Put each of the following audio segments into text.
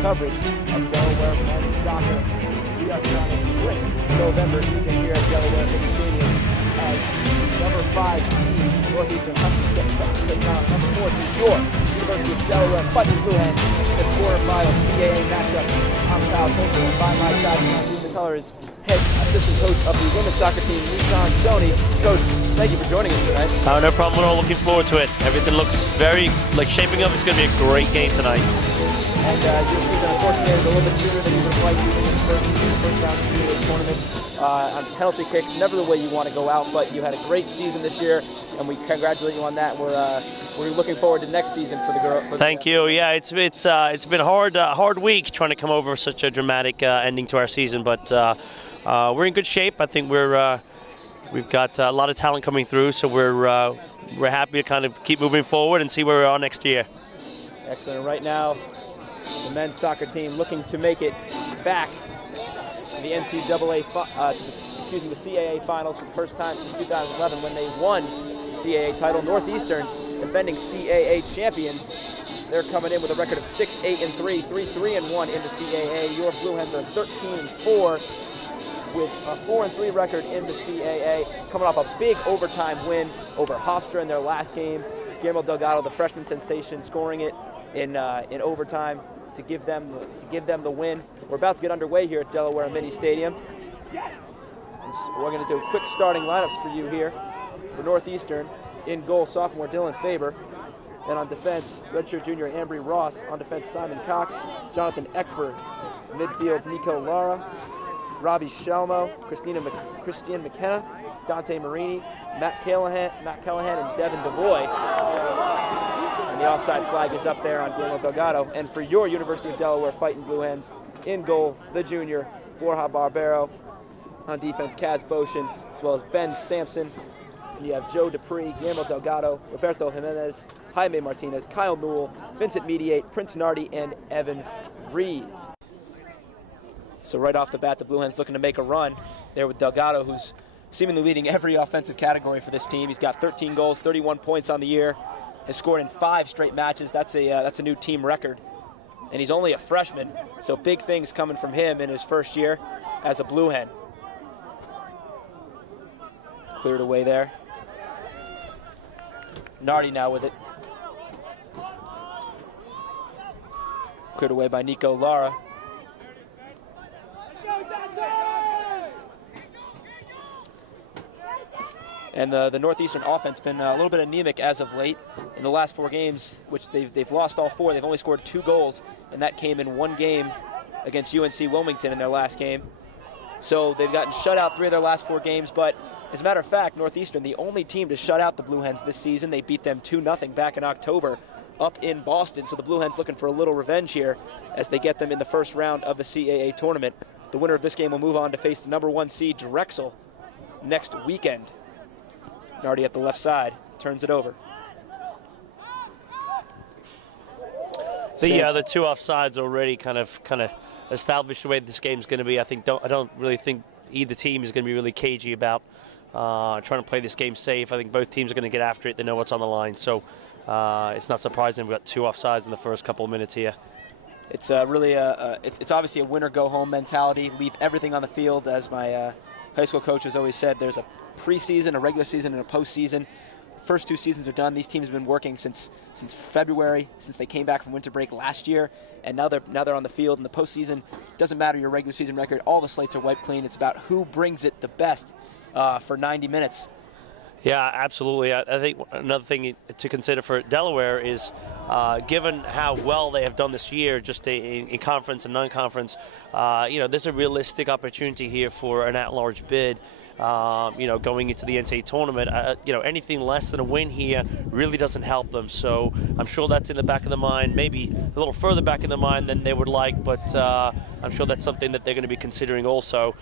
coverage of Delaware men's soccer. We are trying to crisp November evening here at Delaware Stadium as number 5 seed Northeastern Huskies take on number 4 seed York University of Delaware fighting Blue Hens in the quarterfinal CAA matchup. I'm Kyle Coulter, and by my side, behind the color is head assistant coach of the women's soccer team, Nissan Sony. Coach, thank you for joining us tonight. Oh, no problem at all. Looking forward to it. Everything looks very shaping up. It's going to be a great game tonight. And your season, unfortunately, ended a little bit sooner than you would have liked, even in the first round of the tournament. On penalty kicks, never the way you want to go out, but you had a great season this year, and we congratulate you on that. We're looking forward to next season for the girl. Thank you. Yeah, it's been a hard week trying to come over such a dramatic ending to our season, but we're in good shape. I think we've got a lot of talent coming through, so we're happy to kind of keep moving forward and see where we are next year. Excellent. Right now, the men's soccer team looking to make it back to the NCAA, the CAA finals for the first time since 2011 when they won the CAA title. Northeastern, defending CAA champions, they're coming in with a record of 6-8-3, 3-3-1 in the CAA. Your Blue Hens are 13-4 with a 4-3 record in the CAA, coming off a big overtime win over Hofstra in their last game. Guillermo Delgado, the freshman sensation, scoring it in overtime to give them the win. We're about to get underway here at Delaware Mini Stadium. And so we're going to do quick starting lineups for you here. For Northeastern, in goal, sophomore Dylan Faber. And on defense, redshirt junior Ambry Ross. On defense, Simon Cox, Jonathan Eckford. Midfield, Nico Lara, Robbie Shelmo, Christian McKenna, Dante Marini, Matt Callahan, and Devin DeVoy. And the offside flag is up there on Guillermo Delgado. And for your University of Delaware Fighting Blue Hens, in goal, the junior, Borja Barbero. On defense, Kaz Boshin, as well as Ben Sampson. And you have Joe Dupree, Guillermo Delgado, Roberto Jimenez, Jaime Martinez, Kyle Newell, Vincent Mediate, Prince Nardi, and Evan Reed. So right off the bat, the Blue Hens looking to make a run there with Delgado, who's seemingly leading every offensive category for this team. He's got 13 goals, 31 points on the year, has scored in 5 straight matches. That's a new team record. And he's only a freshman, so big things coming from him in his first year as a Blue Hen. Cleared away there. Nardi now with it. Cleared away by Nico Lara. And the Northeastern offense been a little bit anemic as of late. In the last 4 games, which they've lost all 4, they've only scored 2 goals, and that came in 1 game against UNC Wilmington in their last game. So they've gotten shut out 3 of their last 4 games, but as a matter of fact, Northeastern, the only team to shut out the Blue Hens this season. They beat them 2-0 back in October up in Boston. So the Blue Hens looking for a little revenge here as they get them in the first round of the CAA tournament. The winner of this game will move on to face the number 1 seed Drexel next weekend. Nardi at the left side, turns it over. The 2 offsides already kind of established the way this game's going to be. I don't really think either team is going to be really cagey about trying to play this game safe. I think both teams are going to get after it. They know what's on the line, so it's not surprising we've got 2 offsides in the first couple of minutes here. It's really it's obviously a winner go home mentality. Leave everything on the field, as my high school coach has always said. There's a preseason, a regular season, and a postseason. First 2 seasons are done. These teams have been working since February, since they came back from winter break last year, and now they're on the field in the postseason. Doesn't matter your regular season record. All the slates are wiped clean. It's about who brings it the best for 90 minutes. Yeah, absolutely. I think another thing to consider for Delaware is, given how well they have done this year, just in conference and non-conference, there's a realistic opportunity here for an at-large bid. Going into the NCAA tournament, anything less than a win here really doesn't help them. So I'm sure that's in the back of the mind, maybe a little further back in the mind than they would like, but I'm sure that's something that they're going to be considering also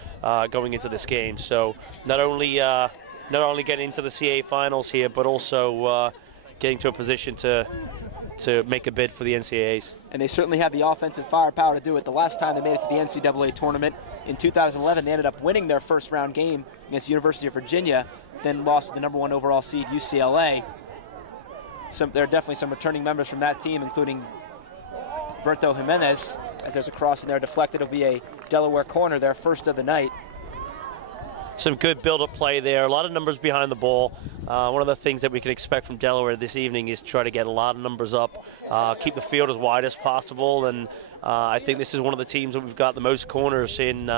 going into this game. So not only getting into the CAA finals here, but also getting to a position to make a bid for the NCAAs. And they certainly have the offensive firepower to do it. The last time they made it to the NCAA tournament in 2011, they ended up winning their first round game against the University of Virginia, then lost to the number 1 overall seed UCLA. There are definitely some returning members from that team, including Berto Jimenez, as there's a cross in there deflected. It'll be a Delaware corner, their first of the night. Some good build-up play there. A lot of numbers behind the ball. One of the things that we can expect from Delaware this evening is try to get a lot of numbers up, keep the field as wide as possible, and I think this is one of the teams that we've got the most corners in,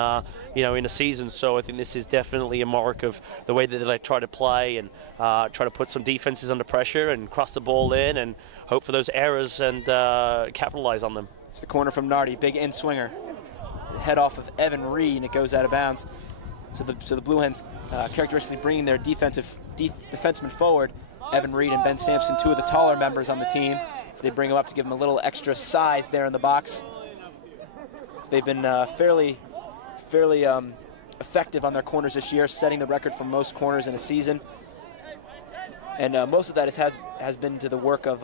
in a season. So I think this is definitely a mark of the way that they try to play and try to put some defenses under pressure and cross the ball in and hope for those errors and capitalize on them. It's the corner from Nardi, big in swinger. Head off of Evan Reed, and it goes out of bounds. So the Blue Hens characteristically bringing their defensemen forward. Evan Reed and Ben Sampson, two of the taller members on the team. So they bring them up to give them a little extra size there in the box. They've been fairly effective on their corners this year, setting the record for most corners in a season. And most of that has been to the work of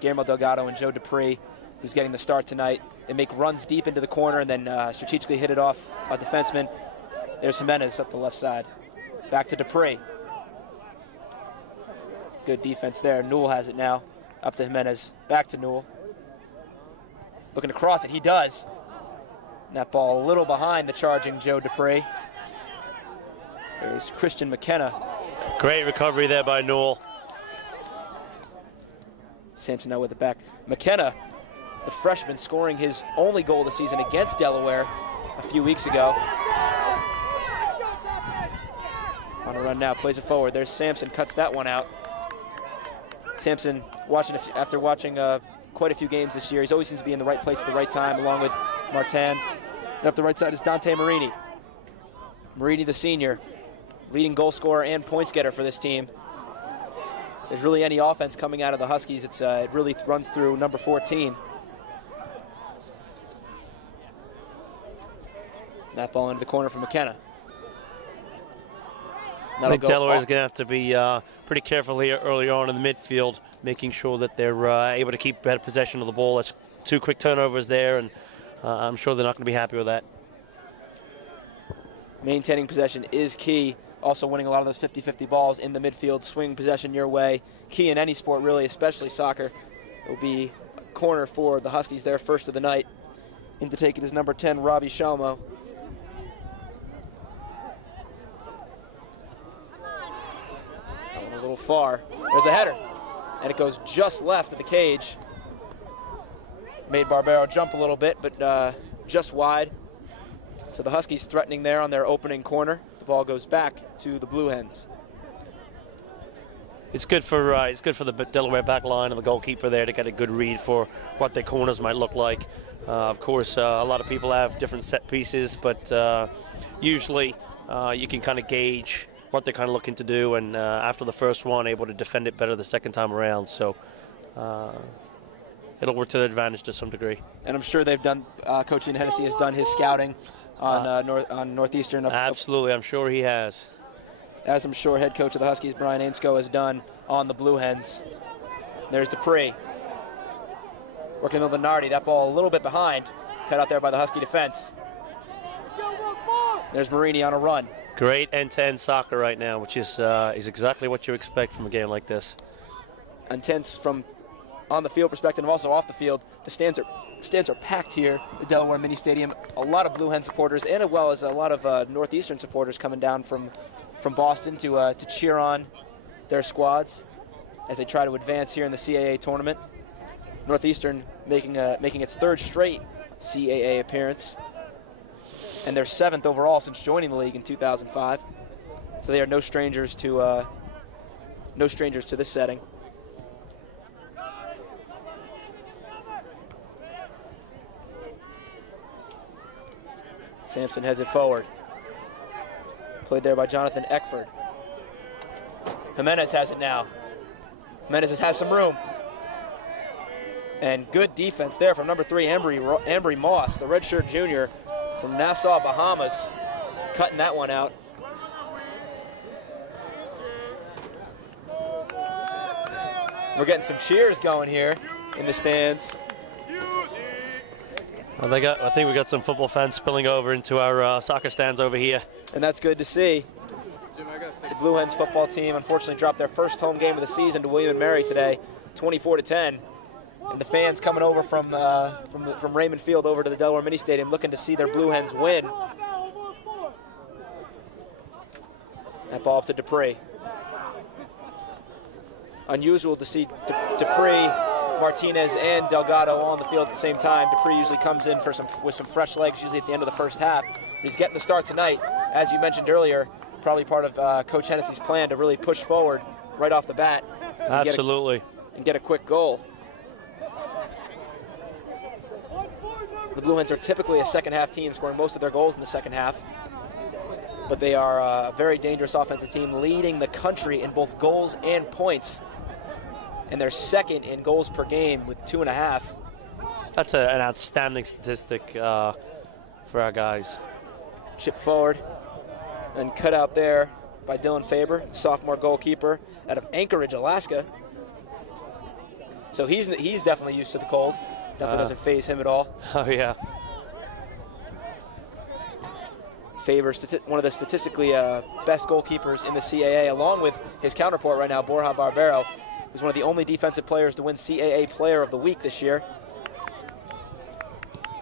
Guillermo Delgado and Joe Dupree, who's getting the start tonight. They make runs deep into the corner and then strategically hit it off a defenseman. There's Jimenez up the left side. Back to Dupree. Good defense there. Newell has it now. Up to Jimenez. Back to Newell. Looking to cross it. He does. And that ball a little behind the charging Joe Dupree. There's Christian McKenna. Great recovery there by Newell. Sampson now with it back. McKenna, the freshman, scoring his only goal of the season against Delaware a few weeks ago. On a run now, plays it forward. There's Sampson, cuts that one out. Sampson, after watching quite a few games this year, he always seems to be in the right place at the right time, along with Martin. And up the right side is Dante Marini. Marini, the senior, leading goal scorer and points getter for this team. If there's really any offense coming out of the Huskies, it really runs through number 14. That ball into the corner for McKenna. I think Delaware's going to have to be pretty careful here early on in the midfield, making sure that they're able to keep better possession of the ball. That's 2 quick turnovers there, and I'm sure they're not going to be happy with that. Maintaining possession is key. Also winning a lot of those 50-50 balls in the midfield, swinging possession your way. Key in any sport, really, especially soccer. It will be a corner for the Huskies, their first of the night. In to take it is number 10, Robbie Shalmo. A little far. There's a header, and it goes just left of the cage. Made Barbero jump a little bit, but just wide. So the Huskies threatening there on their opening corner. The ball goes back to the Blue Hens. It's good for the Delaware back line and the goalkeeper there to get a good read for what their corners might look like. Of course, a lot of people have different set pieces, but usually you can kind of gauge what they're kind of looking to do, and after the first one, able to defend it better the second time around. So it'll work to their advantage to some degree. And I'm sure they've done, Coach Ian Hennessy has done his scouting on Northeastern. Absolutely, I'm sure he has. As I'm sure head coach of the Huskies, Brian Ainsko, has done on the Blue Hens. There's Dupree. Working on the Nardi, that ball a little bit behind. Cut out there by the Husky defense. There's Marini on a run. Great end-to-end soccer right now, which is exactly what you expect from a game like this. Intense from on the field perspective and also off the field. The stands are packed here at the Delaware Mini Stadium. A lot of Blue Hen supporters, and as well as a lot of Northeastern supporters coming down from Boston to cheer on their squads as they try to advance here in the CAA tournament. Northeastern making its third straight CAA appearance, and their 7th overall since joining the league in 2005. So they are no strangers to this setting. Sampson heads it forward. Played there by Jonathan Eckford. Jimenez has it now. Jimenez has some room. And good defense there from number 3, Ambry Moss, the redshirt junior from Nassau, Bahamas, cutting that one out. We're getting some cheers going here in the stands. Well, I think we got some football fans spilling over into our soccer stands over here. And that's good to see. The Blue Hens football team unfortunately dropped their first home game of the season to William & Mary today, 24-10. And the fans coming over from Raymond Field over to the Delaware Mini Stadium looking to see their Blue Hens win. That ball up to Dupree. Unusual to see Dupree, Martinez, and Delgado all on the field at the same time. Dupree usually comes in with some fresh legs, usually at the end of the first half. But he's getting the start tonight. As you mentioned earlier, probably part of Coach Hennessy's plan to really push forward right off the bat. Absolutely. And get a quick goal. The Blue Hens are typically a second-half team, scoring most of their goals in the second half. But they are a very dangerous offensive team, leading the country in both goals and points. And they're second in goals per game with 2.5. That's an outstanding statistic for our guys. Chip forward and cut out there by Dylan Faber, sophomore goalkeeper out of Anchorage, Alaska. So he's definitely used to the cold. Definitely doesn't faze him at all. Oh, yeah. Faber, one of the statistically best goalkeepers in the CAA, along with his counterpart right now, Borja Barbero, who's one of the only defensive players to win CAA Player of the Week this year.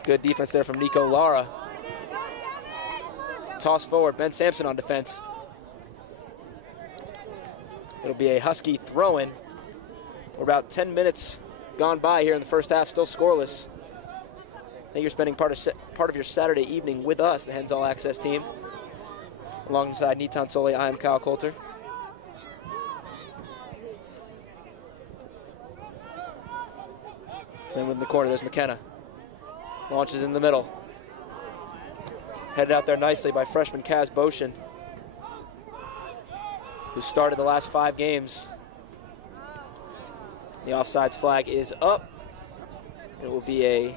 Good defense there from Nico Lara. Toss forward, Ben Sampson on defense. It'll be a Husky throw-in. We're about 10 minutes gone by here in the first half, still scoreless. I think you're spending part of your Saturday evening with us, the Hens All Access team. Alongside Nitan Soli, I am Kyle Coulter. Same in the corner, there's McKenna. Launches in the middle. Headed out there nicely by freshman Kaz Boshin, who started the last 5 games. The offsides flag is up. It will be a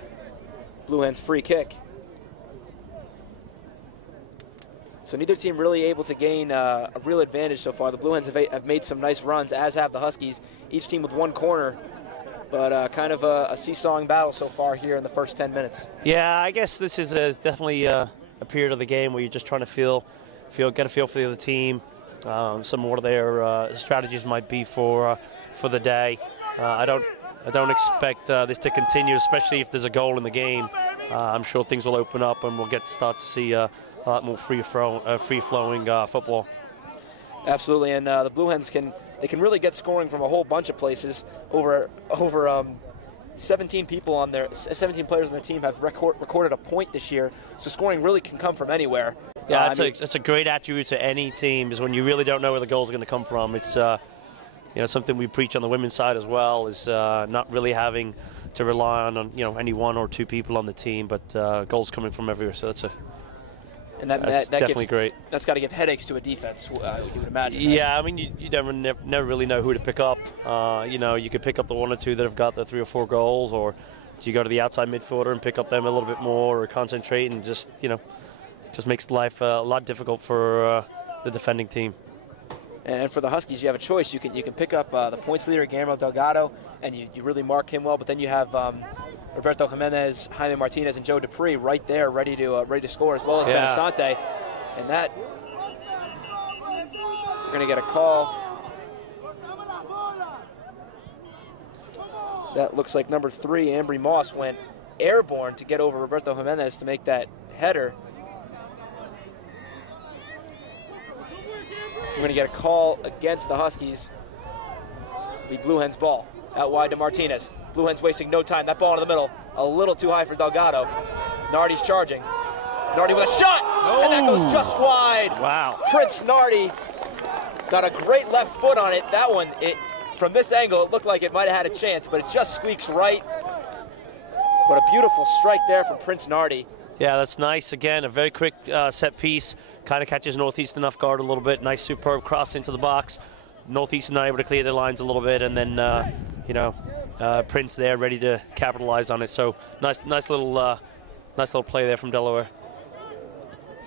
Blue Hens free kick. So neither team really able to gain a real advantage so far. The Blue Hens have made some nice runs, as have the Huskies. Each team with one corner, but kind of a seesawing battle so far here in the first 10 minutes. Yeah, I guess this is definitely a period of the game where you're just trying to get a feel for the other team, some more of their strategies might be for the day. I don't expect this to continue, especially if there's a goal in the game. I'm sure things will open up and we'll start to see a lot more free-flowing football. Absolutely, and the Blue Hens can really get scoring from a whole bunch of places. Over 17 players on their team have recorded a point this year, so scoring really can come from anywhere. Yeah, that's a great attribute to any team, is when you really don't know where the goal is going to come from. It's something we preach on the women's side as well, is not really having to rely on any 1 or 2 people on the team, but goals coming from everywhere. So that's definitely great. That's got to give headaches to a defense, you would imagine. Yeah, I mean, you never really know who to pick up. You could pick up the 1 or 2 that have got the 3 or 4 goals, or do you go to the outside midfielder and pick up them a little bit more, or concentrate, and just makes life a lot difficult for the defending team. And for the Huskies, you have a choice. You can pick up the points leader, Guillermo Delgado, and you really mark him well. But then you have Roberto Jimenez, Jaime Martinez, and Joe Dupree right there, ready to score, as well as Ben Asante. And that, we're going to get a call. That looks like number 3, Ambry Moss, went airborne to get over Roberto Jimenez to make that header. We're going to get a call against the Huskies. The Blue Hens ball out wide to Martinez. Blue Hens wasting no time. That ball in the middle, a little too high for Delgado. Nardi's charging. Nardi with a shot, and that goes just wide. Wow. Prince Nardi got a great left foot on it. That one, from this angle, it looked like it might have had a chance, but it just squeaks right. What a beautiful strike there from Prince Nardi. Yeah, that's nice. Again, a very quick set piece. Kind of catches Northeastern off guard a little bit. Nice, superb cross into the box. Northeastern not able to clear their lines a little bit, and then Prince there ready to capitalize on it. So nice little play there from Delaware.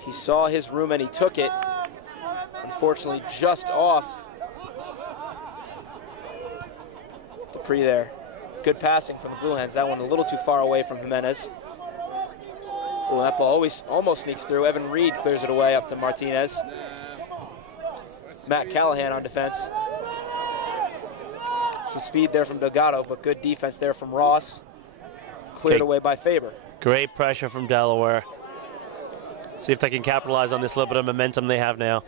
He saw his room and he took it. Unfortunately, just off. Dupree there. Good passing from the Blue Hens. That one a little too far away from Jimenez. Oh, that ball almost sneaks through. Evan Reed clears it away up to Martinez. Matt Callahan on defense. Some speed there from Delgado, but good defense there from Ross. Cleared away by Faber. Great pressure from Delaware. See if they can capitalize on this little bit of momentum they have now.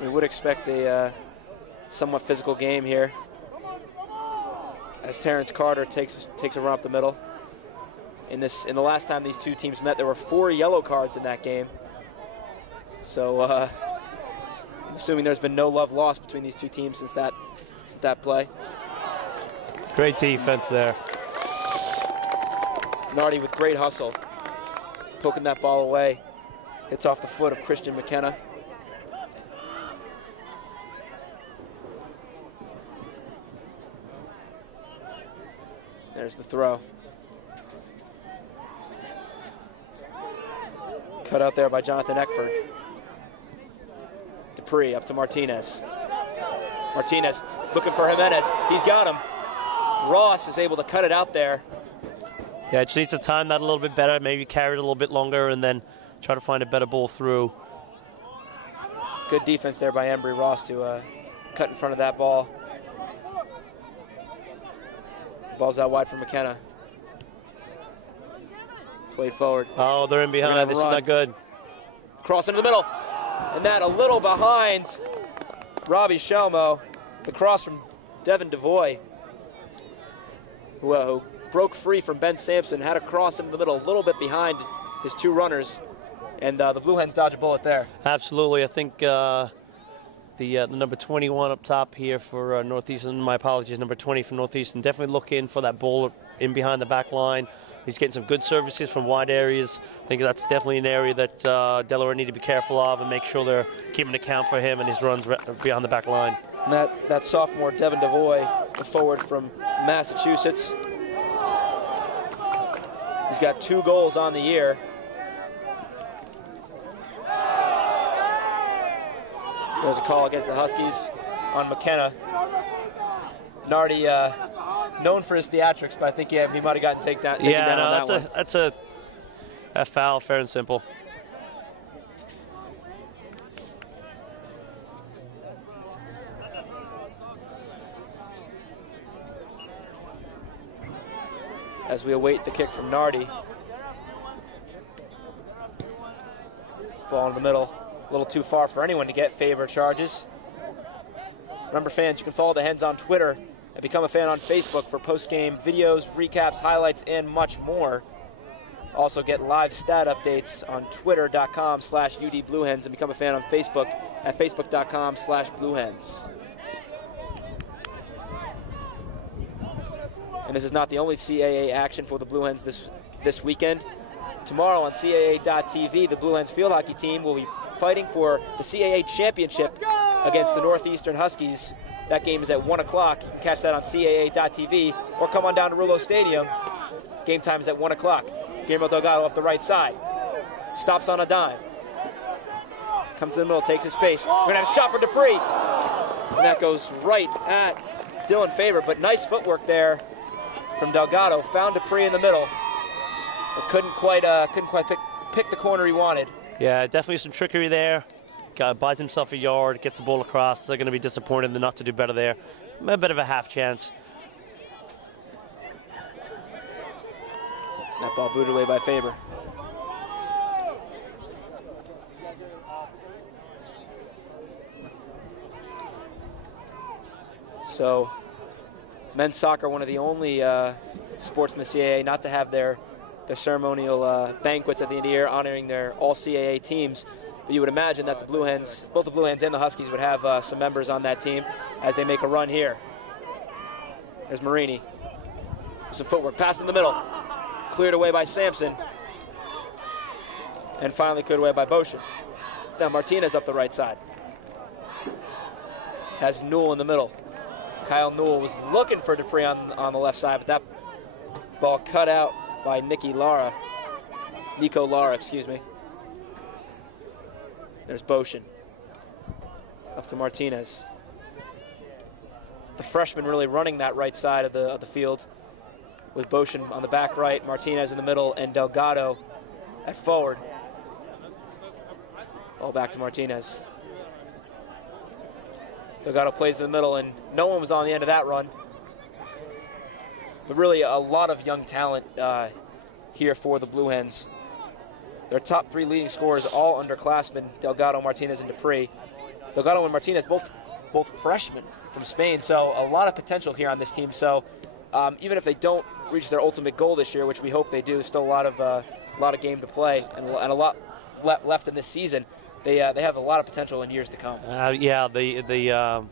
We would expect a somewhat physical game here, as Terrence Carter takes a run up the middle. In the last time these two teams met, there were 4 yellow cards in that game. So I'm assuming there's been no love lost between these two teams since that play. Great defense there. Nardi with great hustle, poking that ball away. Hits off the foot of Christian McKenna. There's the throw. Cut out there by Jonathan Eckford. Dupree up to Martinez. Martinez looking for Jimenez. He's got him. Ross is able to cut it out there. Yeah, just needs to time that a little bit better, maybe carry it a little bit longer and then try to find a better ball through. Good defense there by Embry Ross to cut in front of that ball. Ball's out wide for McKenna. Played forward. Oh, they're in behind. This is not good. Cross into the middle. And that a little behind Robbie Shelmo. The cross from Devin DeVoy, who broke free from Ben Sampson, had a cross into the middle, a little bit behind his 2 runners. And the Blue Hens dodge a bullet there. Absolutely. I think the number 21 up top here for Northeastern, my apologies, number 20 for Northeastern, definitely look in for that ball in behind the back line. He's getting some good services from wide areas. I think that's definitely an area that Delaware need to be careful of and make sure they're keeping account for him and his runs behind the back line. And that sophomore, Devin DeVoy, the forward from Massachusetts. He's got 2 goals on the year. There's a call against the Huskies on McKenna. Nardi, known for his theatrics, but I think he might have gotten taken down on that one. That's a foul, fair and simple. As we await the kick from Nardi. Ball in the middle. A little too far for anyone to get. Faber charges. Remember, fans, you can follow the Hens on Twitter and become a fan on Facebook for post-game videos, recaps, highlights, and much more. Also get live stat updates on twitter.com/UDBlueHens and become a fan on Facebook at facebook.com/BlueHens. And this is not the only CAA action for the Blue Hens this weekend. Tomorrow on CAA.TV, the Blue Hens field hockey team will be fighting for the CAA championship against the Northeastern Huskies. That game is at 1 o'clock. You can catch that on CAA.TV or come on down to Rulo Stadium. Game time is at 1 o'clock. Guillermo Delgado up the right side. Stops on a dime. Comes to the middle, takes his space. We're going to have a shot for Dupree. And that goes right at Dylan Faber, but nice footwork there from Delgado. Found Dupree in the middle, but couldn't quite pick the corner he wanted. Yeah, definitely some trickery there. Buys himself a yard, gets the ball across. They're going to be disappointed in not to do better there. A bit of a half chance. That ball booted away by Faber. So, men's soccer, one of the only sports in the CAA not to have their ceremonial banquets at the end of the year honoring their all CAA teams. But you would imagine that the Blue Hens, both the Blue Hens and the Huskies, would have some members on that team as they make a run here. There's Marini. Some footwork, pass in the middle. Cleared away by Sampson. And finally cleared away by Boshin. Now Martinez up the right side. Has Newell in the middle. Kyle Newell was looking for Dupree on the left side, but that ball cut out by Nico Lara, excuse me. There's Boshin. Up to Martinez. The freshman really running that right side of the field, with Boshin on the back right, Martinez in the middle, and Delgado at forward. Ball back to Martinez. Delgado plays in the middle, and no one was on the end of that run. But really a lot of young talent here for the Blue Hens. Their top 3 leading scorers, all underclassmen, Delgado, Martinez, and Dupree. Delgado and Martinez, both freshmen from Spain, so a lot of potential here on this team. So even if they don't reach their ultimate goal this year, which we hope they do, still a lot of game to play and a lot left in this season. They have a lot of potential in years to come. Yeah, the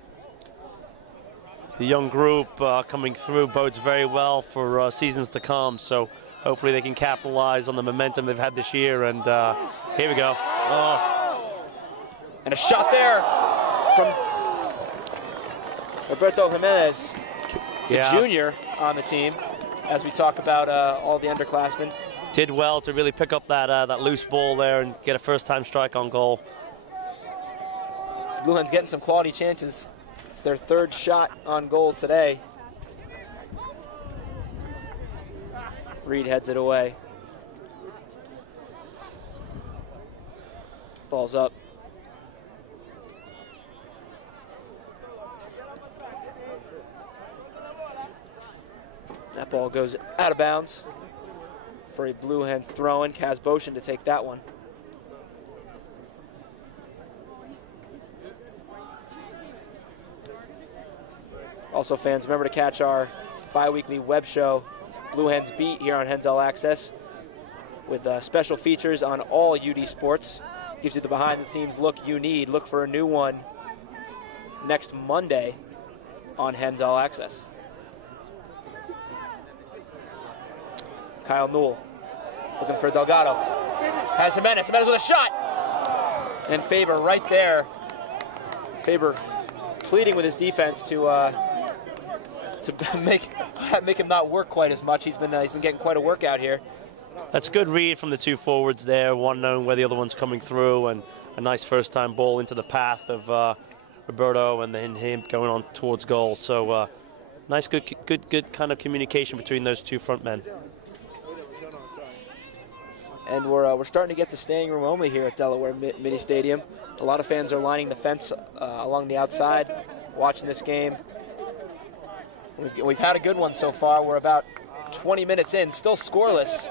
young group coming through bodes very well for seasons to come. So hopefully they can capitalize on the momentum they've had this year. And here we go. Oh. And a shot there from Roberto Jimenez, the junior on the team, as we talk about all the underclassmen. Did well to really pick up that loose ball there and get a first-time strike on goal. So Blue Hens getting some quality chances. It's their 3rd shot on goal today. Reed heads it away. Ball's up. That ball goes out of bounds for a Blue Hens throw-in. Kaz Boshin to take that one. Also, fans, remember to catch our bi-weekly web show, Blue Hens Beat, here on Hens All Access, with special features on all UD sports. Gives you the behind-the-scenes look you need. Look for a new one next Monday on Hens All Access. Kyle Newell looking for Delgado. Has Jimenez. Jimenez with a shot! And Faber right there. Faber pleading with his defense to make him not work quite as much. He's been getting quite a workout here. That's a good read from the 2 forwards there, one knowing where the other one's coming through, and a nice first-time ball into the path of Roberto, and then him going on towards goal. So nice, good kind of communication between those 2 front men. And we're starting to get to standing room only here at Delaware Mini Stadium. A lot of fans are lining the fence along the outside, watching this game. We've had a good one so far. We're about 20 minutes in, still scoreless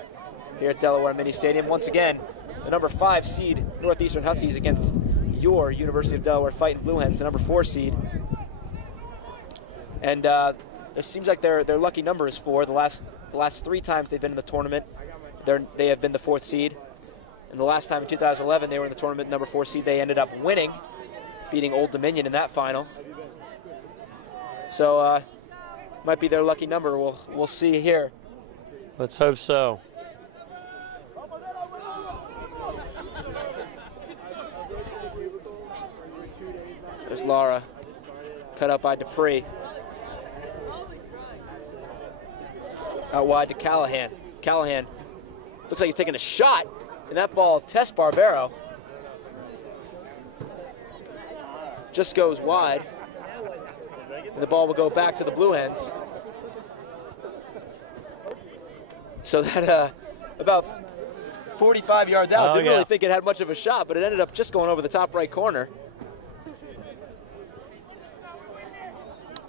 here at Delaware Mini Stadium. Once again, the number 5 seed Northeastern Huskies against your University of Delaware Fighting Blue Hens, the number 4 seed. And it seems like their lucky number is 4. The last 3 times they've been in the tournament, they have been the 4th seed. And the last time in 2011 they were in the tournament, number 4 seed, they ended up winning, beating Old Dominion in that final. So might be their lucky number. We'll see here. Let's hope so. There's Lara, cut out by Dupree. Out wide to Callahan. Callahan looks like he's taking a shot, and that ball, Tess Barbero, just goes wide. And the ball will go back to the Blue Hens. So that about 45 yards out. Didn't really think it had much of a shot, but it ended up just going over the top right corner.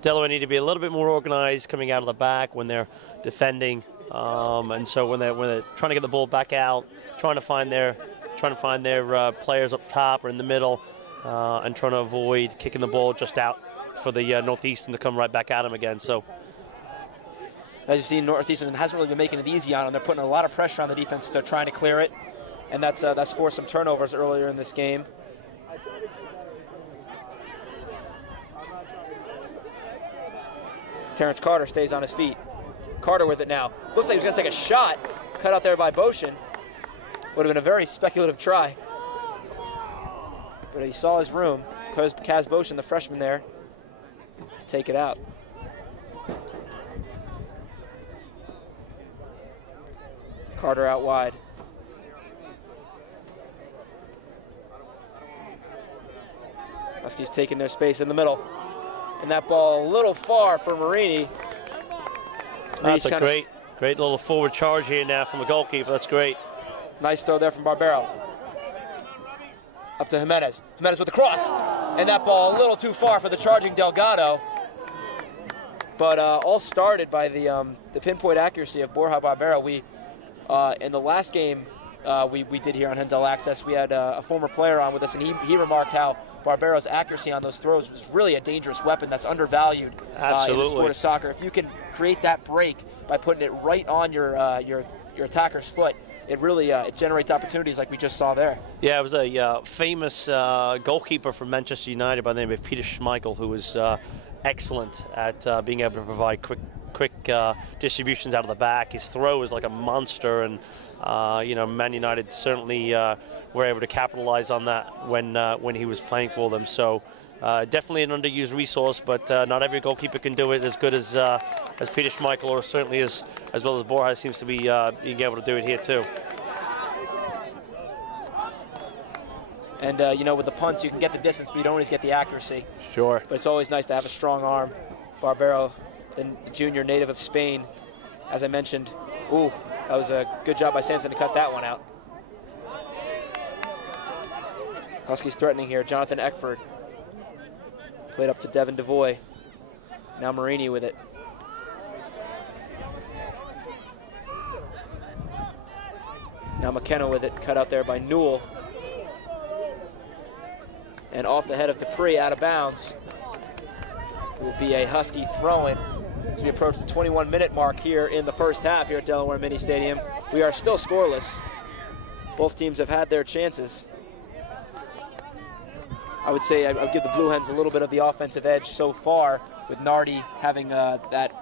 Delaware need to be a little bit more organized coming out of the back when they're defending, and so when they're trying to get the ball back out, trying to find their players up top or in the middle, and trying to avoid kicking the ball just out for the Northeastern to come right back at them again. So, as you see, Northeastern hasn't really been making it easy on them. They're putting a lot of pressure on the defense. They're trying to clear it, and that's forced some turnovers earlier in this game. Terrence Carter stays on his feet. Carter with it now. Looks like he was going to take a shot. Cut out there by Boshin. Would have been a very speculative try. But he saw his room. Kaz Boshin, the freshman there, to take it out. Carter out wide. Huskies taking their space in the middle. And that ball a little far for Marini. That's a great little forward charge here now from the goalkeeper. That's great. Nice throw there from Barbero. Up to Jimenez. Jimenez with the cross. And that ball a little too far for the charging Delgado. But all started by the pinpoint accuracy of Borja Barbero. We, in the last game we did here on Hen's All Access, we had a former player on with us, and he remarked how Barbero's accuracy on those throws was really a dangerous weapon that's undervalued in the sport of soccer. If you can create that break by putting it right on your attacker's foot, it really it generates opportunities like we just saw there. Yeah, it was a famous goalkeeper from Manchester United by the name of Peter Schmeichel, who was excellent at being able to provide quick distributions out of the back. His throw is like a monster, and you know, Man United certainly were able to capitalize on that when he was playing for them. So definitely an underused resource, but not every goalkeeper can do it as good as Peter Schmeichel, or certainly as well as Borja seems to be being able to do it here too. And you know, with the punts, you can get the distance, but you don't always get the accuracy. Sure. But it's always nice to have a strong arm. Barbero, the junior native of Spain, as I mentioned. Ooh, that was a good job by Sampson to cut that one out. Huskies threatening here. Jonathan Eckford played up to Devin DeVoy. Now Marini with it. Now McKenna with it, cut out there by Newell. And off the head of Dupree, out of bounds. It will be a Husky throw-in as we approach the 21-minute mark here in the first half here at Delaware Mini Stadium. We are still scoreless. Both teams have had their chances. I would say I would give the Blue Hens a little bit of the offensive edge so far, with Nardi having that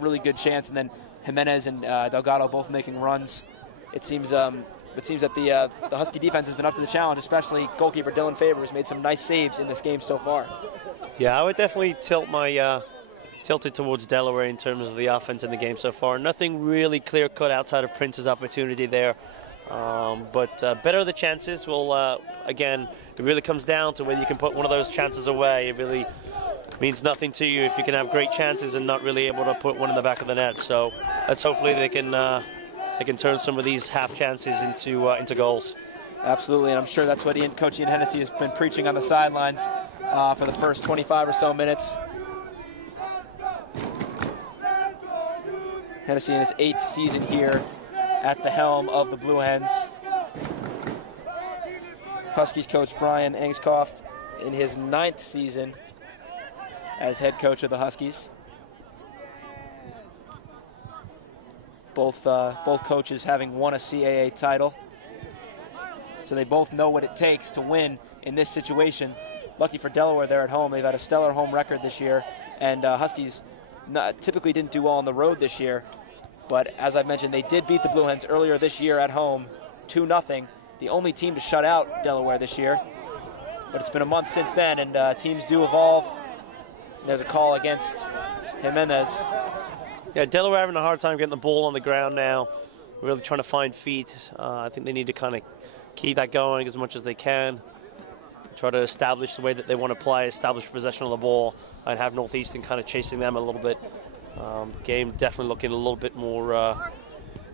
really good chance, and then Jimenez and Delgado both making runs. It seems that the Husky defense has been up to the challenge, especially goalkeeper Dylan Faber has made some nice saves in this game so far. Yeah, I would definitely tilt my tilted towards Delaware in terms of the offense in the game so far. Nothing really clear-cut outside of Prince's opportunity there. But better the chances will, again, it really comes down to whether you can put one of those chances away. It really means nothing to you if you can have great chances and not really able to put one in the back of the net. So let's hopefully they can turn some of these half chances into goals. Absolutely, and I'm sure that's what Coach Ian Hennessy has been preaching on the sidelines for the first 25 or so minutes. Hennessy in his 8th season here at the helm of the Blue Hens. Huskies coach Brian Engskopf in his 9th season as head coach of the Huskies. Both coaches having won a CAA title. So they both know what it takes to win in this situation. Lucky for Delaware, they're at home. They've had a stellar home record this year, and Huskies typically didn't do well on the road this year. But as I mentioned, they did beat the Blue Hens earlier this year at home, 2-0. The only team to shut out Delaware this year. But it's been a month since then, and teams do evolve. There's a call against Jimenez. Yeah, Delaware having a hard time getting the ball on the ground now. Really trying to find feet. I think they need to kind of keep that going as much as they can. Try to establish the way that they want to play, establish possession of the ball, and have Northeastern kind of chasing them a little bit. Game definitely looking a little bit more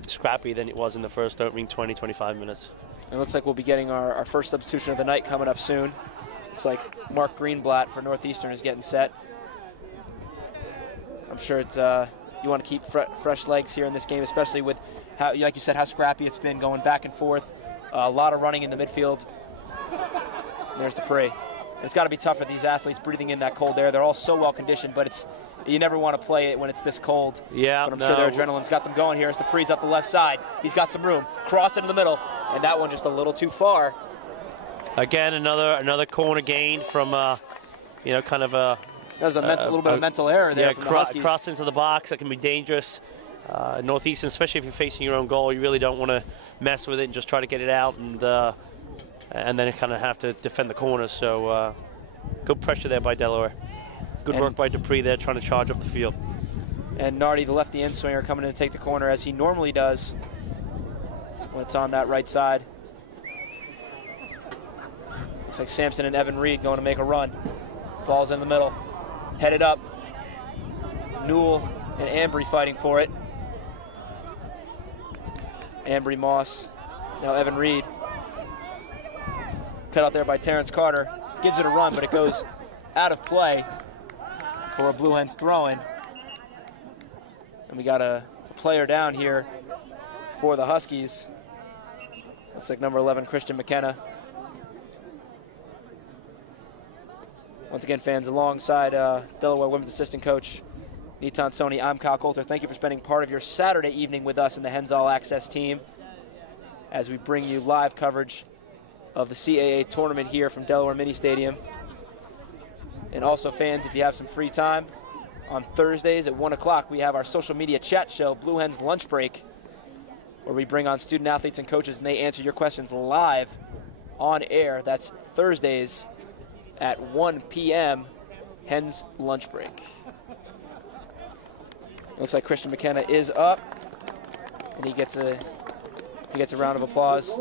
scrappy than it was in the first opening 20-25 minutes. It looks like we'll be getting our first substitution of the night coming up soon. Looks like Mark Greenblatt for Northeastern is getting set. I'm sure it's you want to keep fresh legs here in this game, especially with how, like you said, how scrappy it's been going back and forth. A lot of running in the midfield. There's Dupree. It's got to be tough for these athletes breathing in that cold air. They're all so well conditioned, but you never want to play it when it's this cold. Yeah, but I'm sure their adrenaline's got them going here as Dupree's up the left side. He's got some room. Cross into the middle, and that one just a little too far. Again, another corner gain from you know, kind of a. There's a little bit of mental error there. Yeah, cross into the box, that can be dangerous. Northeastern, especially if you're facing your own goal, you really don't want to mess with it and just try to get it out and then kind of have to defend the corner. So good pressure there by Delaware. Good work by Dupree there, trying to charge up the field. And Nardi, the lefty in-swinger, coming in to take the corner as he normally does when it's on that right side. Looks like Sampson and Evan Reed going to make a run. Ball's in the middle. Headed up. Newell and Ambry fighting for it. Ambry Moss. Now Evan Reed. cut out there by Terrence Carter. Gives it a run, but it goes out of play for a Blue Hens throw-in. And we got a player down here for the Huskies. Looks like number 11, Christian McKenna. Once again, fans, alongside Delaware women's assistant coach Nitan Soni, I'm Kyle Coulter. Thank you for spending part of your Saturday evening with us in the Hens All Access team as we bring you live coverage of the CAA tournament here from Delaware Mini Stadium. And also, fans, if you have some free time, on Thursdays at 1 o'clock, we have our social media chat show, Blue Hens Lunch Break, where we bring on student athletes and coaches and they answer your questions live on air. That's Thursdays at 1 p.m., Hens Lunch Break. Looks like Christian McKenna is up, and he gets a round of applause.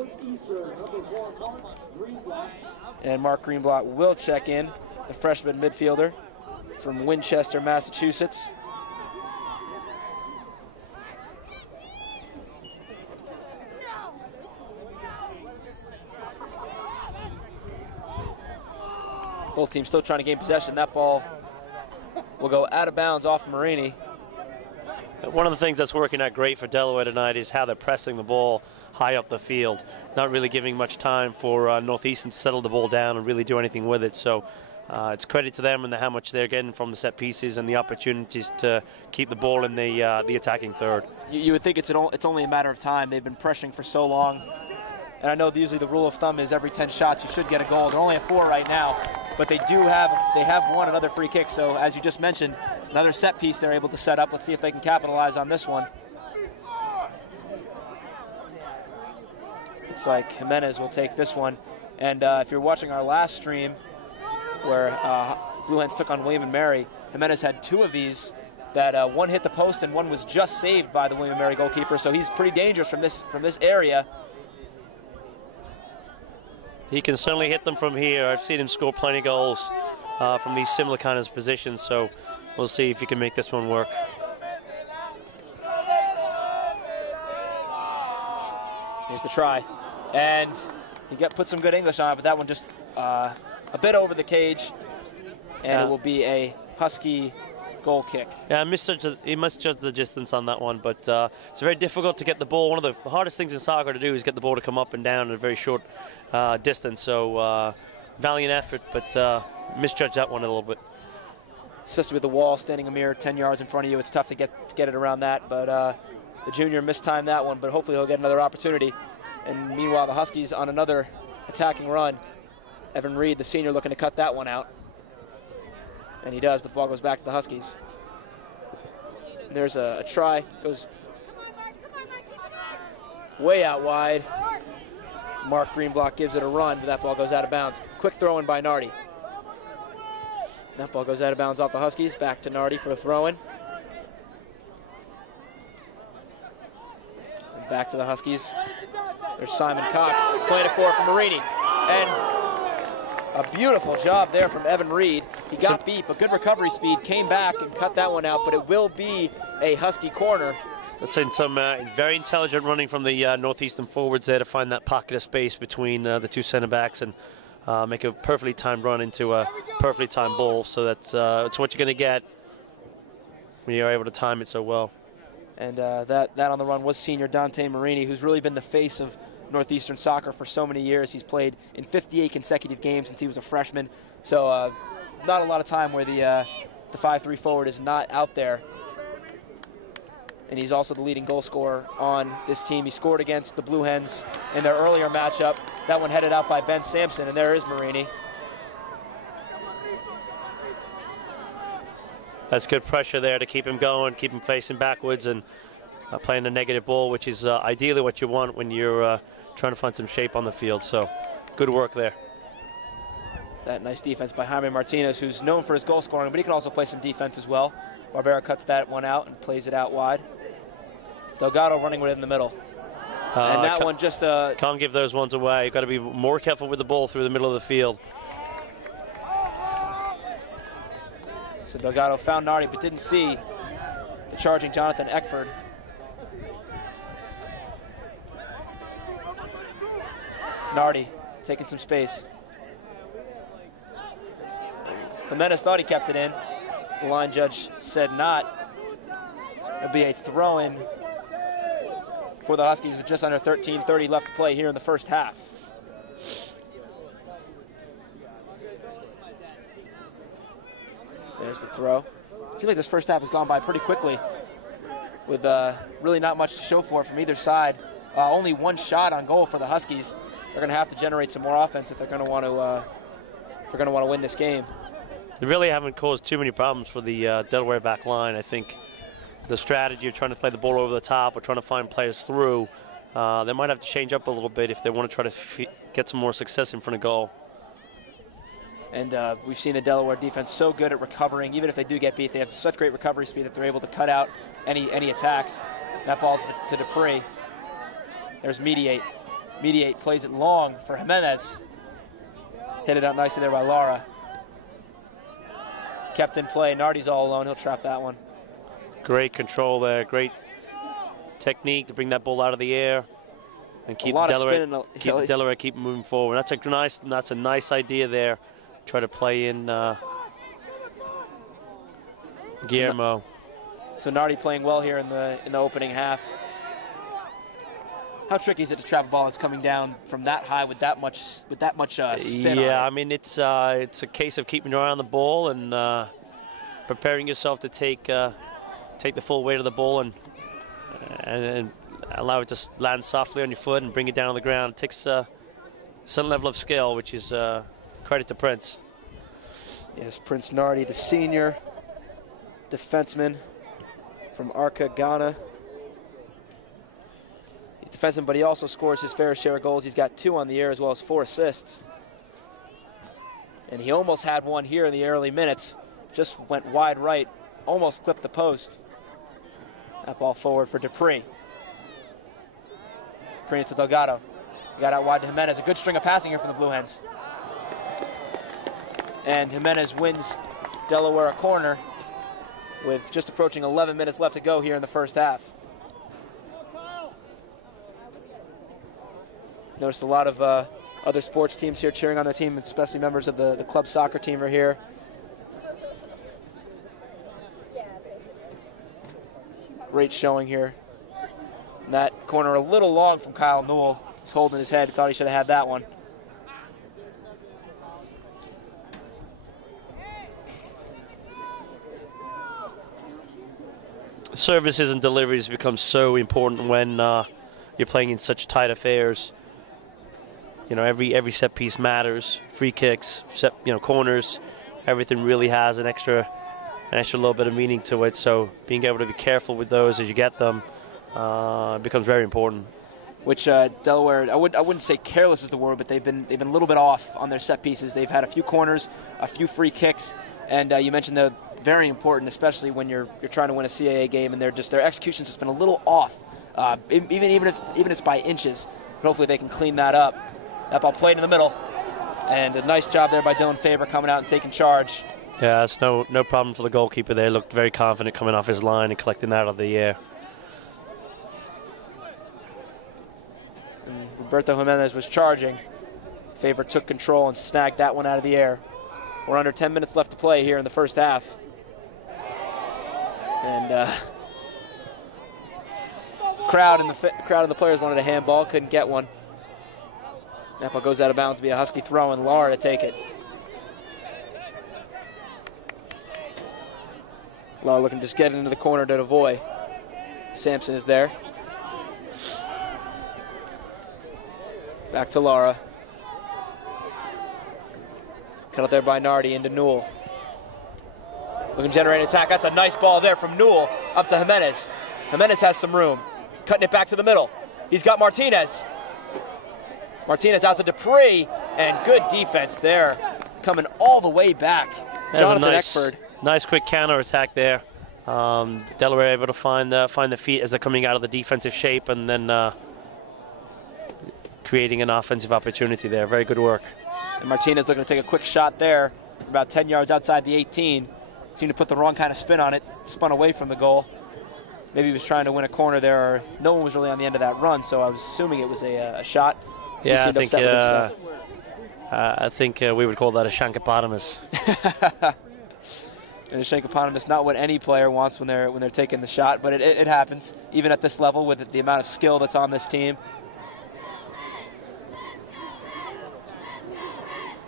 And Mark Greenblatt will check in, the freshman midfielder from Winchester, Massachusetts. Both teams still trying to gain possession. That ball will go out of bounds off of Marini. One of the things that's working out great for Delaware tonight is how they're pressing the ball high up the field, not really giving much time for Northeastern to settle the ball down and really do anything with it. So it's credit to them and how much they're getting from the set pieces and the opportunities to keep the ball in the attacking third. You would think it's only a matter of time. They've been pressuring for so long. And I know usually the rule of thumb is every 10 shots you should get a goal. They're only at 4 right now, but they have won another free kick. So as you just mentioned, another set piece they're able to set up. Let's see if they can capitalize on this one. Looks like Jimenez will take this one. And if you're watching our last stream where Blue Hens took on William & Mary, Jimenez had 2 of these that one hit the post and one was just saved by the William & Mary goalkeeper. So he's pretty dangerous from this area. He can certainly hit them from here. I've seen him score plenty of goals from these similar kind of positions, so we'll see if he can make this one work. Here's the try. And he put some good English on it, but that one just a bit over the cage, and it will be a Husky goal kick. Yeah, he misjudged the distance on that one, but it's very difficult to get the ball. One of the hardest things in soccer to do is get the ball to come up and down in a very short distance. So valiant effort, but misjudged that one a little bit. Especially with the wall standing a mere 10 yards in front of you, it's tough to get it around that. But the junior mistimed that one, but hopefully he'll get another opportunity. And meanwhile, the Huskies on another attacking run. Evan Reed, the senior, looking to cut that one out. And he does, but the ball goes back to the Huskies. And there's a try, goes way out wide. Mark Greenblock gives it a run, but that ball goes out of bounds. Quick throw in by Nardi. That ball goes out of bounds off the Huskies, back to Nardi for a throw-in. And back to the Huskies. There's Simon Cox playing it forward for Marini. And a beautiful job there from Evan Reed. He got beat, but good recovery speed, came back and cut that one out, but it will be a Husky corner. That's in some very intelligent running from the Northeastern forwards there to find that pocket of space between the 2 center backs and make a perfectly timed run into a perfectly timed ball. So that's what you're going to get when you're able to time it so well. And that on the run was senior Dante Marini, who's really been the face of Northeastern soccer for so many years. He's played in 58 consecutive games since he was a freshman. So not a lot of time where the 5-3 forward is not out there. And he's also the leading goal scorer on this team. He scored against the Blue Hens in their earlier matchup. That one headed out by Ben Sampson, and there is Marini. That's good pressure there to keep him going, keep him facing backwards and playing the negative ball, which is ideally what you want when you're trying to find some shape on the field. So good work there. That nice defense by Jaime Martinez, who's known for his goal scoring, but he can also play some defense as well. Barbera cuts that one out and plays it out wide. Delgado running with it in the middle. And that one just... can't give those ones away. You've got to be more careful with the ball through the middle of the field. So Delgado found Nardi, but didn't see the charging Jonathan Eckford. Nardi taking some space. Jimenez thought he kept it in. The line judge said not. It'll be a throw-in for the Huskies with just under 13:30 left to play here in the first half. There's the throw. Seems like this first half has gone by pretty quickly with really not much to show for it from either side. Only one shot on goal for the Huskies. They're going to have to generate some more offense if they're going to want to win this game. They really haven't caused too many problems for the Delaware back line. I think the strategy of trying to play the ball over the top or trying to find players through, they might have to change up a little bit if they want to try to get some more success in front of goal. And we've seen the Delaware defense so good at recovering. Even if they do get beat, they have such great recovery speed that they're able to cut out any attacks. That ball to Dupree. There's Mediate. Mediate plays it long for Jimenez. Hit it out nicely there by Lara. Kept in play. Nardi's all alone. He'll trap that one. Great control there. Great technique to bring that ball out of the air and keep Delaware keep moving forward. That's a nice idea there. Try to play in Guillermo. So Nardi playing well here in the opening half. How tricky is it to trap a ball that's coming down from that high with that much spin? Yeah, I mean it's a case of keeping your eye on the ball and preparing yourself to take the full weight of the ball and allow it to land softly on your foot and bring it down on the ground. It takes a certain level of skill, which is credit to Prince. Yes, Prince Nardi, the senior defenseman from Arca, Ghana. He's defenseman, but he also scores his fair share of goals. He's got 2 on the year as well as 4 assists. And he almost had one here in the early minutes. Just went wide right, almost clipped the post. That ball forward for Dupree. Dupree to Delgado. He got out wide to Jimenez. A good string of passing here from the Blue Hens. And Jimenez wins Delaware a corner with just approaching 11 minutes left to go here in the first half. Noticed a lot of other sports teams here cheering on their team, especially members of the club soccer team are here. Great showing here. And that corner a little long from Kyle Newell. He's holding his head, thought he should have had that one. Services and deliveries become so important when you're playing in such tight affairs. You know, every set piece matters. Free kicks, corners, everything really has an extra little bit of meaning to it. So being able to be careful with those as you get them becomes very important. Which Delaware, I wouldn't say careless is the word, but they've been a little bit off on their set pieces. They've had a few corners, a few free kicks, and you mentioned the very important, especially when you're trying to win a CAA game, and their execution's just been a little off, even if it's by inches. But hopefully they can clean that up. That ball played in the middle, and a nice job there by Dylan Faber coming out and taking charge. Yeah, it's no problem for the goalkeeper there. Looked very confident coming off his line and collecting that out of the air. And Roberto Jimenez was charging. Faber took control and snagged that one out of the air. We're under 10 minutes left to play here in the first half. And crowd and the players wanted a handball, couldn't get one. That ball goes out of bounds to be a Husky throw, and Lara to take it. Lara looking to just get it into the corner to Devoy. Sampson is there. Back to Lara. Cut out there by Nardi into Newell. Looking to generate an attack. That's a nice ball there from Newell up to Jimenez. Jimenez has some room. Cutting it back to the middle. He's got Martinez. Martinez out to Dupree, and good defense there. Coming all the way back. Jonathan Eckford. Nice quick counter attack there. Delaware able to find the feet as they're coming out of the defensive shape, and then creating an offensive opportunity there. Very good work. And Martinez looking to take a quick shot there, about 10 yards outside the 18. Seemed to put the wrong kind of spin on it, spun away from the goal. Maybe he was trying to win a corner there, or no one was really on the end of that run, so I was assuming it was a shot. Yeah, I think I think we would call that a shankopotamus. And a shankopotamus, not what any player wants when they're taking the shot, but it happens, even at this level with the amount of skill that's on this team.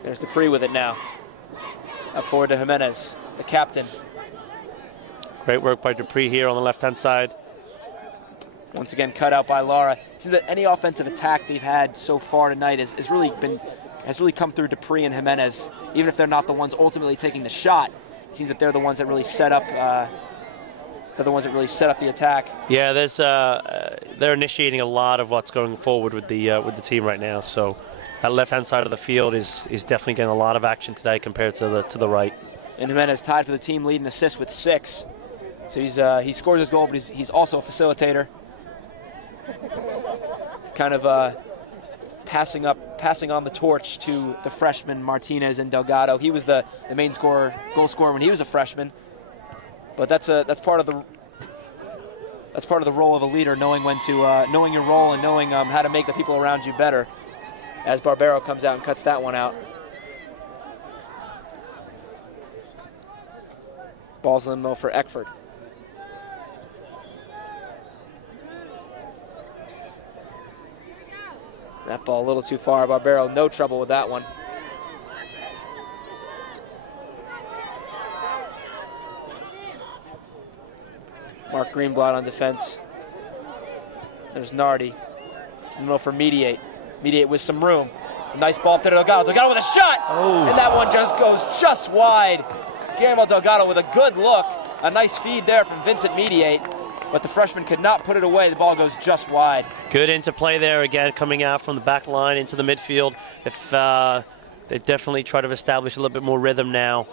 There's Dupree with it now. Up forward to Jimenez, the captain. Great work by Dupree here on the left-hand side. Once again, cut out by Lara. It seems that any offensive attack they've had so far tonight has really come through Dupree and Jimenez, even if they're not the ones ultimately taking the shot. It seems that they're the ones that really set up. They're the ones that really set up the attack. Yeah, they're initiating a lot of what's going forward with the team right now. So that left-hand side of the field is definitely getting a lot of action today compared to the right. And Jimenez tied for the team lead in assists with 6. So he scores his goal, but he's also a facilitator. Kind of passing on the torch to the freshmen Martinez and Delgado. He was the main goal scorer when he was a freshman. But that's part of the role of a leader, knowing when to knowing your role and knowing how to make the people around you better. As Barbero comes out and cuts that one out. Ball's in though for Eckford. That ball a little too far. Barbero, no trouble with that one. Mark Greenblatt on defense. There's Nardi. In the middle for Mediate. Mediate with some room. A nice ball to Delgado. Delgado with a shot! Oh. And that one just goes just wide. Guillermo Delgado with a good look. A nice feed there from Vincent Mediate. But the freshman could not put it away. The ball goes just wide. Good interplay there again, coming out from the back line into the midfield. If they definitely try to establish a little bit more rhythm now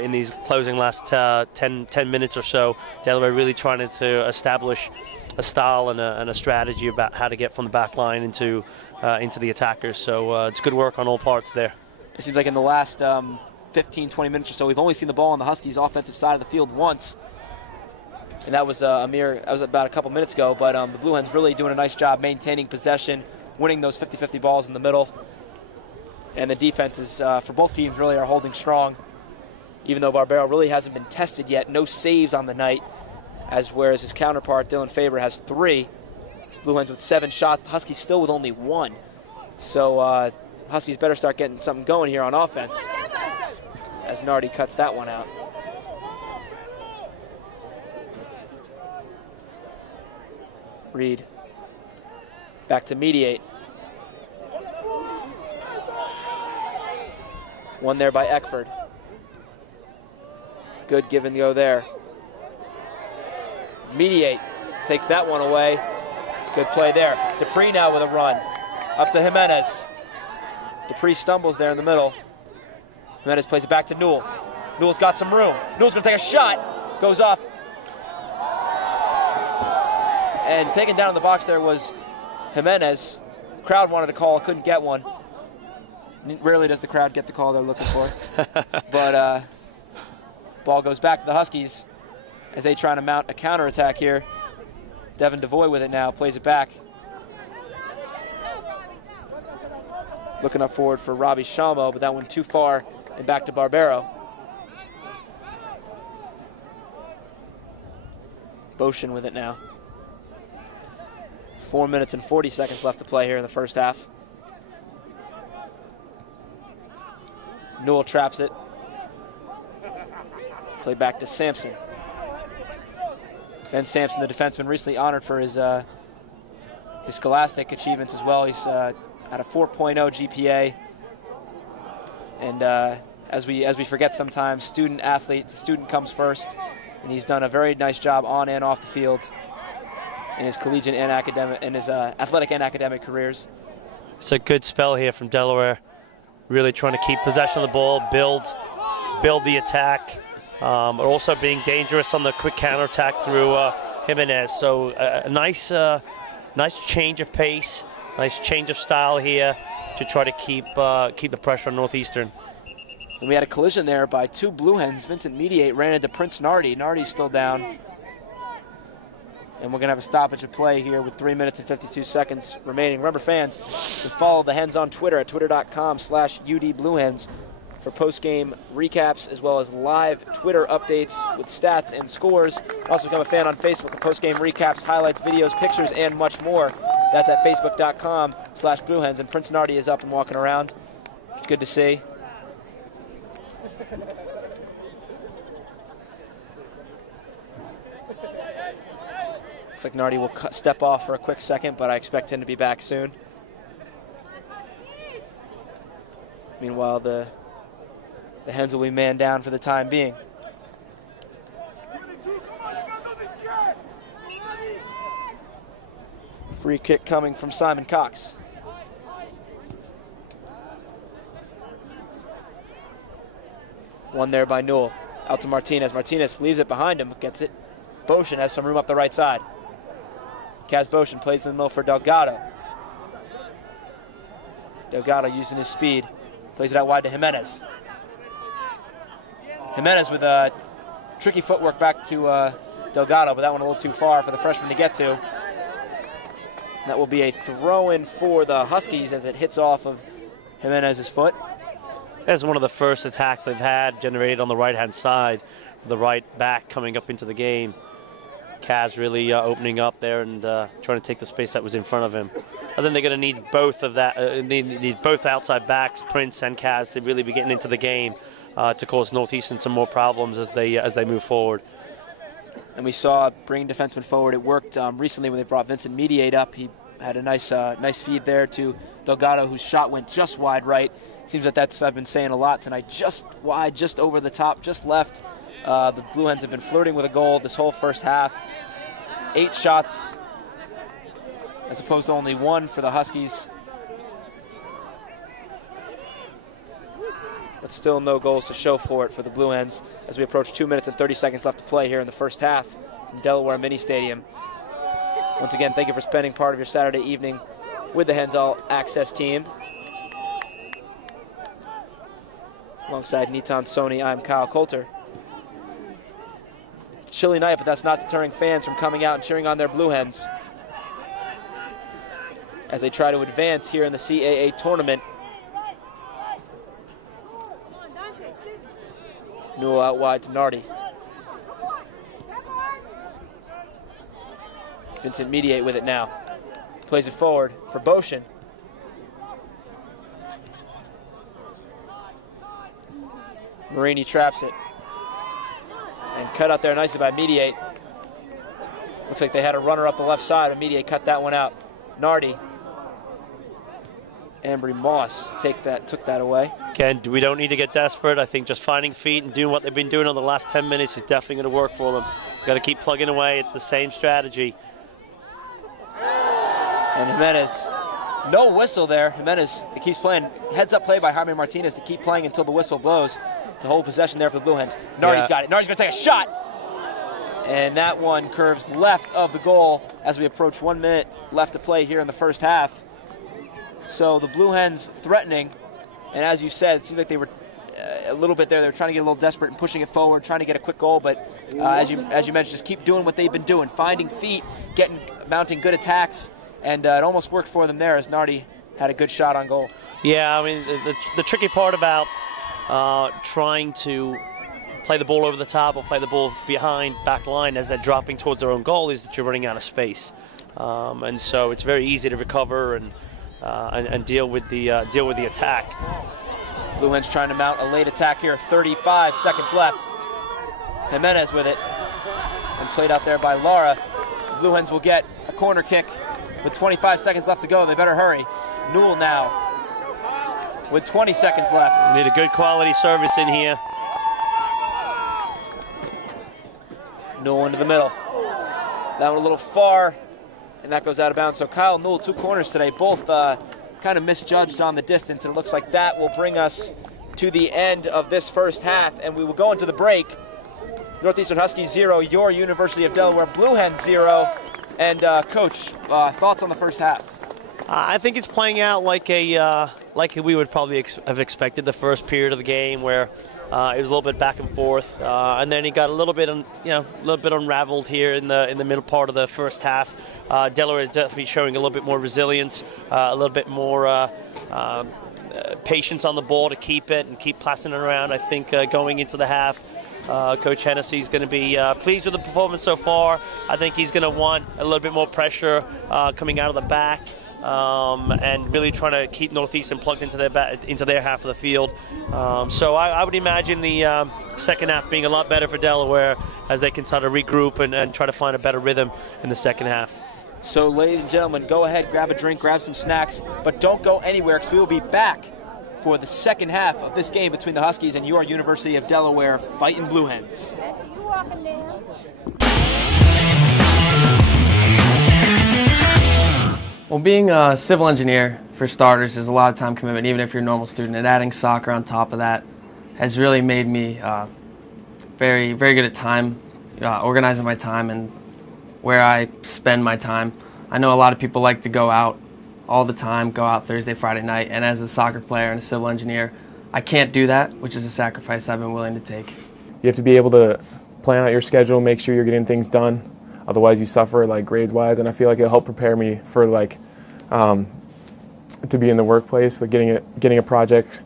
in these closing last 10 minutes or so. Delaware really trying to establish a style and a strategy about how to get from the back line into the attackers. So it's good work on all parts there. It seems like in the last 15, 20 minutes or so, we've only seen the ball on the Huskies' offensive side of the field once. And that was about a couple minutes ago, but the Blue Hens really doing a nice job maintaining possession, winning those 50-50 balls in the middle. And the defenses for both teams really are holding strong, even though Barbero really hasn't been tested yet. No saves on the night, whereas his counterpart, Dylan Faber, has 3. Blue Hens with 7 shots, the Huskies still with only 1. So Huskies better start getting something going here on offense, as Nardi cuts that one out. Reed. Back to Mediate. One there by Eckford. Good give and go there. Mediate takes that one away. Good play there. Dupree now with a run. Up to Jimenez. Dupree stumbles there in the middle. Jimenez plays it back to Newell. Newell's got some room. Newell's gonna take a shot. Goes off. And taken down in the box there was Jimenez. Crowd wanted a call, couldn't get one. Rarely does the crowd get the call they're looking for. But ball goes back to the Huskies as they try to mount a counterattack here. Devin Devoy with it now, plays it back. Looking up forward for Robbie Shalmo, but that one too far and back to Barbero. Boshin with it now. 4 minutes and 40 seconds left to play here in the first half. Newell traps it. Play back to Sampson. Ben Sampson, the defenseman, recently honored for his scholastic achievements as well. He's at a 4.0 GPA. And as we forget sometimes, student athlete, the student comes first. And he's done a very nice job on and off the field in his collegiate and academic, in his athletic and academic careers. It's a good spell here from Delaware. Really trying to keep possession of the ball, build the attack, but also being dangerous on the quick counterattack through Jimenez. So a nice change of pace, nice change of style here to try to keep the pressure on Northeastern. And we had a collision there by 2 Blue Hens. Vincent Mediate ran into Prince Nardi. Nardi's still down. And we're going to have a stoppage of play here with 3 minutes and 52 seconds remaining. Remember, fans, you can follow the Hens on Twitter at twitter.com/UDBlueHens for post-game recaps as well as live Twitter updates with stats and scores. Also become a fan on Facebook for post-game recaps, highlights, videos, pictures, and much more. That's at facebook.com/BlueHens. And Prince Nardi is up and walking around. Good to see. Looks like Nardi will step off for a quick second, but I expect him to be back soon. Meanwhile, the Hens will be man down for the time being. Free kick coming from Simon Cox. One there by Newell. Out to Martinez. Martinez leaves it behind him, gets it. Boshin has some room up the right side. Kaz Boshin plays in the middle for Delgado. Delgado using his speed. Plays it out wide to Jimenez. Jimenez with a tricky footwork back to Delgado, but that one a little too far for the freshman to get to. That will be a throw-in for the Huskies as it hits off of Jimenez's foot. That's one of the first attacks they've had generated on the right-hand side. The right back coming up into the game. Kaz really opening up there and trying to take the space that was in front of him. I think they're going to need both of that. Need both outside backs, Prince and Kaz, to really be getting into the game to cause Northeastern some more problems as they move forward. And we saw bringing defensemen forward. It worked recently when they brought Vincent Mediate up. He had a nice feed there to Delgado, whose shot went just wide right. Seems like that's, I've been saying a lot tonight, just wide, just over the top, just left. The Blue Hens have been flirting with a goal this whole first half. 8 shots as opposed to only 1 for the Huskies. But still no goals to show for it for the Blue Hens as we approach 2 minutes and 30 seconds left to play here in the first half from Delaware Mini Stadium. Once again, thank you for spending part of your Saturday evening with the Hens All Access team. Alongside Nitan Soni, I'm Kyle Coulter. Chilly night, but that's not deterring fans from coming out and cheering on their Blue Hens as they try to advance here in the CAA tournament. Newell out wide to Nardi. Vincent Mediate with it now. Plays it forward for Boshin. Marini traps it. And cut out there nicely by Mediate. Looks like they had a runner up the left side, and Mediate cut that one out. Nardi. Ambry Moss took that away. Ken, we don't need to get desperate. I think just finding feet and doing what they've been doing on the last 10 minutes is definitely going to work for them. Got to keep plugging away at the same strategy. And Jimenez, no whistle there. Jimenez keeps playing. Heads up play by Jaime Martinez to keep playing until the whistle blows to hold possession there for the Blue Hens. Nardi's got it. Nardi's going to take a shot. And that one curves left of the goal as we approach 1 minute left to play here in the first half. So the Blue Hens threatening, and as you said, it seemed like they were a little bit there. They were trying to get a little desperate and pushing it forward, trying to get a quick goal. But as you mentioned, just keep doing what they've been doing, finding feet, mounting good attacks, and it almost worked for them there as Nardi had a good shot on goal. Yeah, I mean the tricky part about trying to play the ball over the top or play the ball behind back line as they're dropping towards their own goal is that you're running out of space, and so it's very easy to recover and deal with the attack. Blue Hens trying to mount a late attack here. 35 seconds left. Jimenez with it, and played out there by Lara. The Blue Hens will get a corner kick with 25 seconds left to go. They better hurry. Newell now with 20 seconds left. Need a good quality service in here. Newell into the middle. That one a little far, and that goes out of bounds. So Kyle Newell, 2 corners today, both kind of misjudged on the distance, and it looks like that will bring us to the end of this first half, and we will go into the break. Northeastern Huskies 0, your University of Delaware Blue Hens 0. And Coach, thoughts on the first half? I think it's playing out like a like we would probably have expected the first period of the game, where it was a little bit back and forth, and then he got a little bit, unraveled here in the middle part of the first half. Delaware is definitely showing a little bit more resilience, a little bit more patience on the ball to keep it and keep passing it around. I think going into the half, Coach Hennessy's going to be pleased with the performance so far. I think he's going to want a little bit more pressure coming out of the back, and really trying to keep Northeastern plugged into their half of the field. So I would imagine the second half being a lot better for Delaware as they can sort of regroup and try to find a better rhythm in the second half. So, ladies and gentlemen, go ahead, grab a drink, grab some snacks, but don't go anywhere because we will be back for the second half of this game between the Huskies and your University of Delaware Fighting Blue Hens. Well, being a civil engineer, for starters, is a lot of time commitment, even if you're a normal student, and adding soccer on top of that has really made me very, very good at time, organizing my time and where I spend my time. I know a lot of people like to go out all the time, go out Thursday, Friday night, and as a soccer player and a civil engineer, I can't do that, which is a sacrifice I've been willing to take. You have to be able to plan out your schedule, make sure you're getting things done, otherwise you suffer like grades-wise, and I feel like it'll help prepare me for like to be in the workplace, like getting a project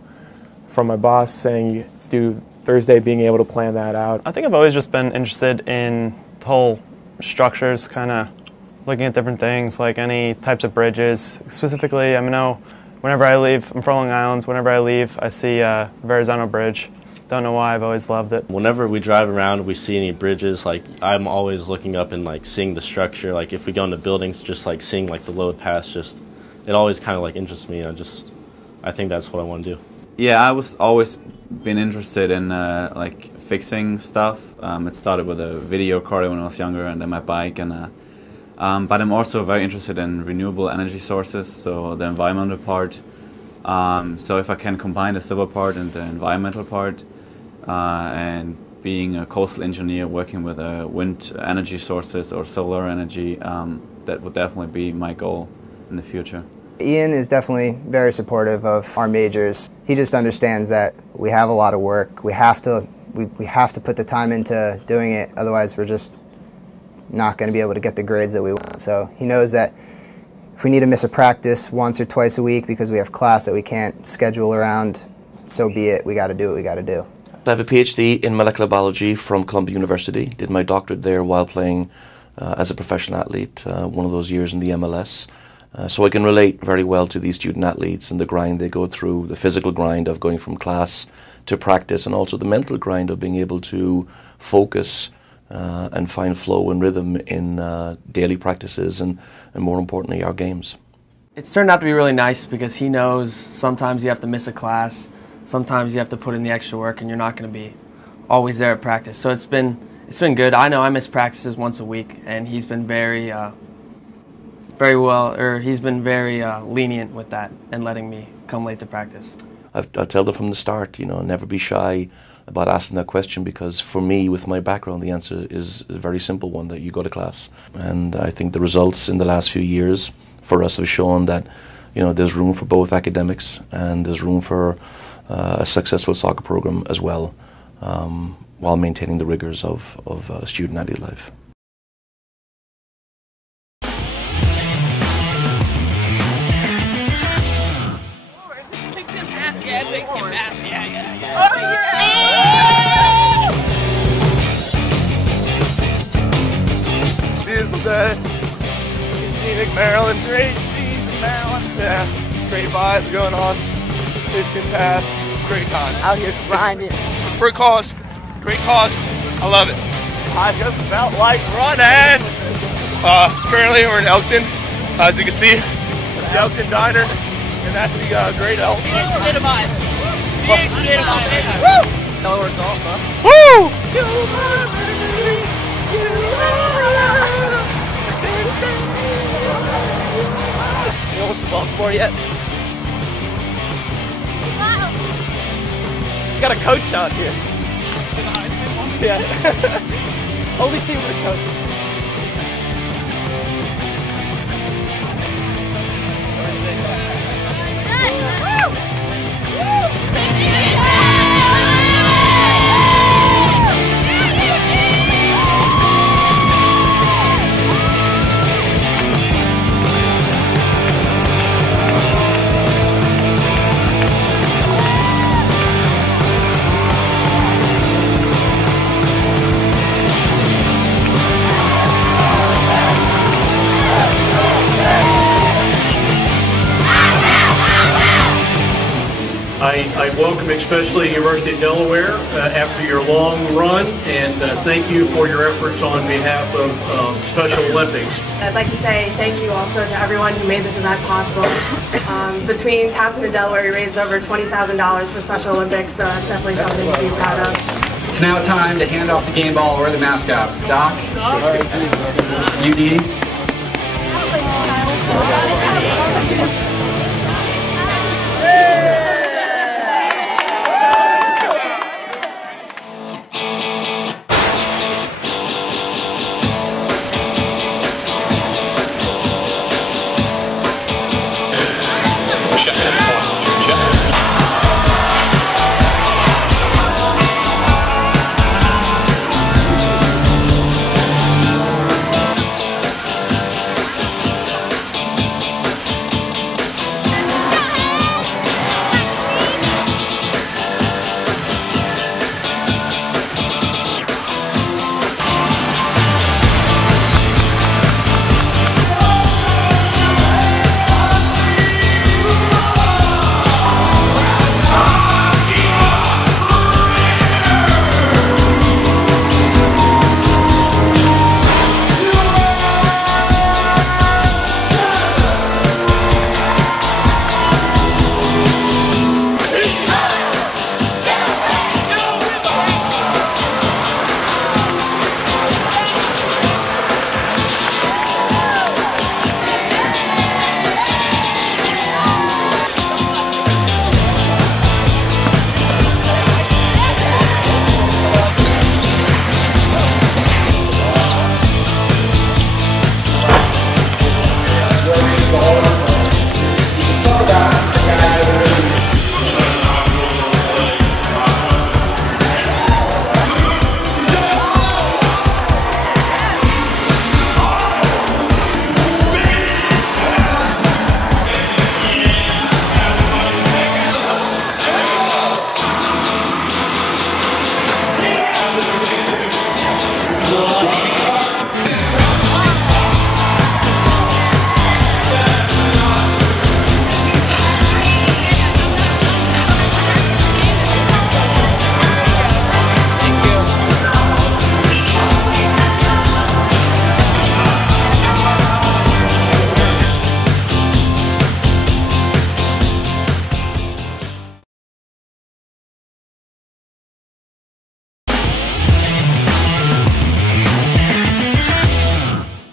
from my boss saying it's due Thursday, being able to plan that out. I think I've always just been interested in the whole structures, kind of looking at different things, like any types of bridges. Specifically, I know whenever I leave, I'm from Long Island, whenever I leave, I see the Verrazano Bridge. Don't know why, I've always loved it. Whenever we drive around, we see any bridges, like I'm always looking up and like seeing the structure. Like if we go into buildings, just like seeing like the load pass, just it always kind of like interests me. I think that's what I want to do. Yeah, I was always been interested in like fixing stuff. It started with a video recorder when I was younger, and then my bike, and but I'm also very interested in renewable energy sources, so the environmental part. So if I can combine the civil part and the environmental part, and being a coastal engineer working with wind energy sources or solar energy, that would definitely be my goal in the future. Ian is definitely very supportive of our majors. He just understands that we have a lot of work. We have to put the time into doing it, otherwise we're just not going to be able to get the grades that we want. So he knows that if we need to miss a practice once or twice a week because we have class that we can't schedule around, so be it. We got to do what we got to do. I have a PhD in molecular biology from Columbia University. Did my doctorate there while playing as a professional athlete, one of those years in the MLS. So I can relate very well to these student athletes and the grind they go through, the physical grind of going from class to practice, and also the mental grind of being able to focus and find flow and rhythm in daily practices and more importantly, our games. It's turned out to be really nice because he knows sometimes you have to miss a class, sometimes you have to put in the extra work, and you're not going to be always there at practice. So it's been good. I know I miss practices once a week, and he's been very lenient with that and letting me come late to practice. I tell them from the start, never be shy about asking that question, because for me, with my background, the answer is a very simple one, that you go to class. And I think the results in the last few years for us have shown that, there's room for both academics and there's room for a successful soccer program as well, while maintaining the rigors of student-athlete life. Beautiful day. Scenic Maryland, great season, Maryland. Yeah, great vibes going on. Fishing pass, great time. Out here grinding. For a cause, great cause. I love it. I just felt like running. Currently we're in Elkton. As you can see, it's the Elkton Diner, and that's the Great Elk. Woo! Delaware golf, huh? Woo! You know what's the ball for yet? You got a coach out here. Yeah. Only team with a coach. I welcome especially the University of Delaware after your long run, and thank you for your efforts on behalf of Special Olympics. I'd like to say thank you also to everyone who made this event possible. Between Towson and Delaware, we raised over $20,000 for Special Olympics, so that's definitely something to be proud of. It's now time to hand off the game ball or the mascots. Doc, UD.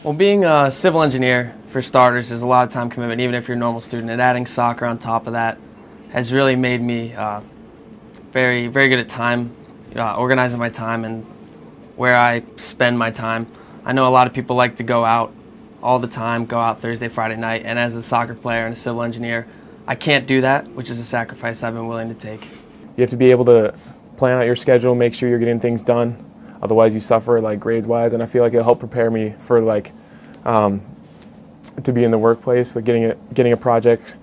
Well, being a civil engineer, for starters, is a lot of time commitment, even if you're a normal student. And adding soccer on top of that has really made me very, very good at time, organizing my time and where I spend my time. I know a lot of people like to go out all the time, go out Thursday, Friday night, and as a soccer player and a civil engineer, I can't do that, which is a sacrifice I've been willing to take. You have to be able to plan out your schedule, make sure you're getting things done. Otherwise, you suffer like grades-wise, and I feel like it'll help prepare me for like to be in the workplace, like getting a project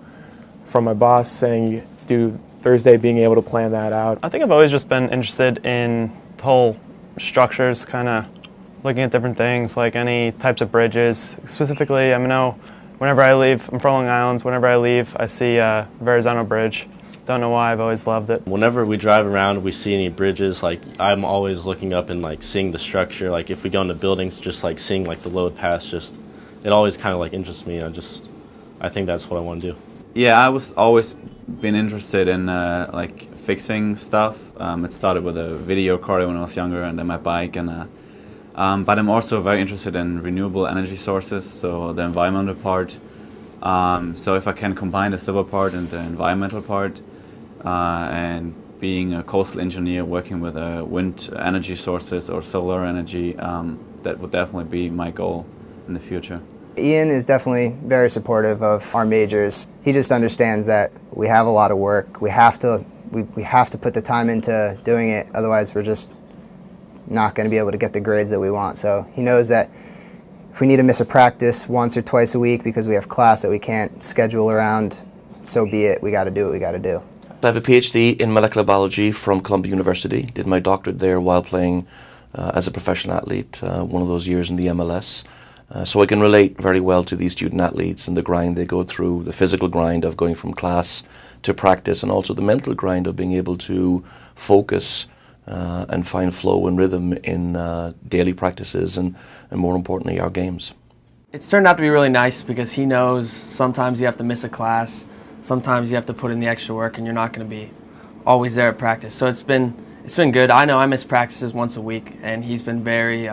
from my boss saying it's due Thursday, being able to plan that out. I think I've always just been interested in the whole structures, kind of looking at different things, like any types of bridges. Specifically, I know whenever I leave, I'm from Long Island, whenever I leave, I see Verrazano Bridge. Don't know why, I've always loved it. Whenever we drive around, if we see any bridges, like I'm always looking up and like seeing the structure. Like if we go into buildings, just like seeing like the load pass, just it always kind of like interests me. I think that's what I want to do. Yeah, I was always been interested in like fixing stuff. It started with a video car when I was younger, and then my bike, and but I'm also very interested in renewable energy sources, so the environmental part. So if I can combine the civil part and the environmental part, and being a coastal engineer working with wind energy sources or solar energy, that would definitely be my goal in the future. Ian is definitely very supportive of our majors. He just understands that we have a lot of work. We have to put the time into doing it, otherwise we're just not going to be able to get the grades that we want. So he knows that if we need to miss a practice once or twice a week because we have class that we can't schedule around, so be it. We got to do what we got to do. I have a PhD in molecular biology from Columbia University. Did my doctorate there while playing as a professional athlete, one of those years in the MLS. So I can relate very well to these student athletes and the grind they go through, the physical grind of going from class to practice, and also the mental grind of being able to focus and find flow and rhythm in daily practices and more importantly, our games. It's turned out to be really nice because he knows sometimes you have to miss a class, sometimes you have to put in the extra work and you're not going to be always there at practice. So it's been good. I know I miss practices once a week, and he's been very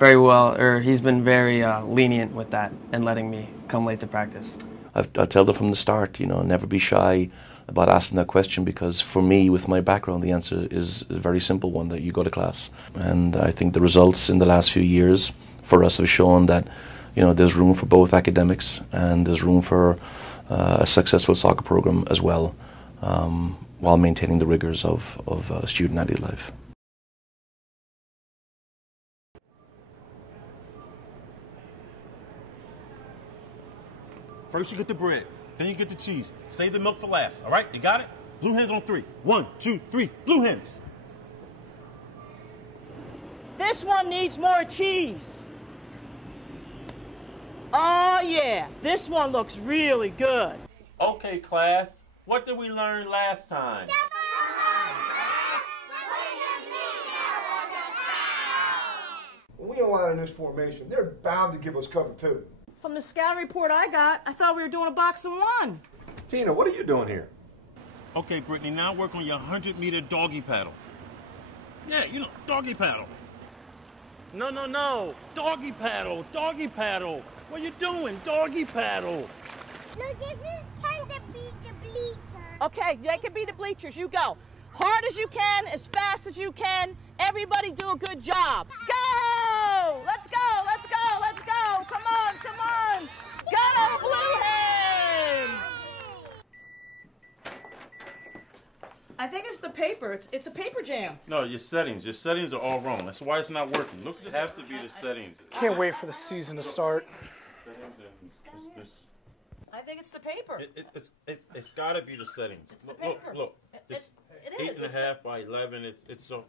lenient with that and letting me come late to practice. I tell them from the start, never be shy about asking that question, because for me, with my background, the answer is a very simple one, that you go to class. And I think the results in the last few years for us have shown that, there's room for both academics and there's room for a successful soccer program as well, while maintaining the rigors of student-athlete life. First you get the bread, then you get the cheese. Save the milk for last, all right? You got it? Blue Hens on 3. 1, 2, 3, Blue Hens. This one needs more cheese. Oh yeah, this one looks really good. Okay, class, what did we learn last time? When we align in this formation, they're bound to give us cover too. From the scouting report I got, I thought we were doing a box and one. Tina, what are you doing here? Okay, Brittany, now work on your 100-meter doggy paddle. Yeah, doggy paddle. No, doggy paddle, doggy paddle. What are you doing, doggy paddle? No, this is trying to be the bleachers. Okay, they can be the bleachers. You go. Hard as you can, as fast as you can. Everybody do a good job. Go! Let's go, let's go, let's go. Come on, come on. Go, Blue Hens! I think it's the paper. It's a paper jam. No, your settings are all wrong. That's why it's not working. Look, it has to be the settings. Can't wait for the season to start. I think it's the paper. It's got to be the settings. It's the paper. Look. It is. 8.5 by 11. It's all.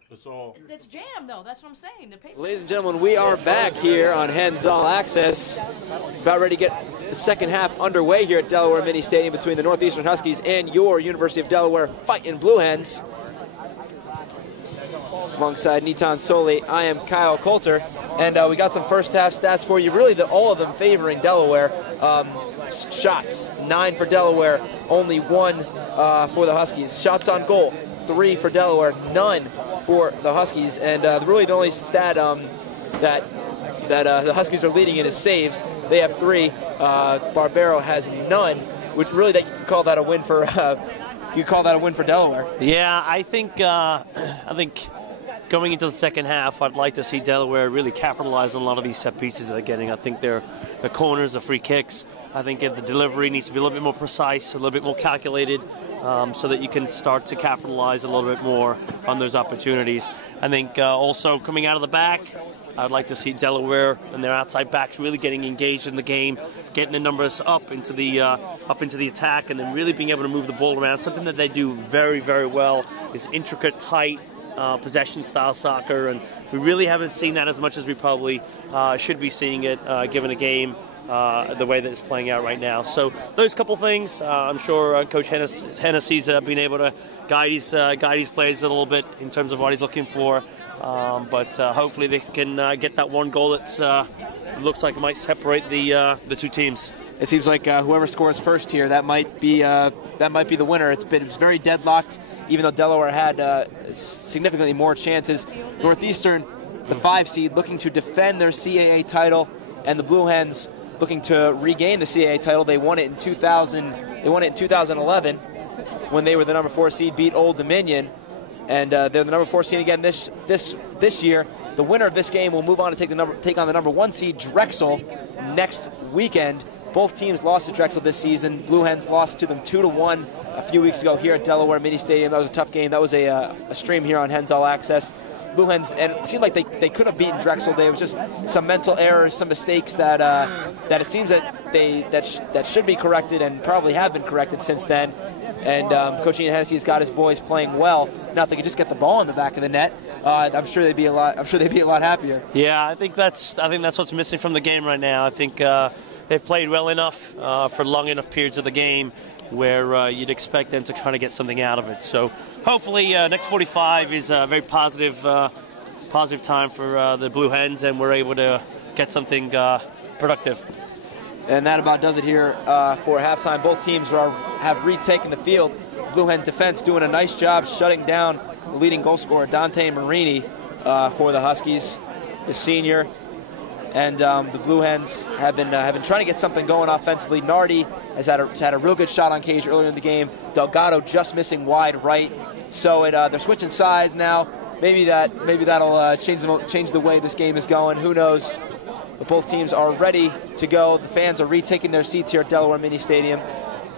It's jam though. That's what I'm saying. The paper. Ladies and gentlemen, we are back here on Hens All Access. About ready to get the second half underway here at Delaware Mini Stadium between the Northeastern Huskies and your University of Delaware Fightin' Blue Hens. Alongside Nitan Soli, I am Kyle Coulter, and we got some first half stats for you. Really, all of them favoring Delaware. Shots, 9 for Delaware, only 1 for the Huskies. Shots on goal, 3 for Delaware, none for the Huskies. And really the only stat that the Huskies are leading in is saves. They have 3. Barbero has none. Which really, that you could call that a win for. You call that a win for Delaware. Yeah, I think going into the second half, I'd like to see Delaware really capitalize on a lot of these set pieces that they're getting. I think the corners, the free kicks. I think the delivery needs to be a little bit more precise, a little bit more calculated, so that you can start to capitalize a little bit more on those opportunities. I think also coming out of the back, I'd like to see Delaware and their outside backs really getting engaged in the game, getting the numbers up into the attack, and then really being able to move the ball around. Something that they do very, very well is intricate, tight, possession-style soccer, and we really haven't seen that as much as we probably should be seeing it, given a game the way that it's playing out right now. So those couple things, I'm sure Coach Hennessy's been able to guide his players a little bit in terms of what he's looking for, but hopefully they can get that one goal that looks like it might separate the two teams. It seems like whoever scores first here, that might be the winner. It was very deadlocked, even though Delaware had significantly more chances. Northeastern, the 5 seed, looking to defend their CAA title, and the Blue Hens looking to regain the CAA title. They won it in 2000. They won it in 2011 when they were the number 4 seed, beat Old Dominion, and they're the number 4 seed again this year. The winner of this game will move on to take on the number 1 seed Drexel next weekend. Both teams lost to Drexel this season. Blue Hens lost to them 2-1 a few weeks ago here at Delaware Mini Stadium. That was a tough game. That was a stream here on Hens All Access. Blue Hens, and it seemed like they could have beaten Drexel. There was just some mental errors, some mistakes that it seems that should be corrected and probably have been corrected since then. And Coach Ian Hennessy has got his boys playing well. Now if they could just get the ball in the back of the net, I'm sure they'd be a lot happier. Yeah, I think that's what's missing from the game right now. I think they've played well enough for long enough periods of the game where you'd expect them to kind of get something out of it. So hopefully next 45 is a very positive time for the Blue Hens, and we're able to get something productive. And that about does it here for halftime. Both teams have retaken the field. Blue Hen defense doing a nice job shutting down the leading goal scorer, Dante Marini, for the Huskies, the senior. And the Blue Hens have been trying to get something going offensively. Nardi has had a real good shot on cage earlier in the game. Delgado just missing wide right. So they're switching sides now. Maybe that'll change the way this game is going. Who knows? But both teams are ready to go. The fans are retaking their seats here at Delaware Mini Stadium.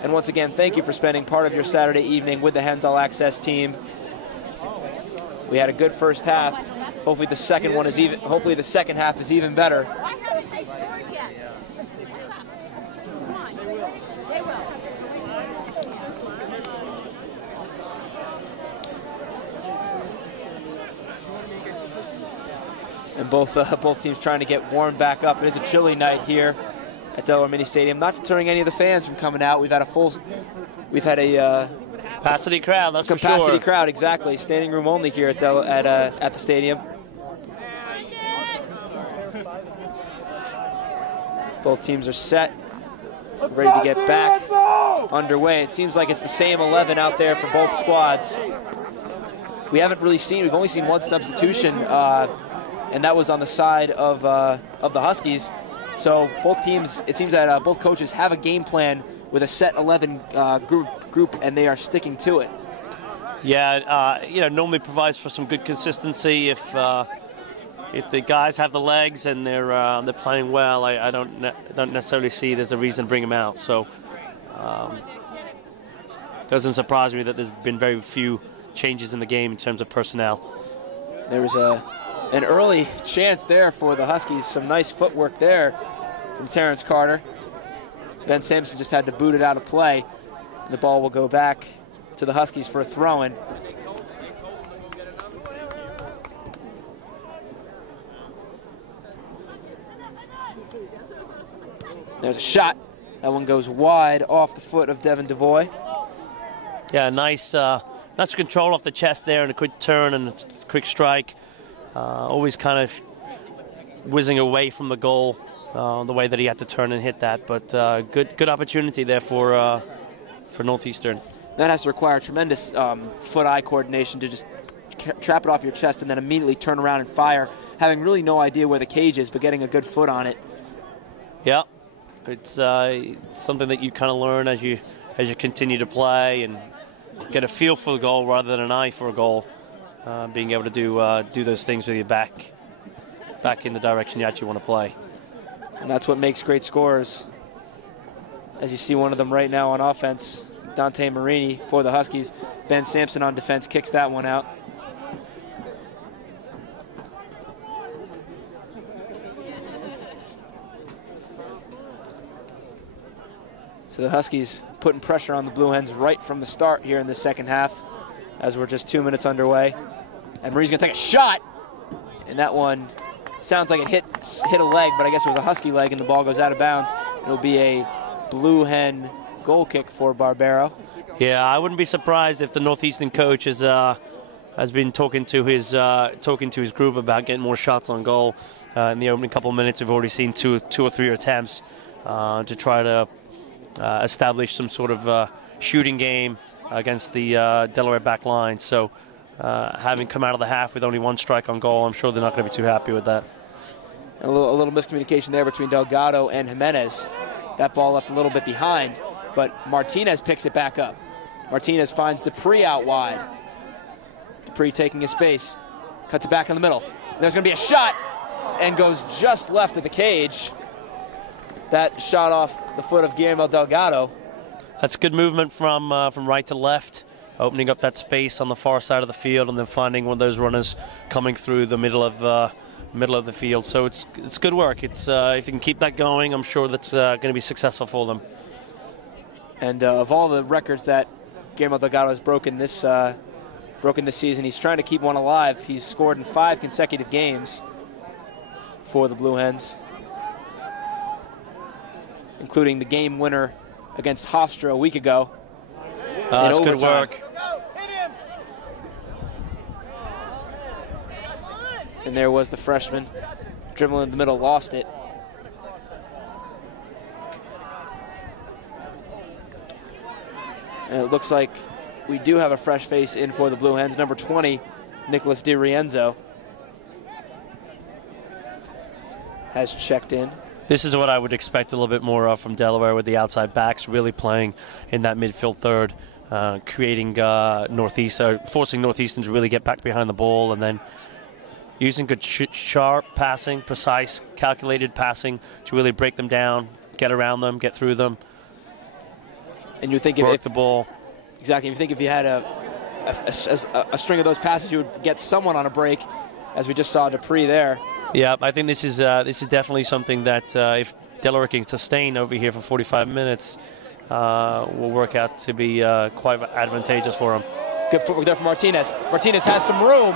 And once again, thank you for spending part of your Saturday evening with the Hens All Access team. We had a good first half. Hopefully the second half is even better. Why haven't they scored yet? What's up? Come on. They will. And both teams trying to get warmed back up. It is a chilly night here at Delaware Mini Stadium. Not deterring any of the fans from coming out. We've had a capacity crowd. That's capacity for sure. crowd, exactly. Standing room only here at the stadium. Both teams are set, ready to get back underway. It seems like it's the same 11 out there for both squads. We've only seen one substitution, and that was on the side of the Huskies. So both teams, it seems that both coaches have a game plan with a set 11 group, and they are sticking to it. Yeah, normally provides for some good consistency if the guys have the legs and they're playing well. I don't necessarily see there's a reason to bring them out. So doesn't surprise me that there's been very few changes in the game in terms of personnel. There was an early chance there for the Huskies. Some nice footwork there from Terrence Carter. Ben Sampson just had to boot it out of play. The ball will go back to the Huskies for a throw-in. There's a shot. That one goes wide off the foot of Devin DeVoy. Yeah, nice control off the chest there, and a quick turn and a quick strike. Always kind of whizzing away from the goal the way that he had to turn and hit that. But good opportunity there for Northeastern. That has to require tremendous foot-eye coordination to just trap it off your chest and then immediately turn around and fire, having really no idea where the cage is, but getting a good foot on it. Yeah, it's something that you kind of learn as you continue to play and get a feel for the goal rather than an eye for a goal. Being able to do those things with your back in the direction you actually want to play. And that's what makes great scorers. As you see one of them right now on offense, Dante Marini for the Huskies. Ben Sampson on defense kicks that one out. So the Huskies putting pressure on the Blue Hens right from the start here in the second half as we're just 2 minutes underway. And Marie's gonna take a shot, and that one sounds like it hit a leg, but I guess it was a Husky leg, and the ball goes out of bounds. It'll be a Blue Hen goal kick for Barbero. Yeah, I wouldn't be surprised if the Northeastern coach has been talking to his group about getting more shots on goal. In the opening couple of minutes, we've already seen two or three attempts to try to establish some sort of shooting game against the Delaware back line. So having come out of the half with only one strike on goal, I'm sure they're not going to be too happy with that. A little miscommunication there between Delgado and Jimenez. That ball left a little bit behind, but Martinez picks it back up. Martinez finds Dupree out wide. Dupree taking his space, cuts it back in the middle. There's going to be a shot, and goes just left of the cage. That shot off the foot of Guillermo Delgado. That's good movement from right to left, opening up that space on the far side of the field, and then finding one of those runners coming through the middle of the field. So it's good work. It's if you can keep that going, I'm sure that's going to be successful for them. And of all the records that Guillermo Delgado has broken this season, he's trying to keep one alive. He's scored in 5 consecutive games for the Blue Hens, including the game winner against Hofstra a week ago. That's good work. And there was the freshman, dribbling in the middle, lost it. And it looks like we do have a fresh face in for the Blue Hens, number 20, Nicholas DiRienzo, has checked in. This is what I would expect a little bit more of from Delaware, with the outside backs really playing in that midfield third, creating forcing Northeastern to really get back behind the ball, and then using good sharp passing, precise, calculated passing to really break them down, get around them, get through them. And you think if the ball. Exactly. You think if you had a string of those passes, you would get someone on a break, as we just saw Dupree there. Yeah, I think this is definitely something that if Delaware can sustain over here for 45 minutes, will work out to be quite advantageous for him. Good footwork there for Martinez. Martinez has some room.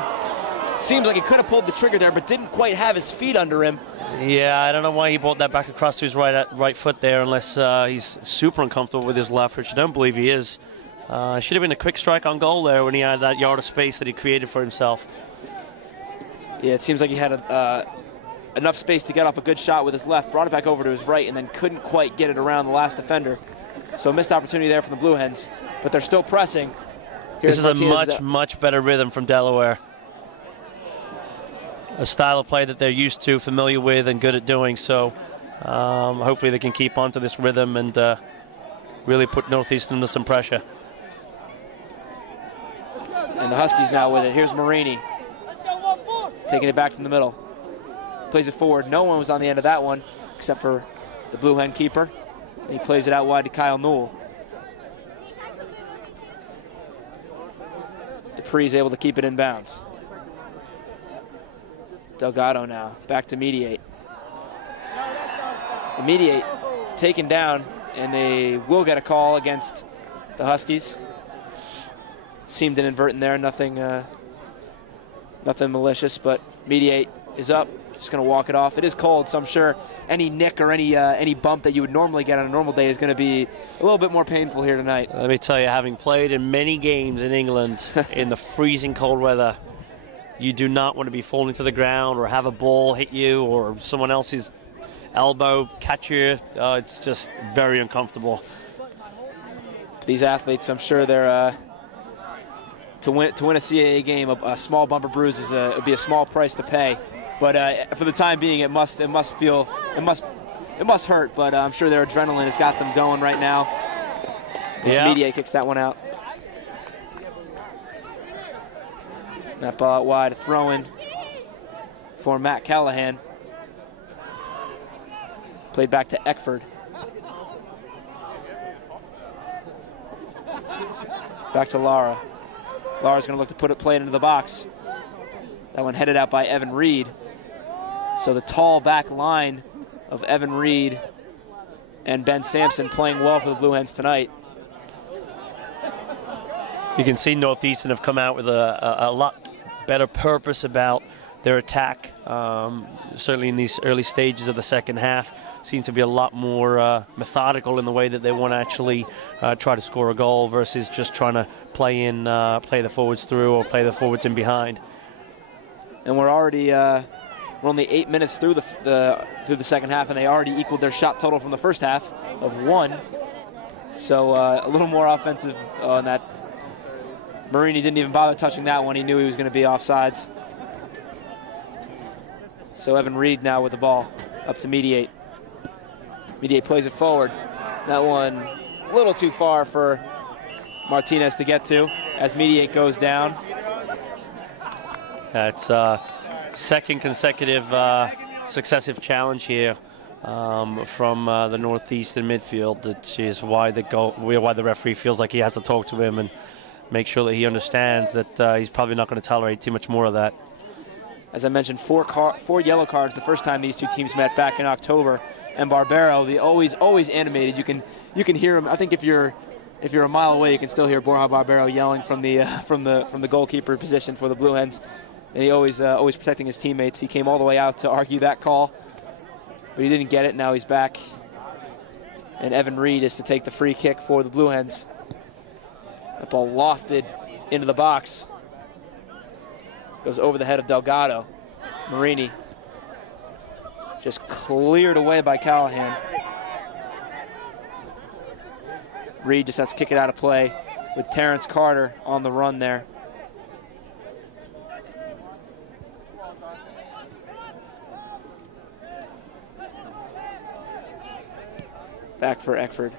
Seems like he could have pulled the trigger there, but didn't quite have his feet under him. Yeah, I don't know why he brought that back across to his right foot there, unless he's super uncomfortable with his left, which I don't believe he is. Should have been a quick strike on goal there when he had that yard of space that he created for himself. Yeah, it seems like he had enough space to get off a good shot with his left, brought it back over to his right, and then couldn't quite get it around the last defender. So a missed opportunity there from the Blue Hens, but they're still pressing. This is a much better rhythm from Delaware. A style of play that they're used to, familiar with, and good at doing. So hopefully they can keep on to this rhythm and really put Northeastern under some pressure. And the Huskies now with it. Here's Marini, taking it back from the middle. Plays it forward. No one was on the end of that one except for the Blue Hen keeper. And he plays it out wide to Kyle Newell. Dupree's able to keep it in bounds. Delgado now, back to Mediate. The Mediate taken down, and they will get a call against the Huskies. Seemed inadvertent there, nothing malicious, but Mediate is up, just gonna walk it off. It is cold, so I'm sure any nick or any bump that you would normally get on a normal day is gonna be a little bit more painful here tonight. Let me tell you, having played in many games in England in the freezing cold weather, you do not want to be falling to the ground or have a ball hit you or someone else's elbow catch you. It's just very uncomfortable. These athletes, I'm sure they're to win a CAA game, a small bumper bruise would be a small price to pay. But for the time being, it must hurt. But I'm sure their adrenaline has got them going right now. Yeah. Mediate kicks that one out. That ball out wide, a throw-in for Matt Callahan. Played back to Eckford. Back to Lara. Lara's going to look to play it into the box. That one headed out by Evan Reed. So the tall back line of Evan Reed and Ben Sampson playing well for the Blue Hens tonight. You can see Northeastern have come out with a lot better purpose about their attack. Certainly in these early stages of the second half, seems to be a lot more methodical in the way that they want to actually try to score a goal versus just trying to play the forwards through or play the forwards in behind. And we're only 8 minutes through the second half, and they already equaled their shot total from the first half of 1. So a little more offensive on that. Marini didn't even bother touching that one. He knew he was going to be offsides. So Evan Reed now with the ball up to Mediate. Mediate plays it forward. That one a little too far for Martinez to get to as Mediate goes down. It's second consecutive successive challenge here from the Northeastern midfield, which is why the referee feels like he has to talk to him and make sure that he understands that he's probably not going to tolerate too much more of that. As I mentioned, four yellow cards the first time these two teams met back in October, and Barbero, the always animated. You can hear him. I think if you're a mile away, you can still hear Borja Barbero yelling from the goalkeeper position for the Blue Hens, and he always protecting his teammates. He came all the way out to argue that call, but he didn't get it. Now he's back, and Evan Reed is to take the free kick for the Blue Hens. That ball lofted into the box. Goes over the head of Delgado. Marini just cleared away by Callahan. Reed just has to kick it out of play with Terrence Carter on the run there. Back for Eckford.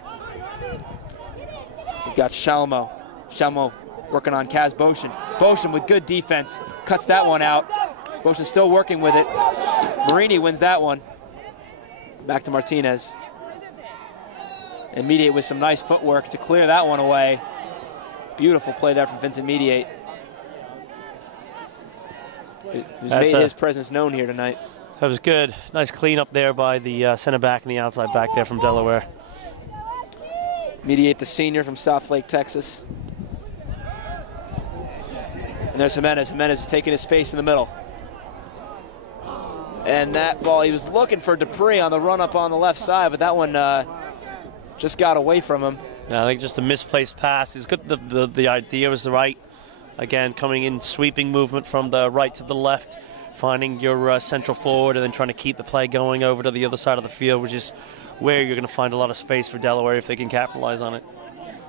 We've got Shalmo. Shalmo working on Kaz Boshin. Boshin with good defense, cuts that one out. Boshin still working with it. Marini wins that one. Back to Martinez. And Mediate with some nice footwork to clear that one away. Beautiful play there from Vincent Mediate, who's made his presence known here tonight. That was good. Nice clean up there by the center back and the outside back there from Delaware. Mediate, the senior from South Lake, Texas. And there's Jimenez. Jimenez is taking his space in the middle. And that ball, he was looking for Dupree on the run up on the left side, but that one just got away from him. Yeah, I think just a misplaced pass. He's good. The idea was the right. Again, coming in, sweeping movement from the right to the left, finding your central forward, and then trying to keep the play going over to the other side of the field, which is where you're going to find a lot of space for Delaware if they can capitalize on it.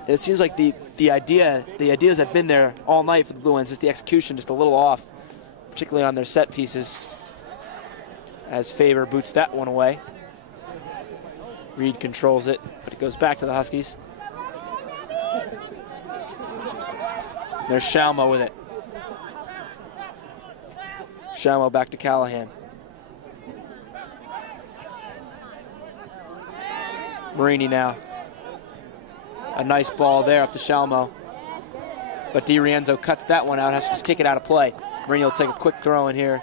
It seems like the ideas have been there all night for the Blue Hens. Just the execution just a little off, particularly on their set pieces. As Faber boots that one away. Reed controls it, but it goes back to the Huskies. There's Shalmo with it. Shalmo back to Callahan. Marini now. A nice ball there up to Shalmo. But DiRienzo cuts that one out, has to just kick it out of play. Marini will take a quick throw in here.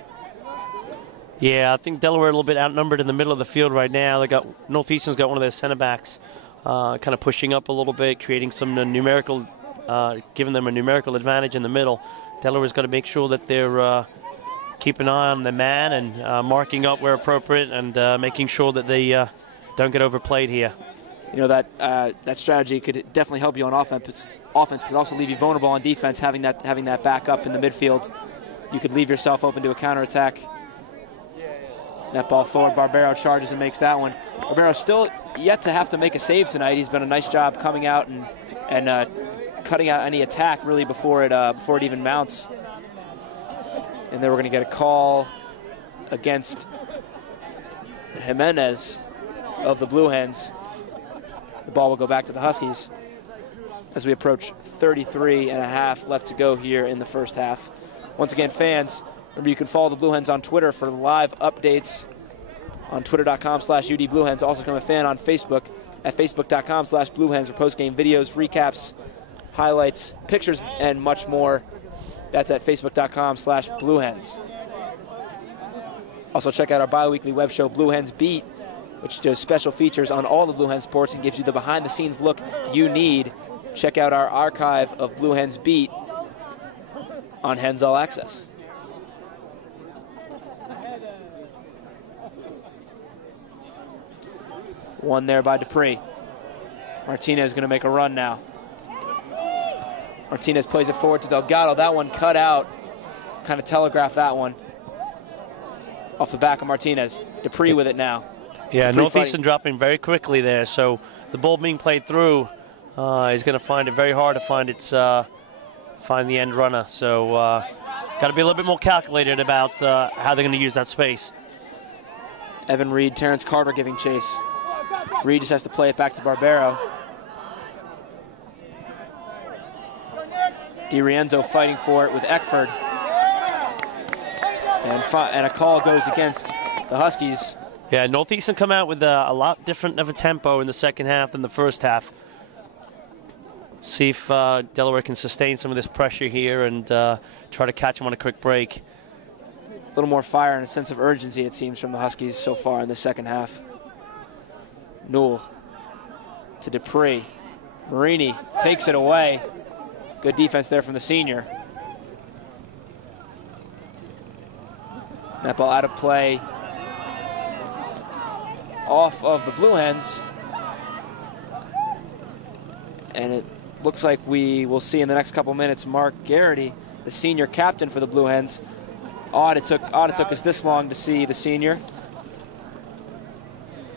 Yeah, I think Delaware a little bit outnumbered in the middle of the field right now. Northeastern's got one of their center backs kind of pushing up a little bit, creating some numerical, giving them a numerical advantage in the middle. Delaware's got to make sure that they're keeping an eye on the man and marking up where appropriate and making sure that they don't get overplayed here. You know, that strategy could definitely help you on offense, but also leave you vulnerable on defense, having that back up in the midfield. You could leave yourself open to a counterattack. That ball forward, Barbero charges and makes that one. Barbero still yet to have to make a save tonight. He's been a nice job coming out and cutting out any attack really before it even mounts. And then we're going to get a call against Jimenez of the Blue Hens. The ball will go back to the Huskies as we approach 33 and a half left to go here in the first half. Once again, fans, remember you can follow the Blue Hens on Twitter for live updates on twitter.com/UDBlueHens. Also become a fan on Facebook at facebook.com/BlueHens for post-game videos, recaps, highlights, pictures, and much more. That's at facebook.com/BlueHens. Also check out our bi-weekly web show, Blue Hens Beat, which does special features on all the Blue Hens sports and gives you the behind-the-scenes look you need. Check out our archive of Blue Hens Beat on Hens All Access. One there by Dupree. Martinez going to make a run now. Martinez plays it forward to Delgado. That one cut out. Kind of telegraphed that one. Off the back of Martinez. Dupree with it now. Yeah, Dupree Northeastern dropping very quickly there, so the ball being played through is going to find it very hard to find find the end runner. So got to be a little bit more calculated about how they're going to use that space. Evan Reed, Terrence Carter giving chase. Reed just has to play it back to Barbero. DiRienzo fighting for it with Eckford. And a call goes against the Huskies. Yeah, Northeastern come out with a lot different of a tempo in the second half than the first half. See if Delaware can sustain some of this pressure here and try to catch them on a quick break. A little more fire and a sense of urgency, it seems, from the Huskies so far in the second half. Newell to Dupree. Marini takes it away. Good defense there from the senior. That ball out of play off of the Blue Hens. And it looks like we will see in the next couple minutes Mark Garrity, the senior captain for the Blue Hens. Odd it took us this long to see the senior.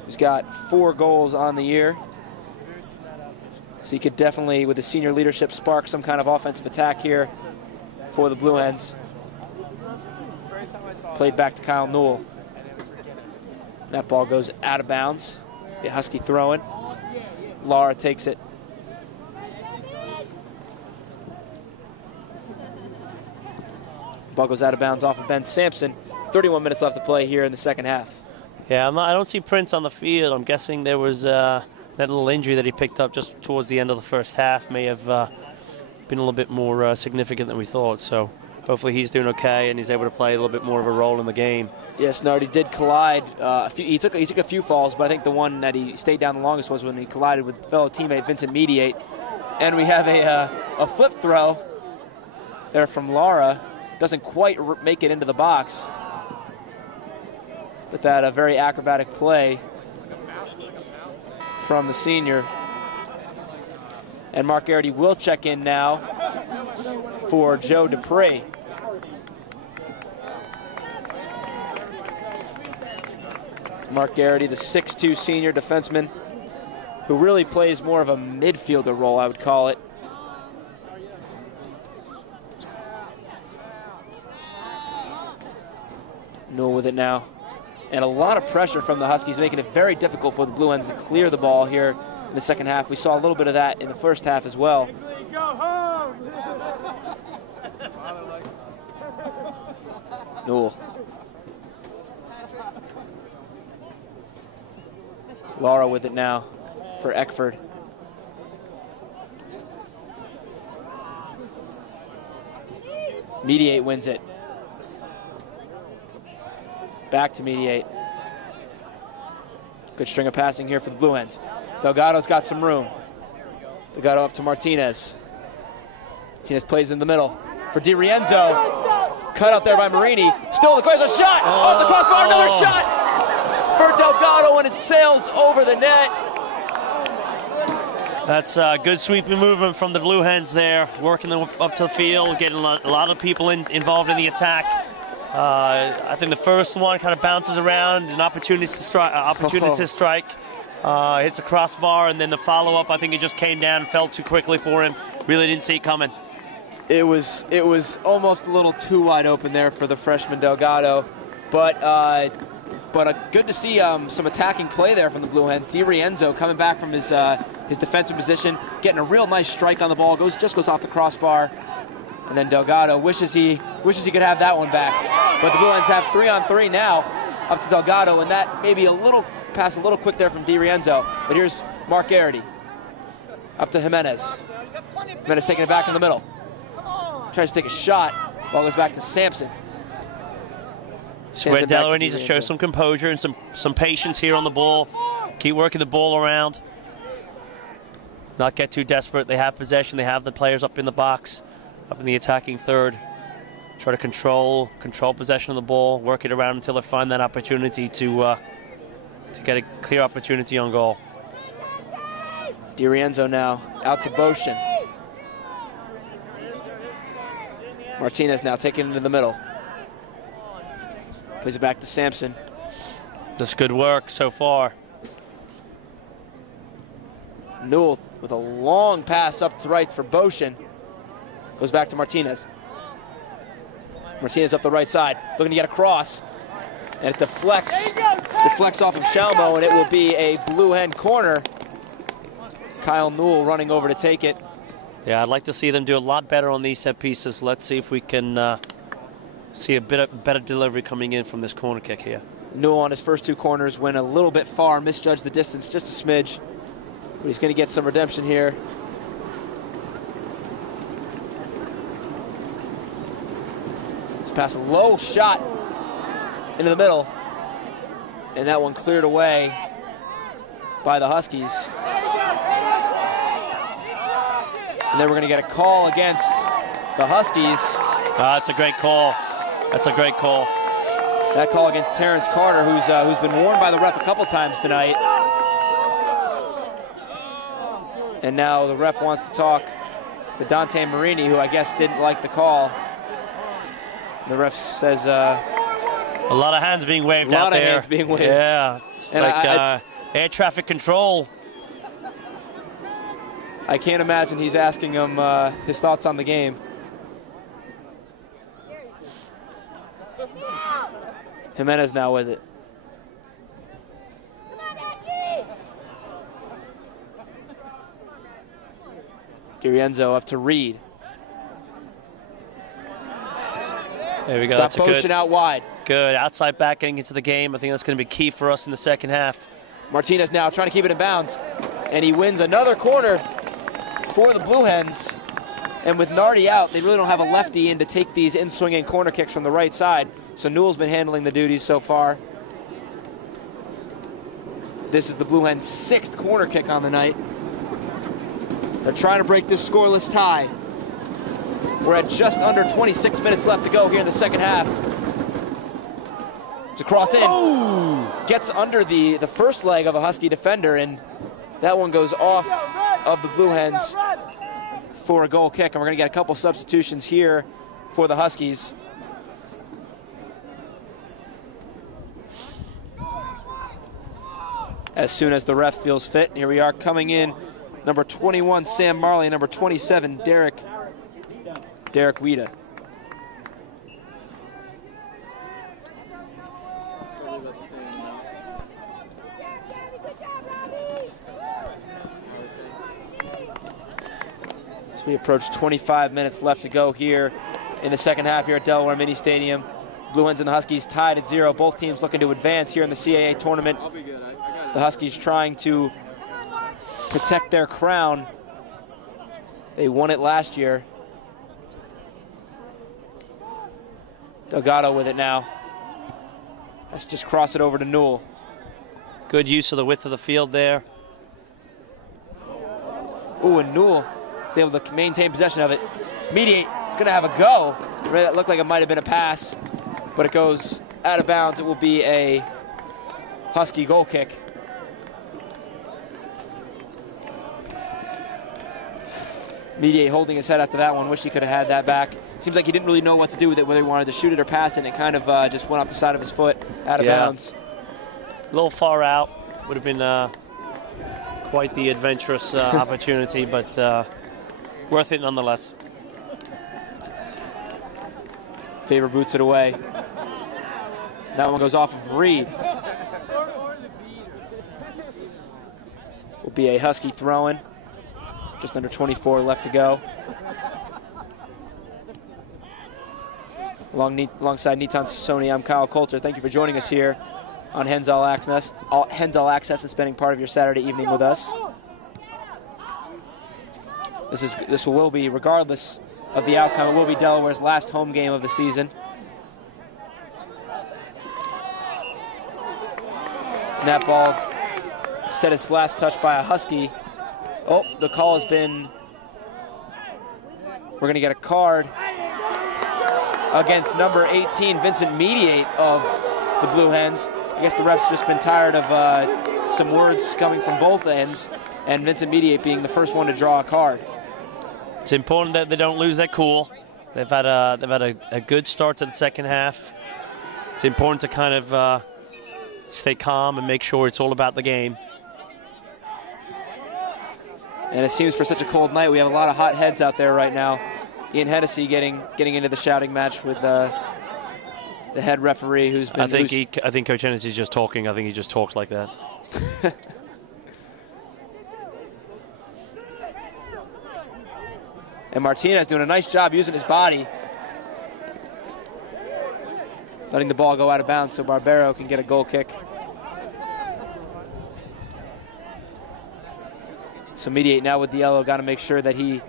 He's got 4 goals on the year. So he could definitely, with the senior leadership, spark some kind of offensive attack here for the Blue Hens. Played back to Kyle Newell. That ball goes out of bounds. The Husky throwing. Lara takes it. Ball goes out of bounds off of Ben Sampson. 31 minutes left to play here in the second half. Yeah, I don't see Prince on the field. I'm guessing there was that little injury that he picked up just towards the end of the first half may have been a little bit more significant than we thought. So hopefully he's doing okay and he's able to play a little bit more of a role in the game. Yes, Nardi did collide. He took a few falls, but I think the one that he stayed down the longest was when he collided with fellow teammate Vincent Mediate. And we have a flip throw there from Lara. Doesn't quite make it into the box. But that a very acrobatic play from the senior. And Mark Garrity will check in now for Joe Dupree. Mark Garrity, the 6'2" senior defenseman, who really plays more of a midfielder role, I would call it. Newell with it now. And a lot of pressure from the Huskies, making it very difficult for the Blue Hens to clear the ball here in the second half. We saw a little bit of that in the first half as well. Newell. Lara with it now for Eckford. Mediate wins it. Back to Mediate. Good string of passing here for the Blue Hens. Delgado's got some room. Delgado up to Martinez. Martinez plays in the middle for DiRienzo. Cut out there by Marini. Still in the cross, a shot! Off the crossbar, another shot for Delgado, and it sails over the net. That's good sweeping movement from the Blue Hens there, working them up to the field, getting a lot of people involved in the attack. I think the first one kind of bounces around, an opportunity to strike, hits a crossbar, and then the follow-up, I think it just came down and fell too quickly for him. Really didn't see it coming. It was almost a little too wide open there for the freshman Delgado, but good to see some attacking play there from the Blue Hens. DiRienzo coming back from his defensive position, getting a real nice strike on the ball, just goes off the crossbar. And then Delgado wishes he could have that one back. But the Blue Hens have 3-on-3 now, up to Delgado, and that maybe a little quick there from DiRienzo. But here's Mark Garrity, up to Jimenez. Jimenez taking it back in the middle. Tries to take a shot, ball goes back to Sampson. Where Delaware needs to show some composure and some patience here on the ball. Keep working the ball around. Not get too desperate. They have possession. They have the players up in the box, up in the attacking third. Try to control possession of the ball, work it around until they find that opportunity to get a clear opportunity on goal. DiRienzo now out to Boshin. Martinez now taking it into the middle. Plays it back to Sampson. That's good work so far. Newell with a long pass up to right for Boshin. Goes back to Martinez. Martinez up the right side, looking to get across. And it deflects off of Shalmo, and it will be a Blue Hen corner. Kyle Newell running over to take it. Yeah, I'd like to see them do a lot better on these set pieces. Let's see if we can see a bit better delivery coming in from this corner kick here. Newell on his first 2 corners went a little bit far, misjudged the distance just a smidge. But he's going to get some redemption here. Let's pass a low shot into the middle. And that one cleared away by the Huskies. And then we're going to get a call against the Huskies. That's a great call. That's a great call. That call against Terrence Carter, who's been warned by the ref a couple times tonight. And now the ref wants to talk to Dante Marini, who I guess didn't like the call. And the ref says... a lot of hands being waved out there. A lot of hands being waved. Yeah, it's and like air traffic control. I can't imagine he's asking him his thoughts on the game. Jimenez now with it. Girienzo up to Reed. There we go. Got That's a good motion out wide. Good outside back getting into the game. I think that's going to be key for us in the second half. Martinez now trying to keep it in bounds, and he wins another corner for the Blue Hens. And with Nardi out, they really don't have a lefty in to take these in-swinging corner kicks from the right side. So Newell's been handling the duties so far. This is the Blue Hens' 6th corner kick on the night. They're trying to break this scoreless tie. We're at just under 26 minutes left to go here in the second half. To cross in. Oh! Gets under the first leg of a Husky defender, and that one goes off of the Blue Hens for a goal kick. And we're going to get a couple substitutions here for the Huskies. As soon as the ref feels fit, here we are coming in. Number 21, Sam Marley. Number 27, Derek Weeda. As we approach 25 minutes left to go here in the second half here at Delaware Mini Stadium. Blue Hens and the Huskies tied at 0. Both teams looking to advance here in the CAA tournament. The Huskies trying to protect their crown. They won it last year. Delgado with it now. Let's just cross it over to Newell. Good use of the width of the field there. Ooh, and Newell is able to maintain possession of it. Mediate is going to have a go. It looked like it might have been a pass, but it goes out of bounds. It will be a Husky goal kick. Mediate holding his head after that one. Wish he could have had that back. Seems like he didn't really know what to do with it, whether he wanted to shoot it or pass it, and it kind of just went off the side of his foot, out of bounds. A little far out. Would have been quite the adventurous opportunity, but worth it nonetheless. Faber boots it away. That one goes off of Reed. Will be a Husky throw-in. Just under 24 left to go. Alongside Nitan Sony, I'm Kyle Coulter. Thank you for joining us here on Hens All Access, and spending part of your Saturday evening with us. This will be, regardless of the outcome, it will be Delaware's last home game of the season. And that ball set its last touch by a Husky. Oh, the call has been, we're going to get a card against number 18, Vincent Mediate of the Blue Hens. I guess the ref's just been tired of some words coming from both ends, and Vincent Mediate being the first one to draw a card. It's important that they don't lose their cool. They've had a good start to the second half. It's important to kind of stay calm and make sure it's all about the game. And it seems for such a cold night, we have a lot of hot heads out there right now. Ian Hennessy getting into the shouting match with the head referee, who's been. I think Coach Hennessy's just talking. I think he just talks like that. And Martinez doing a nice job using his body. letting the ball go out of bounds so Barbero can get a goal kick. So Mediate now with the yellow, got to make sure that he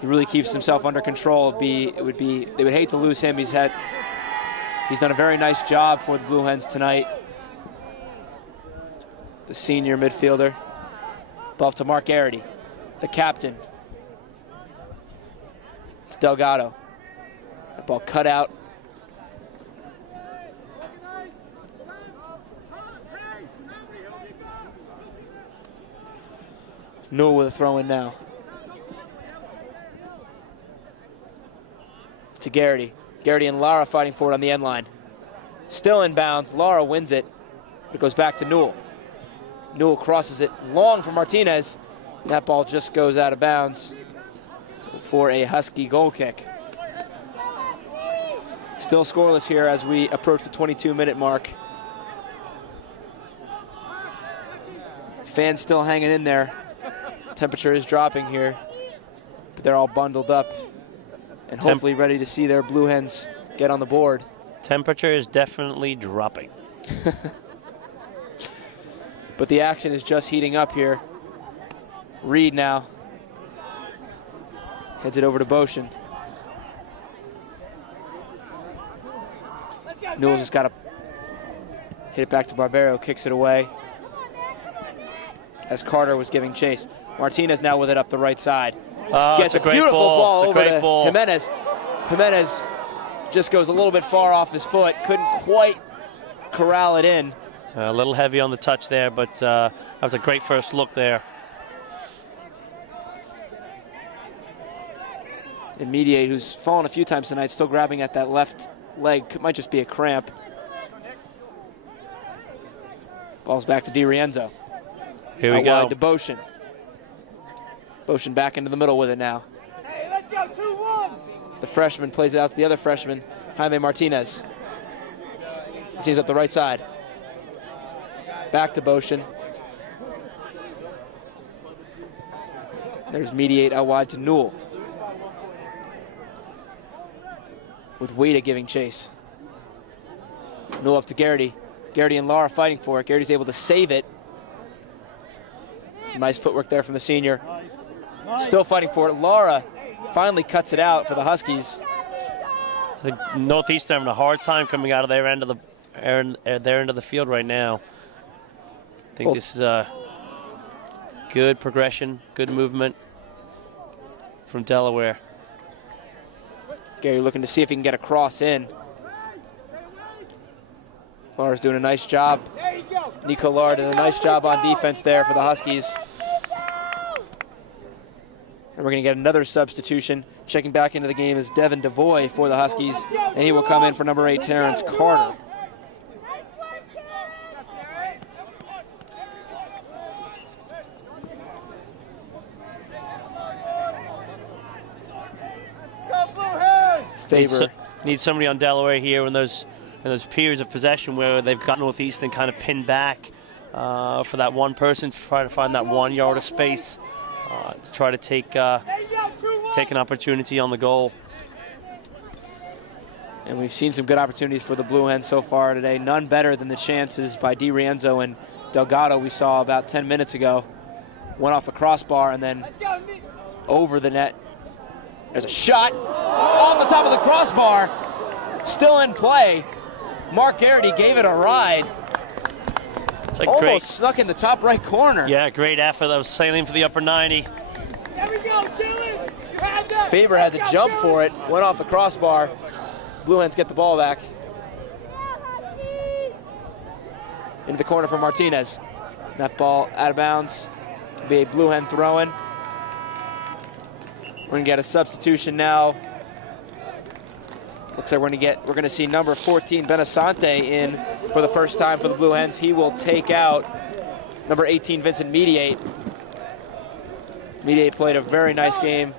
really keeps himself under control. They would hate to lose him. He's done a very nice job for the Blue Hens tonight. The senior midfielder. Ball up to Mark Garrity, the captain. It's Delgado. The ball cut out. Newell with a throw in now. To Garrity. Garrity and Lara fighting for it on the end line. Still in bounds. Lara wins it. But it goes back to Newell. Newell crosses it long for Martinez. That ball just goes out of bounds for a Husky goal kick. Still scoreless here as we approach the 22-minute mark. Fans still hanging in there. Temperature is dropping here, but they're all bundled up and hopefully ready to see their Blue Hens get on the board. Temperature is definitely dropping. But the action is just heating up here. Reed now heads it over to Boshin. Newell's just got to hit it back to Barbero, kicks it away as Carter was giving chase. Martinez now with it up the right side. Gets a beautiful ball over to Jimenez. Jimenez just goes a little bit far off his foot. Couldn't quite corral it in. A little heavy on the touch there, but that was a great first look there. And Mediate, who's fallen a few times tonight, still grabbing at that left leg. Might just be a cramp. Ball's back to DiRienzo. Here we go. Out wide to Boshin. Boshin back into the middle with it now. Hey, let's go, 2-1. The freshman plays it out to the other freshman, Jaime Martinez. Martinez up the right side. Back to Boshin. There's Mediate out wide to Newell. With Wada giving chase. Newell up to Garrity. Garrity and Lara fighting for it. Garrity's able to save it. Nice footwork there from the senior. Still fighting for it. Lara finally cuts it out for the Huskies. I think Northeastern having a hard time coming out of their end of the field right now. I think this is a good progression, good movement from Delaware. Gary looking to see if he can get a cross in. Lara's doing a nice job. Nico Lara did a nice job on defense there for the Huskies. And we're going to get another substitution. Checking back into the game is Devin DeVoy for the Huskies, and he will come in for number 8, Terrence Carter. Need somebody on Delaware here in those periods of possession where they've got Northeastern kind of pinned back for that one person to try to find that 1 yard of space to try to take an opportunity on the goal. And we've seen some good opportunities for the Blue Hens so far today. None better than the chances by DiRienzo and Delgado we saw about 10 minutes ago. Went off the crossbar and then over the net. There's a shot off the top of the crossbar. Still in play. Mark Garrity gave it a ride. Almost snuck in the top right corner. Yeah, great effort. That was sailing for the upper 90. There we go, Dylan. Faber had to jump for it. Went off the crossbar. Blue Hens get the ball back. Into the corner for Martinez. That ball out of bounds. Be a Blue Hen throw-in. We're gonna get a substitution now. Looks like we're gonna see number 14 Benasante in for the first time for the Blue Hens. He will take out number 18 Vincent Mediate. Mediate played a very nice game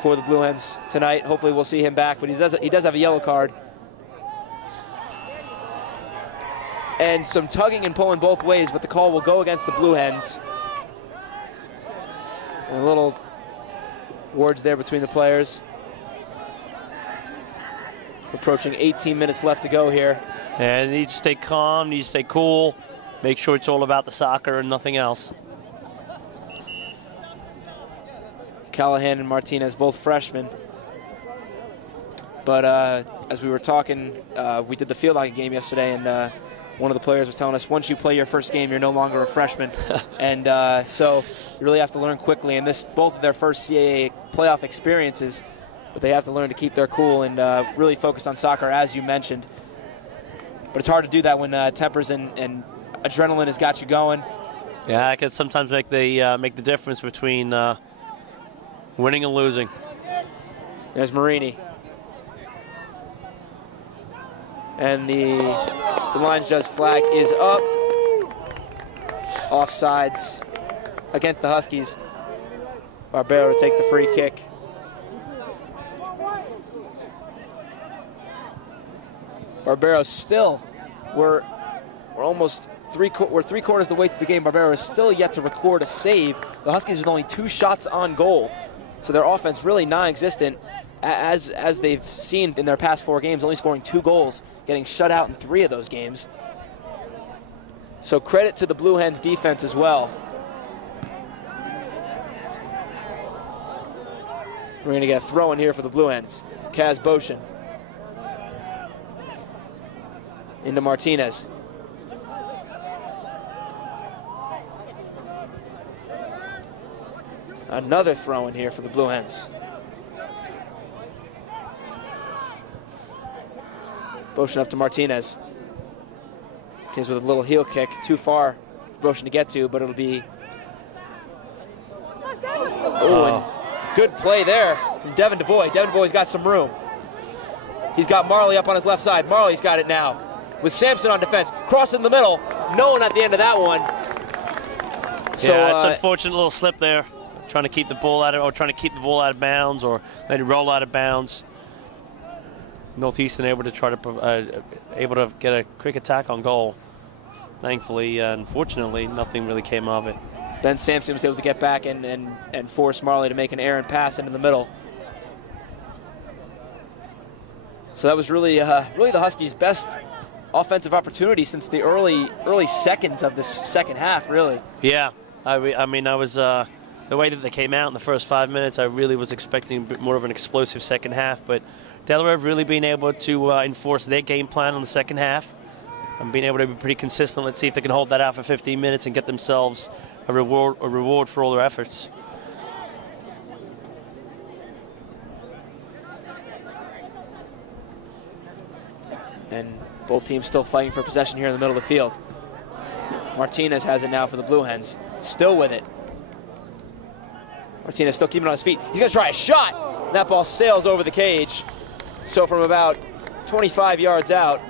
for the Blue Hens tonight. Hopefully we'll see him back, but he does have a yellow card. And some tugging and pulling both ways, but the call will go against the Blue Hens. And a little words there between the players. Approaching 18 minutes left to go here. And you need to stay calm, need to stay cool. Make sure it's all about the soccer and nothing else. Callahan and Martinez, both freshmen. But as we were talking, we did the field hockey game yesterday, and one of the players was telling us, once you play your first game, you're no longer a freshman. And so you really have to learn quickly. And both of their first CAA playoff experiences, but they have to learn to keep their cool and really focus on soccer, as you mentioned. But it's hard to do that when tempers and adrenaline has got you going. Yeah, it can sometimes make the difference between winning and losing. There's Marini. And the line judge flag is up. Offsides against the Huskies. Barbero to take the free kick. Barbero still, we're almost we're three-quarters of the way through the game. Barbero is still yet to record a save. The Huskies with only 2 shots on goal. So their offense really non-existent, as they've seen in their past 4 games, only scoring 2 goals, getting shut out in 3 of those games. So credit to the Blue Hens defense as well. We're going to get a throw in here for the Blue Hens. Kaz Boshin. Into Martinez. Another throw in here for the Blue Hens. Boshin up to Martinez. Martinez with a little heel kick, too far for Boshin to get to, but it'll be... Oh, and good play there from Devin DeVoy. Devin DeVoy's got some room. He's got Marley up on his left side. Marley's got it now. With Sampson on defense, cross in the middle. No one at the end of that one. So, yeah, it's an unfortunate little slip there. Trying to keep the ball out of bounds, or let it roll out of bounds. Northeastern able to get a quick attack on goal. Thankfully, unfortunately, nothing really came of it. Ben Sampson was able to get back and force Marley to make an errant pass into the middle. So that was really the Huskies' best offensive opportunity since the early seconds of this second half, really. Yeah, I mean, I was the way that they came out in the first 5 minutes, I really was expecting a bit more of an explosive second half, but Delaware have really been able to enforce their game plan on the second half and being able to be pretty consistent. Let's see if they can hold that out for 15 minutes and get themselves a reward for all their efforts. And both teams still fighting for possession here in the middle of the field. Martinez has it now for the Blue Hens. Still with it. Martinez still keeping on his feet. He's going to try a shot. That ball sails over the cage. So from about 25 yards out,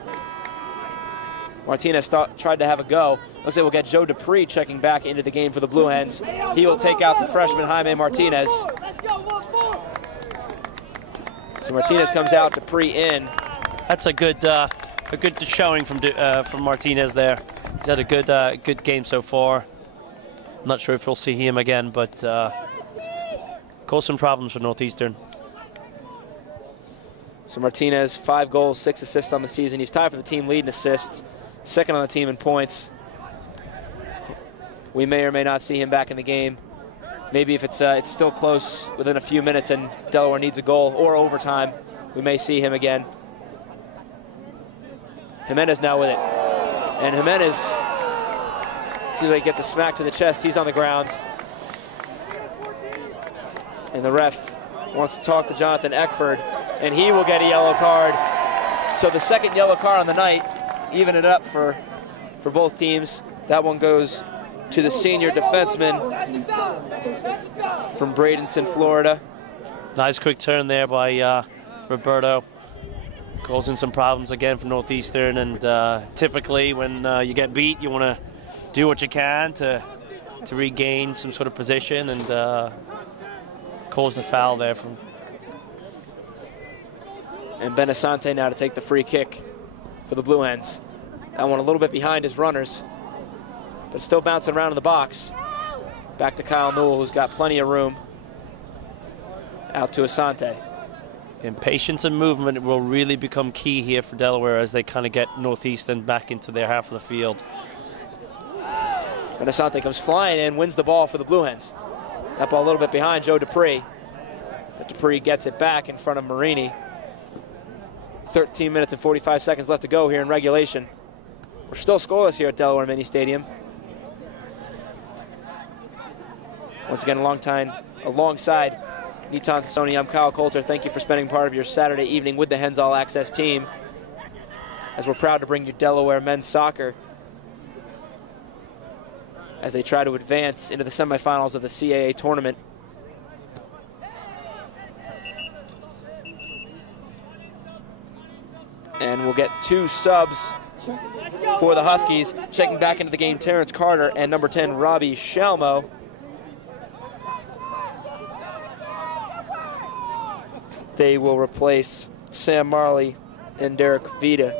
Martinez tried to have a go. Looks like we'll get Joe Dupree checking back into the game for the Blue Hens. He will take out the freshman Jaime Martinez. So Martinez comes out, Dupree in. That's a good showing from Martinez there. He's had a good game so far. I'm not sure if we'll see him again, but caused some problems for Northeastern. So Martinez, 5 goals, 6 assists on the season. He's tied for the team lead in assists, second on the team in points. We may or may not see him back in the game. Maybe if it's still close within a few minutes and Delaware needs a goal or overtime, we may see him again. Jimenez now with it. And Jimenez seems like he gets a smack to the chest. He's on the ground. And the ref wants to talk to Jonathan Eckford, and he will get a yellow card. So the second yellow card on the night, even it up for both teams. That one goes to the senior defenseman from Bradenton, Florida. Nice quick turn there by Roberto. Causing some problems again for Northeastern, and typically when you get beat, you want to do what you can to regain some sort of position, and cause the foul there from. And Benasante now to take the free kick for the Blue Hens. That one a little bit behind his runners, but still bouncing around in the box. Back to Kyle Newell, who's got plenty of room. Out to Asante. And patience and movement will really become key here for Delaware as they kind of get Northeastern back into their half of the field. Benasante comes flying in, wins the ball for the Blue Hens. That ball a little bit behind Joe Dupree. But Dupree gets it back in front of Marini. 13 minutes and 45 seconds left to go here in regulation. We're still scoreless here at Delaware Mini Stadium. Once again, alongside Nitan Sassoni, I'm Kyle Coulter. Thank you for spending part of your Saturday evening with the Hens All Access team, as we're proud to bring you Delaware men's soccer as they try to advance into the semifinals of the CAA tournament. And we'll get 2 subs for the Huskies. Checking back into the game, Terrence Carter and number 10, Robbie Shalmo. They will replace Sam Marley and Derek Vida.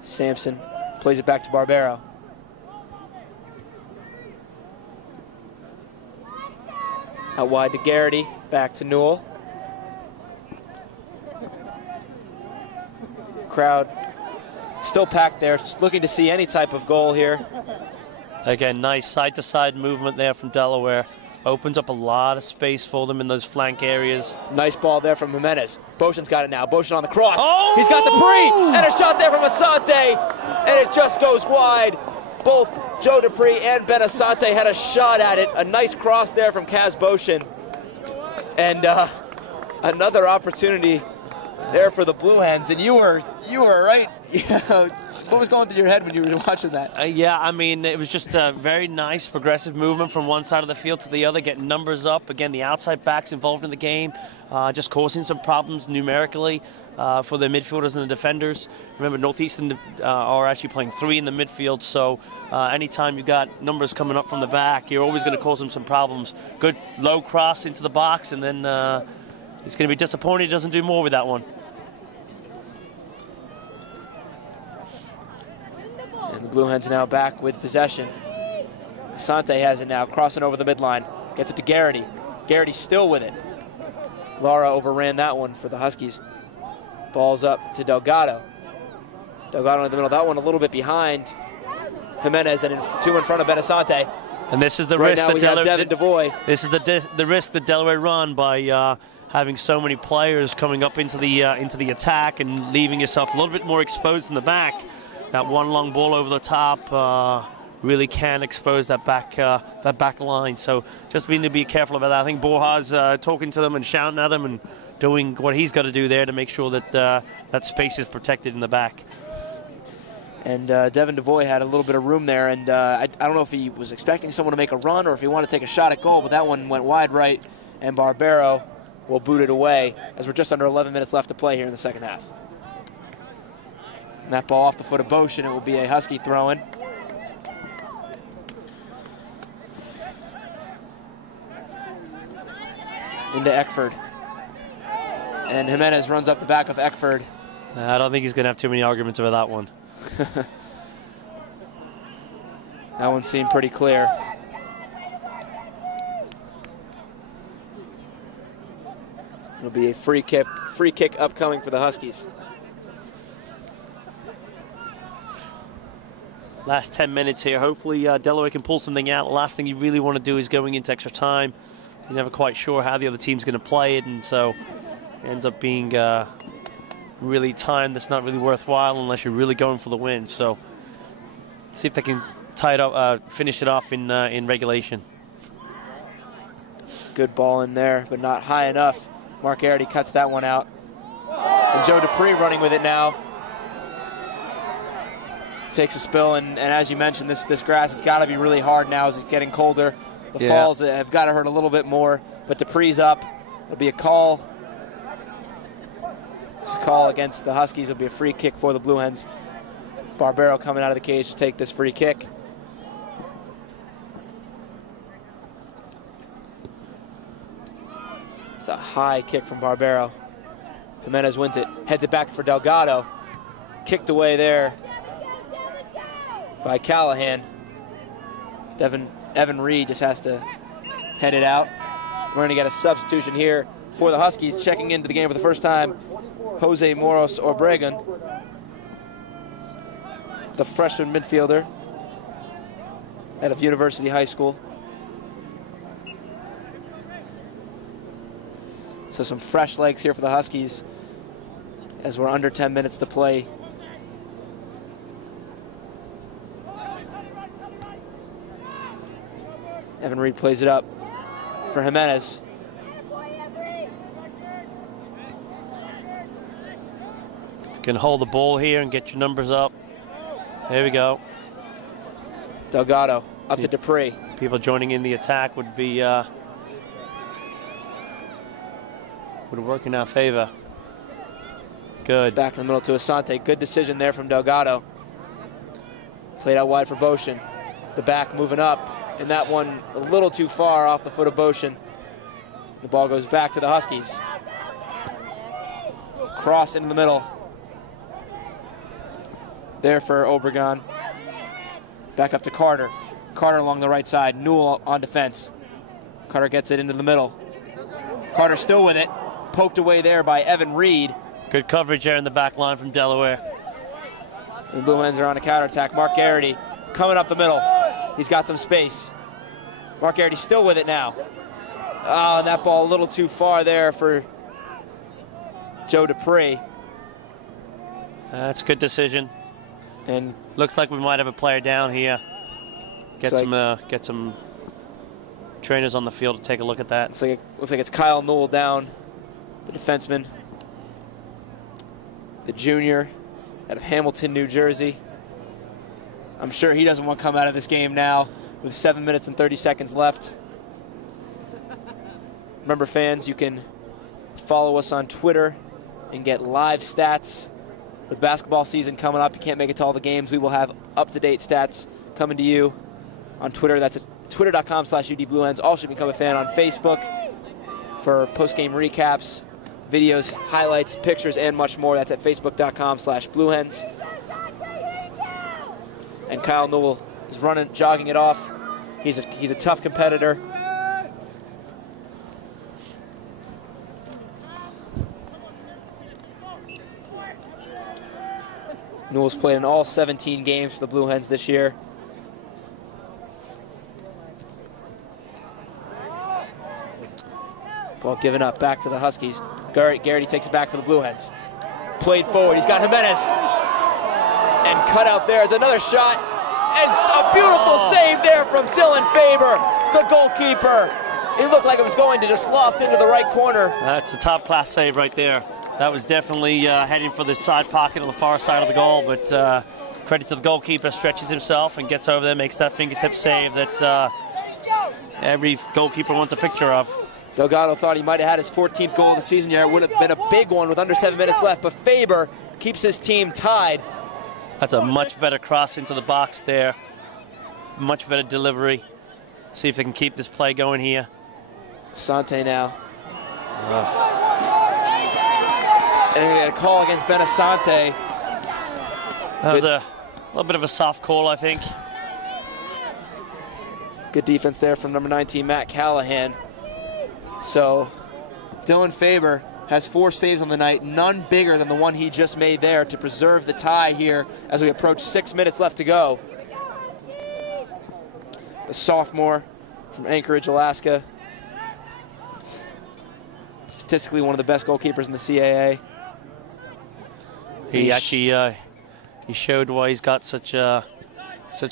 Sampson plays it back to Barbero. Out wide to Garrity, back to Newell. Crowd still packed there, just looking to see any type of goal here. Again, nice side-to-side movement there from Delaware. Opens up a lot of space for them in those flank areas. Nice ball there from Jimenez. Boshin's got it now. Boshin on the cross. Oh! He's got Dupree, and a shot there from Asante, and it just goes wide. Both Joe Dupree and Benasante had a shot at it. A nice cross there from Kaz Boshin. And another opportunity there for the Blue Hens. And you were right. What was going through your head when you were watching that? Yeah, I mean, it was just a very nice progressive movement from one side of the field to the other, getting numbers up. Again, the outside backs involved in the game, just causing some problems numerically for the midfielders and the defenders. Remember, Northeastern are actually playing 3 in the midfield, so anytime you got numbers coming up from the back, you're always going to cause them some problems. Good low cross into the box, and then he's going to be disappointed he doesn't do more with that one. And the Blue Hens now back with possession. Asante has it now, crossing over the midline. Gets it to Garrity. Garrity still with it. Lara overran that one for the Huskies. Ball's up to Delgado. Delgado in the middle. That one a little bit behind Jimenez, and 2 in front of Benasante. And this is the right risk now that Devin Devoy. This is the risk that Delaware run by having so many players coming up into the attack and leaving yourself a little bit more exposed in the back. That one long ball over the top really can expose that back line. So just need to be careful about that. I think Borja's talking to them and shouting at them and doing what he's got to do there to make sure that that space is protected in the back. And Devin Devoy had a little bit of room there, and I don't know if he was expecting someone to make a run or if he wanted to take a shot at goal, but that one went wide right, and Barbero will boot it away as we're just under 11 minutes left to play here in the second half. And that ball off the foot of Boshin, it will be a Husky throw-in. Into Eckford. And Jimenez runs up the back of Eckford. I don't think he's going to have too many arguments about that one. That one seemed pretty clear. It'll be a free kick upcoming for the Huskies. Last 10 minutes here. Hopefully Delaware can pull something out. The last thing you really want to do is going into extra time. You're never quite sure how the other team's going to play it, and so it ends up being really time that's not really worthwhile unless you're really going for the win. So see if they can tie it up, finish it off in regulation. Good ball in there, but not high enough. Mark Garrity cuts that one out. And Joe Dupree running with it now. Takes a spill, and as you mentioned, this grass has got to be really hard now as it's getting colder. The falls have got to hurt a little bit more, but Dupree's up. It'll be a call. It's a call against the Huskies. It'll be a free kick for the Blue Hens. Barbero coming out of the cage to take this free kick. It's a high kick from Barbero. Jimenez wins it, heads it back for Delgado. Kicked away there by Callahan. Evan Reed just has to head it out. We're going to get a substitution here for the Huskies. Checking into the game for the first time, Jose Moros Obregon, the freshman midfielder out of University High School. So some fresh legs here for the Huskies as we're under 10 minutes to play. Evan Reed plays it up for Jimenez. You can hold the ball here and get your numbers up. There we go. Delgado up to Dupree. People joining in the attack would be would work in our favor. Good. Back in the middle to Asante. Good decision there from Delgado. Played out wide for Boshin. The back moving up, and that one a little too far off the foot of Boshin. The ball goes back to the Huskies. Cross into the middle. There for Obregon. Back up to Carter. Carter along the right side. Newell on defense. Carter gets it into the middle. Carter still with it. Poked away there by Evan Reed. Good coverage there in the back line from Delaware. The Blue Hens are on a counterattack. Mark Garrity coming up the middle. He's got some space. Mark Garrity still with it now. Oh, and that ball a little too far there for Joe Dupree. That's a good decision. And looks like we might have a player down here. Get some trainers on the field to take a look at that. Looks like it's Kyle Newell down, the defenseman, the junior out of Hamilton, New Jersey. I'm sure he doesn't want to come out of this game now with 7 minutes and 30 seconds left. Remember, fans, you can follow us on Twitter and get live stats. With basketball season coming up, you can't make it to all the games. We will have up-to-date stats coming to you on Twitter. That's at twitter.com/UD Blue Hens. Also, become a fan on Facebook for post-game recaps, videos, highlights, pictures, and much more. That's at facebook.com/Blue Hens. And Kyle Newell is jogging it off. He's a tough competitor. Newell's played in all 17 games for the Blue Hens this year. Ball given up back to the Huskies. Garrity takes it back for the Blue Hens. Played forward. He's got Jimenez. And cut out there is another shot. And a beautiful save there from Dylan Faber, the goalkeeper. It looked like it was going to just loft into the right corner. That's a top-class save right there. That was definitely heading for the side pocket on the far side of the goal, but credit to the goalkeeper, stretches himself and gets over there, makes that fingertip save that every goalkeeper wants a picture of. Delgado thought he might have had his 14th goal of the season here. It would have been a big one with under 7 minutes left, but Faber keeps his team tied. That's a much better cross into the box there. Much better delivery. See if they can keep this play going here. Sante now. And they get a call against Ben Asante. That was a little bit of a soft call, I think. Good defense there from number 19, Matt Callahan. So Dylan Faber has 4 saves on the night, none bigger than the one he just made there to preserve the tie here as we approach 6 minutes left to go. The sophomore from Anchorage, Alaska. Statistically one of the best goalkeepers in the CAA. He actually he showed why he's got such a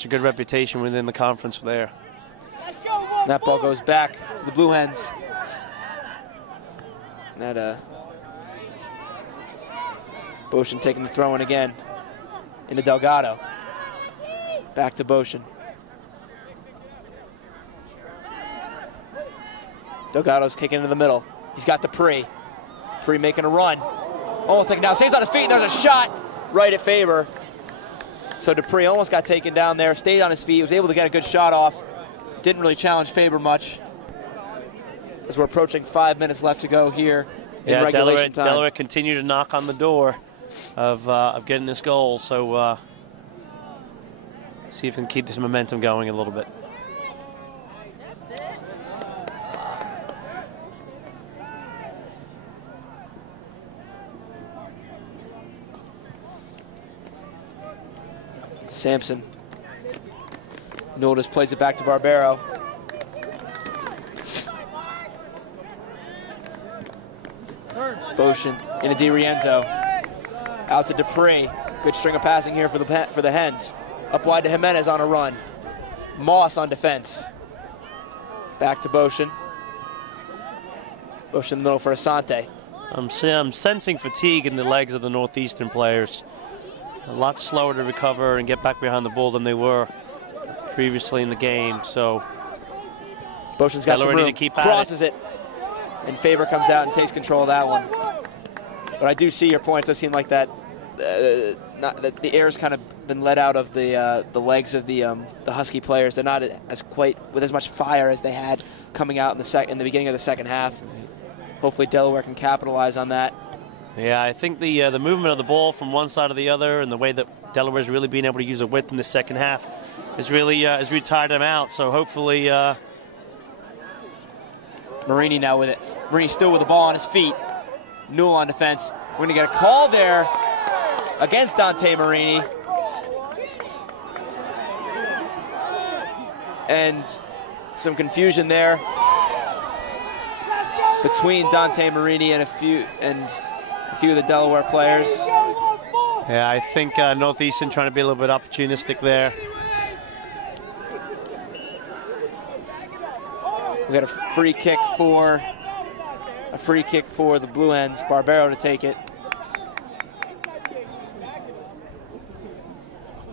good reputation within the conference there. That ball goes back to the Blue Hens. That Boshin taking the throw in again into Delgado. Back to Boshin. Delgado's kicking into the middle. He's got Dupree. Dupree making a run. Almost like now stays on his feet, and there's a shot right at Faber. So Dupree almost got taken down there, stayed on his feet, was able to get a good shot off. Didn't really challenge Faber much. As we're approaching 5 minutes left to go here in regulation time. Delaware continue to knock on the door of getting this goal. So See if we can keep this momentum going a little bit. Sampson. Newell just plays it back to Barbero. Boshin into DiRienzo. Out to Dupree. Good string of passing here for the Hens. Up wide to Jimenez on a run. Moss on defense. Back to Boshin. Boshin in the middle for Asante. I'm sensing fatigue in the legs of the Northeastern players. A lot slower to recover and get back behind the ball than they were previously in the game. So Boshin's got some room. To keep crosses it. And Faber comes out and takes control of that one. But I do see your point. It does seem like that the air's kind of been let out of the legs of the Husky players. They're not with as much fire as they had coming out in the beginning of the second half. Hopefully Delaware can capitalize on that. Yeah, I think the movement of the ball from one side to the other and the way that Delaware's really been able to use the width in the second half has really tired them out. So hopefully Marini now with it. Marini still with the ball on his feet. Newell on defense. We're going to get a call there against Dante Marini. And some confusion there between Dante Marini and a few of the Delaware players. Yeah, I think Northeastern trying to be a little bit opportunistic there. We got a free kick for the Blue Hens. Barbero to take it.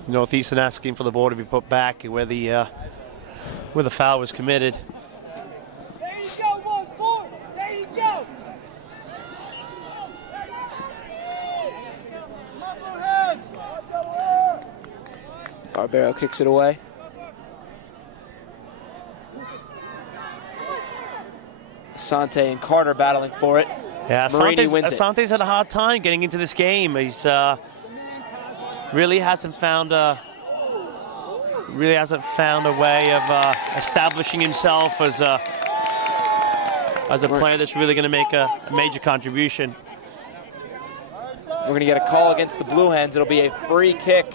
Northeastern asking for the ball to be put back where the foul was committed. There you go, 1-4. There you go. Barbero kicks it away. Asante and Carter battling for it. Yeah, Marini wins it. Asante's had a hard time getting into this game. He's really hasn't found a way of establishing himself as a player that's really going to make a major contribution. We're going to get a call against the Blue Hens. It'll be a free kick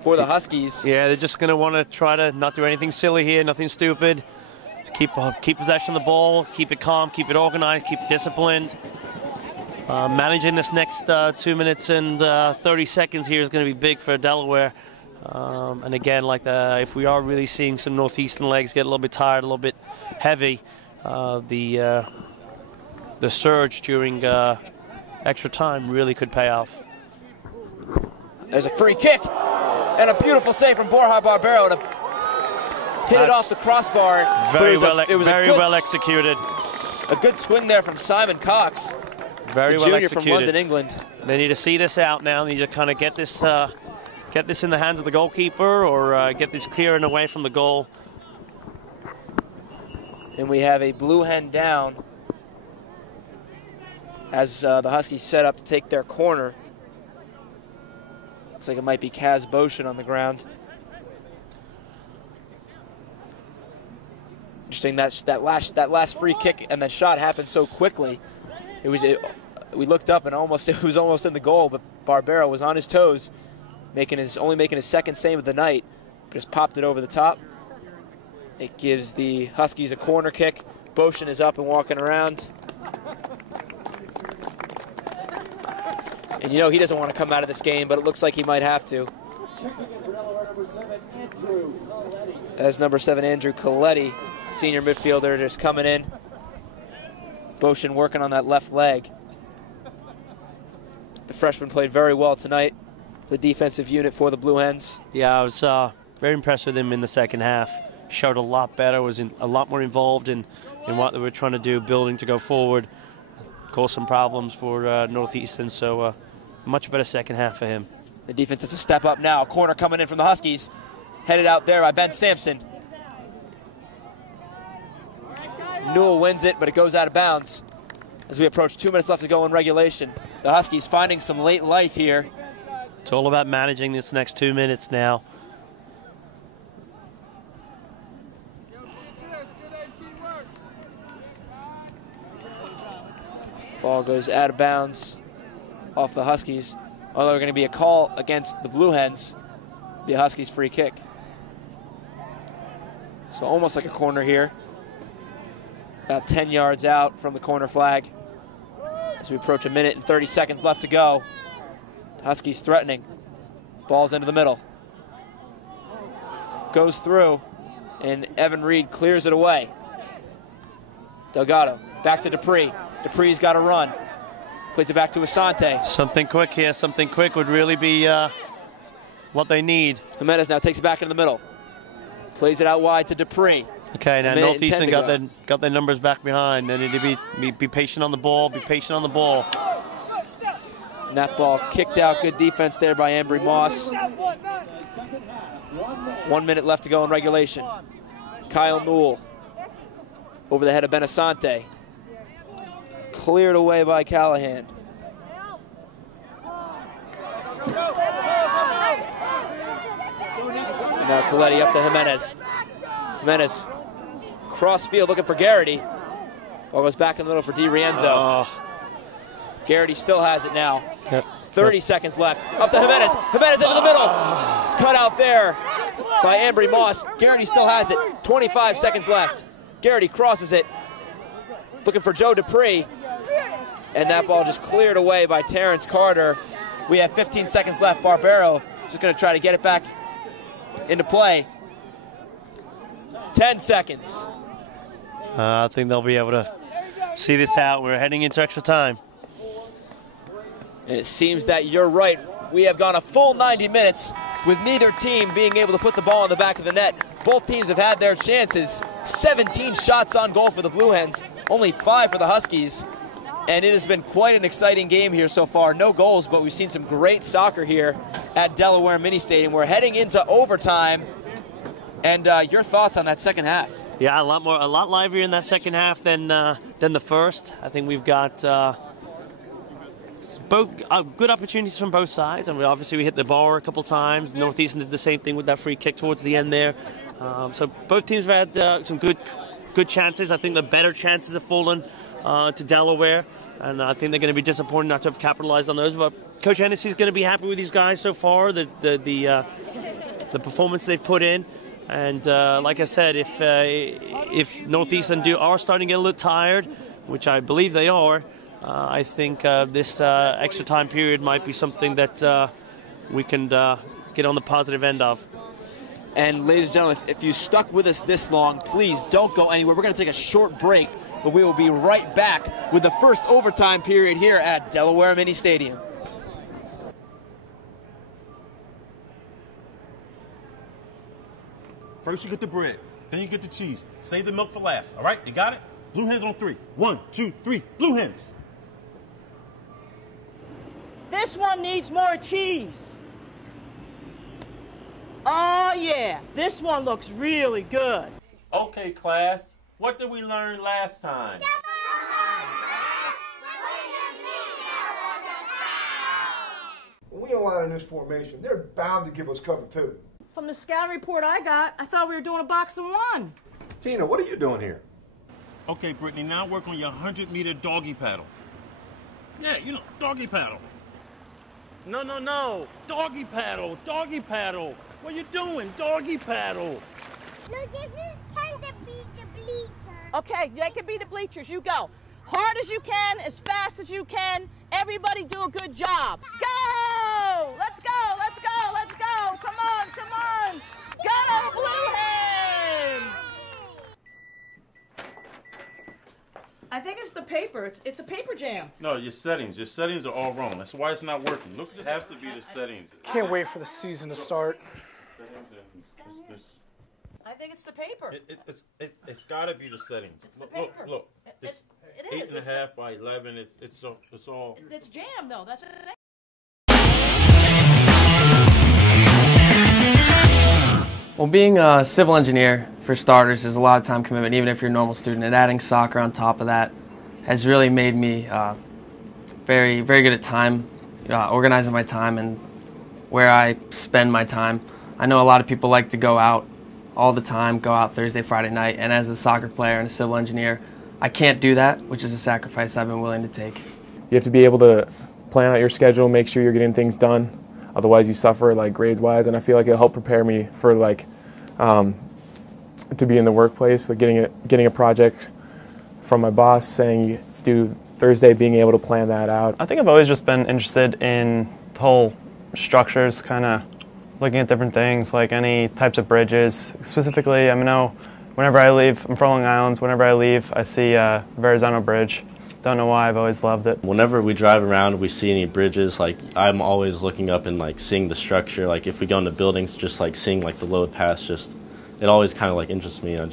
for the Huskies. Yeah, they're just going to want to try to not do anything silly here, nothing stupid. Just keep possession of the ball, keep it calm, keep it organized, keep it disciplined. Managing this next 2 minutes and 30 seconds here is going to be big for Delaware. And again, if we are really seeing some Northeastern legs get a little bit tired, a little bit heavy, the surge during extra time really could pay off. There's a free kick and a beautiful save from Borja Barbero to hit it off the crossbar. Very well executed. A good swing there from Simon Cox. Very well junior executed. from London, England. They need to see this out now. They need to kind of get this in the hands of the goalkeeper or get this clear and away from the goal. And we have a Blue Hen down as the Huskies set up to take their corner. Looks like it might be Kaz Boshin on the ground. Interesting that last free kick and that shot happened so quickly. We looked up and it was almost in the goal, but Barbero was on his toes, only making his second save of the night. Just popped it over the top. It gives the Huskies a corner kick. Boshin is up and walking around. And you know he doesn't want to come out of this game, but it looks like he might have to. As number 7, Andrew Coletti, senior midfielder, just coming in. Boshin working on that left leg. The freshman played very well tonight, the defensive unit for the Blue Hens. Yeah, I was very impressed with him in the second half. Showed a lot better, was a lot more involved in what they were trying to do, building to go forward. Caused some problems for Northeastern, so much better second half for him. The defense has a step up now. Corner coming in from the Huskies. Headed out there by Ben Sampson. Newell wins it, but it goes out of bounds as we approach 2 minutes left to go in regulation. The Huskies finding some late life here. It's all about managing this next 2 minutes now. Ball goes out of bounds off the Huskies. Although going to be a call against the Blue Hens. Be a Huskies free kick. So almost like a corner here. About 10 yards out from the corner flag. As we approach 1 minute and 30 seconds left to go. The Huskies threatening. Ball's into the middle. Goes through, and Evan Reed clears it away. Delgado, back to Dupree. Dupree's got to run. Plays it back to Asante. Something quick here, something quick would really be what they need. Jimenez now takes it back in the middle. Plays it out wide to Dupree. Okay, now Northeastern got their numbers back behind. They need to be patient on the ball, be patient on the ball. And that ball kicked out. Good defense there by Embry Moss. 1 minute left to go in regulation. Kyle Newell over the head of Benasante. Cleared away by Callahan. Now Coletti up to Jimenez. Jimenez cross field looking for Garrity. Ball goes back in the middle for DiRienzo. Garrity still has it now. Yep. 30 seconds left. Up to Jimenez. Jimenez into the middle. Cut out there by Embry Moss. Garrity still has it. 25 seconds left. Garrity crosses it. Looking for Joe Dupree. And that ball just cleared away by Terrence Carter. We have 15 seconds left. Barbero just going to try to get it back into play. 10 seconds. I think they'll be able to see this out. We're heading into extra time. And it seems that you're right. We have gone a full 90 minutes with neither team being able to put the ball in the back of the net. Both teams have had their chances. 17 shots on goal for the Blue Hens, only 5 for the Huskies. And it has been quite an exciting game here so far. No goals, but we've seen some great soccer here at Delaware Mini Stadium. We're heading into overtime. And your thoughts on that second half? Yeah, a lot livelier in that second half than the first. I think we've got both good opportunities from both sides. I mean, obviously we hit the bar a couple times. Northeastern did the same thing with that free kick towards the end there. So both teams have had some good chances. I think the better chances have fallen to Delaware, and I think they're going to be disappointed not to have capitalized on those. But Coach Hennessy's going to be happy with these guys so far. The performance they've put in. And like I said, if Northeastern are starting to get a little tired, which I believe they are, I think this extra time period might be something that we can get on the positive end of. And ladies and gentlemen, if you stuck with us this long, please don't go anywhere. We're going to take a short break, but we will be right back with the first overtime period here at Delaware Mini Stadium. First you get the bread, then you get the cheese. Save the milk for last, all right? You got it? Blue Hens on 3. 1, 2, 3, Blue Hens. This one needs more cheese. Oh yeah, this one looks really good. Okay, class, what did we learn last time? When we align in this formation, they're bound to give us cover too. From the scout report I got, I thought we were doing a box of one. Tina, what are you doing here? Okay, Brittany, now work on your 100-meter doggy paddle. Yeah, you know, doggy paddle. No, no, no. Doggy paddle, doggy paddle. What are you doing? Doggy paddle. No, this is time to be the bleachers. Okay, they can be the bleachers. You go. Hard as you can, as fast as you can. Everybody do a good job. Go! Let's go, let's go, let's go. Come on, come on. Go, Blue Hens! I think it's the paper. It's a paper jam. No, your settings are all wrong. That's why it's not working. Look, this has to be the settings. Can't wait for the season to start. I think it's the paper. It's got to be the settings. It's the paper. Look. It is. 8.5 by 11. It's all. It's jam though. That's it. Well, being a civil engineer, for starters, is a lot of time commitment, even if you're a normal student. And adding soccer on top of that has really made me very, very good at time, organizing my time and where I spend my time. I know a lot of people like to go out all the time, go out Thursday, Friday night, and as a soccer player and a civil engineer, I can't do that, which is a sacrifice I've been willing to take. You have to be able to plan out your schedule, make sure you're getting things done. Otherwise, you suffer like grades-wise, and I feel like it'll help prepare me for like to be in the workplace. Like getting a project from my boss saying it's due Thursday, being able to plan that out. I think I've always just been interested in the whole structures, kind of looking at different things, like any types of bridges. Specifically, I know whenever I leave, I'm from Long Island, whenever I leave, I see the Verrazano Bridge. Don't know why, I've always loved it. Whenever we drive around, we see any bridges, like I'm always looking up and like seeing the structure. Like if we go into buildings, just like seeing like the load pass, just it always kind of like interests me. I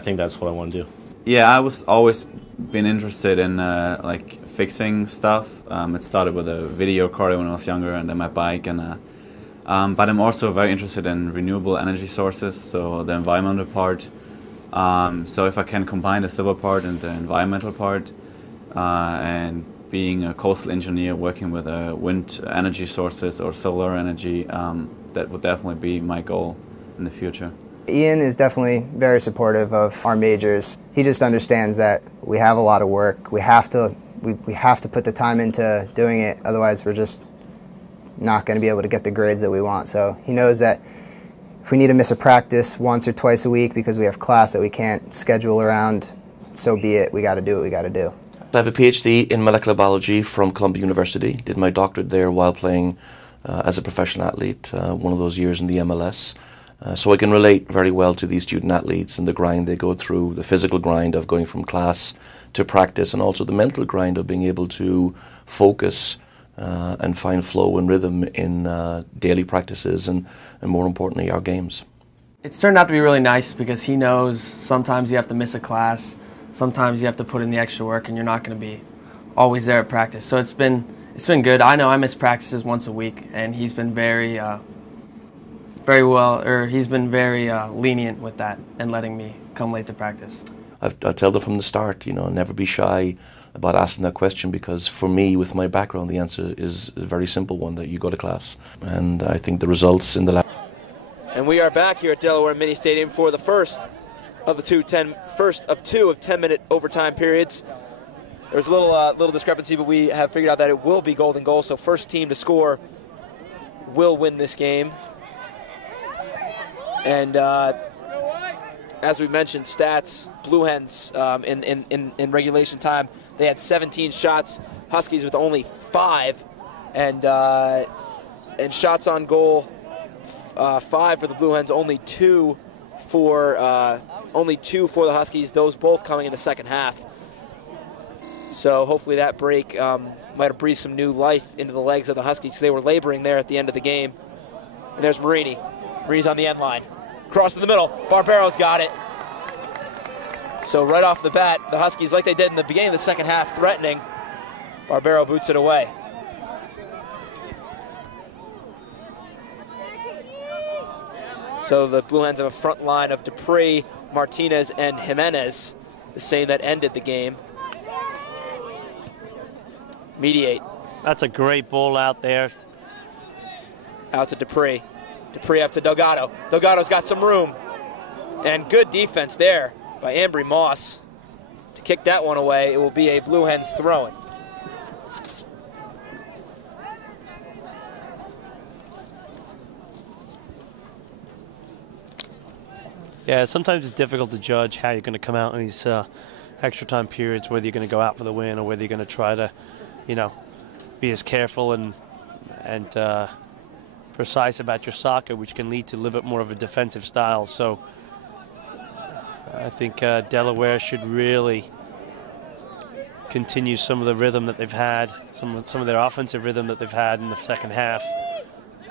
think that's what I want to do. Yeah, I was always been interested in like fixing stuff. It started with a video car when I was younger, and then my bike, and but I'm also very interested in renewable energy sources, so the environmental part. So if I can combine the civil part and the environmental part, and being a coastal engineer working with wind energy sources or solar energy, that would definitely be my goal in the future. Ian is definitely very supportive of our majors. He just understands that we have a lot of work. We have to put the time into doing it, otherwise we're just not going to be able to get the grades that we want. So he knows that if we need to miss a practice once or twice a week because we have class that we can't schedule around, so be it. We got to do what we got to do. I have a PhD in molecular biology from Columbia University. Did my doctorate there while playing as a professional athlete, one of those years in the MLS. So I can relate very well to these student athletes and the grind they go through, the physical grind of going from class to practice, and also the mental grind of being able to focus and find flow and rhythm in daily practices and more importantly, our games. It's turned out to be really nice because he knows sometimes you have to miss a class, sometimes you have to put in the extra work, and you're not going to be always there at practice. So it's been good. I know I miss practices once a week, and he's been very lenient with that and letting me come late to practice. I tell them from the start, never be shy about asking that question, because for me, with my background, the answer is a very simple one, that you go to class. And I think the results in the lab. And we are back here at Delaware Mini Stadium for the first of two 10-minute overtime periods. There's a little discrepancy, but we have figured out that it will be golden goal, so first team to score will win this game. And as we mentioned, stats, Blue Hens in regulation time, they had 17 shots, Huskies with only 5, and shots on goal, 5 for the Blue Hens, only two for the Huskies. Those both coming in the second half. So hopefully that break might have breathed some new life into the legs of the Huskies, because they were laboring there at the end of the game. And there's Marini. Marini's on the end line. Cross to the middle. Barbero's got it. So right off the bat, the Huskies, like they did in the beginning of the second half, threatening. Barbero boots it away. So the Blue Hens have a front line of Dupree, Martinez, and Jimenez, the same that ended the game. Mediate. That's a great ball out there. Out to Dupree. Dupree up to Delgado. Delgado's got some room. And good defense there by Ambry Moss. To kick that one away, it will be a Blue Hens throw-in. Yeah, sometimes it's difficult to judge how you're going to come out in these extra time periods, whether you're going to go out for the win or whether you're going to try to, be as careful and precise about your soccer, which can lead to a little bit more of a defensive style. So I think Delaware should really continue some of the rhythm that they've had, some of their offensive rhythm that they've had in the second half,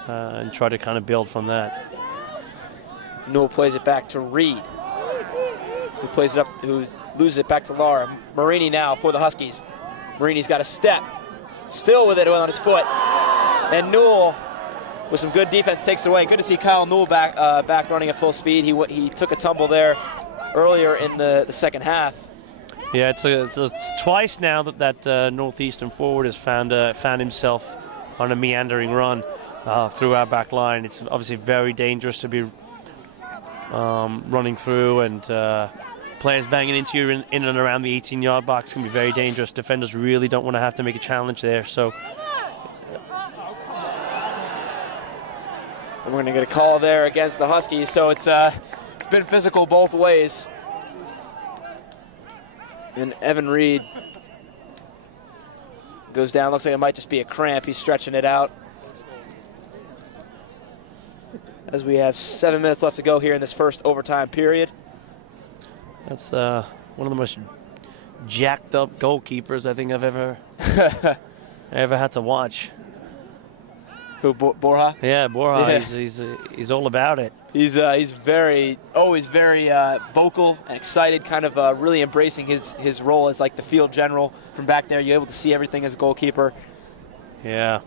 and try to kind of build from that. Newell plays it back to Reed, who plays it up, who loses it back to Lara. Marini now for the Huskies. Marini's got a step, still with it on his foot, and Newell, with some good defense, takes it away. Good to see Kyle Newell back running at full speed. He took a tumble there earlier in the second half. Yeah, it's twice now that Northeastern forward has found himself on a meandering run through our back line. It's obviously very dangerous to be running through, and players banging into you in and around the 18-yard box can be very dangerous. Defenders really don't want to have to make a challenge there. So. And we're going to get a call there against the Huskies, so it's been physical both ways. And Evan Reed goes down. Looks like it might just be a cramp. He's stretching it out. As we have 7 minutes left to go here in this first overtime period. That's one of the most jacked up goalkeepers I think I've ever had to watch. Who, Borja? Yeah, Borja. Yeah. He's all about it. He's always very vocal and excited, kind of really embracing his role as like the field general from back there. You're able to see everything as a goalkeeper. Yeah.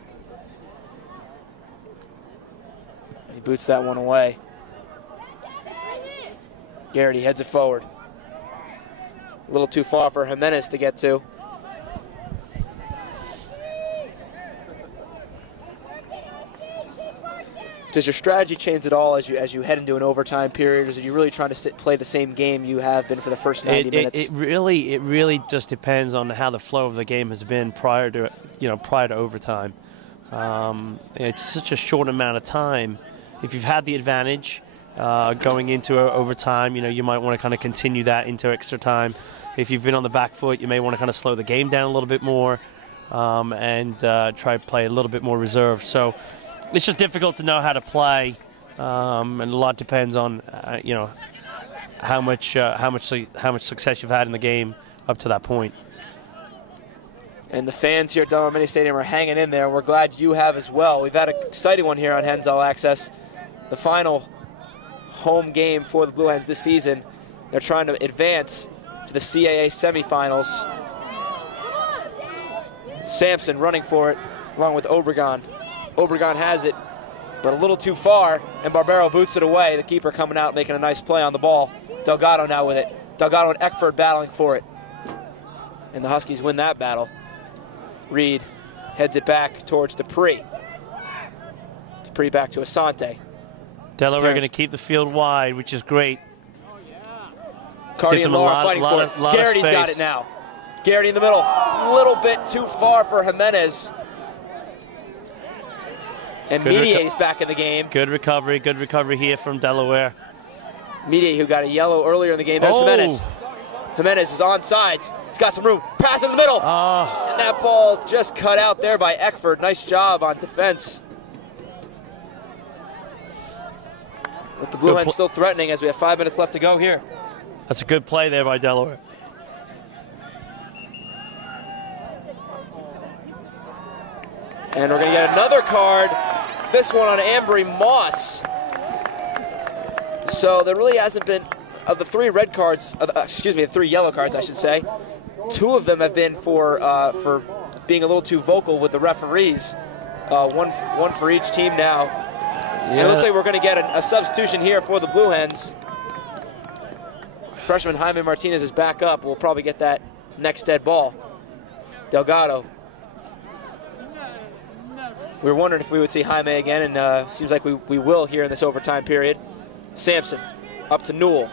He boots that one away. Garrity heads it forward. A little too far for Jimenez to get to. Does your strategy change at all as you head into an overtime period, or are you really trying to play the same game you have been for the first 90 minutes? It really just depends on how the flow of the game has been prior to overtime. It's such a short amount of time. If you've had the advantage going into overtime, you might want to kind of continue that into extra time. If you've been on the back foot, you may want to kind of slow the game down a little bit more and try to play a little bit more reserved. So it's just difficult to know how to play, and a lot depends on how much success you've had in the game up to that point. And the fans here at Delaware Mini Stadium are hanging in there. We're glad you have as well. We've had an exciting one here on Hens All Access. The final home game for the Blue Hens this season. They're trying to advance to the CAA semifinals. Sampson running for it along with Obregon. Obregon has it, but a little too far, and Barbero boots it away. The keeper coming out, making a nice play on the ball. Delgado now with it. Delgado and Eckford battling for it. And the Huskies win that battle. Reed heads it back towards Dupree. Dupree back to Asante. Delaware going to keep the field wide, which is great. Cardi and Laura fighting for it. Garrity's got it now. Garrity in the middle. A little bit too far for Jimenez. And Mediate is back in the game. Good recovery here from Delaware. Mediate, who got a yellow earlier in the game. There's Jimenez. Jimenez is on sides. He's got some room. Pass in the middle. And that ball just cut out there by Eckford. Nice job on defense. With the Blue Hens still threatening as we have 5 minutes left to go here. That's a good play there by Delaware. And we're going to get another card. This one on Ambry Moss. So there really hasn't been, of the 3 red cards, the 3 yellow cards, I should say, 2 of them have been for being a little too vocal with the referees. One for each team now. And it looks like we're going to get a substitution here for the Blue Hens. Freshman Jaime Martinez is back up. We'll probably get that next dead ball. Delgado. We were wondering if we would see Jaime again, and seems like we will here in this overtime period. Sampson up to Newell.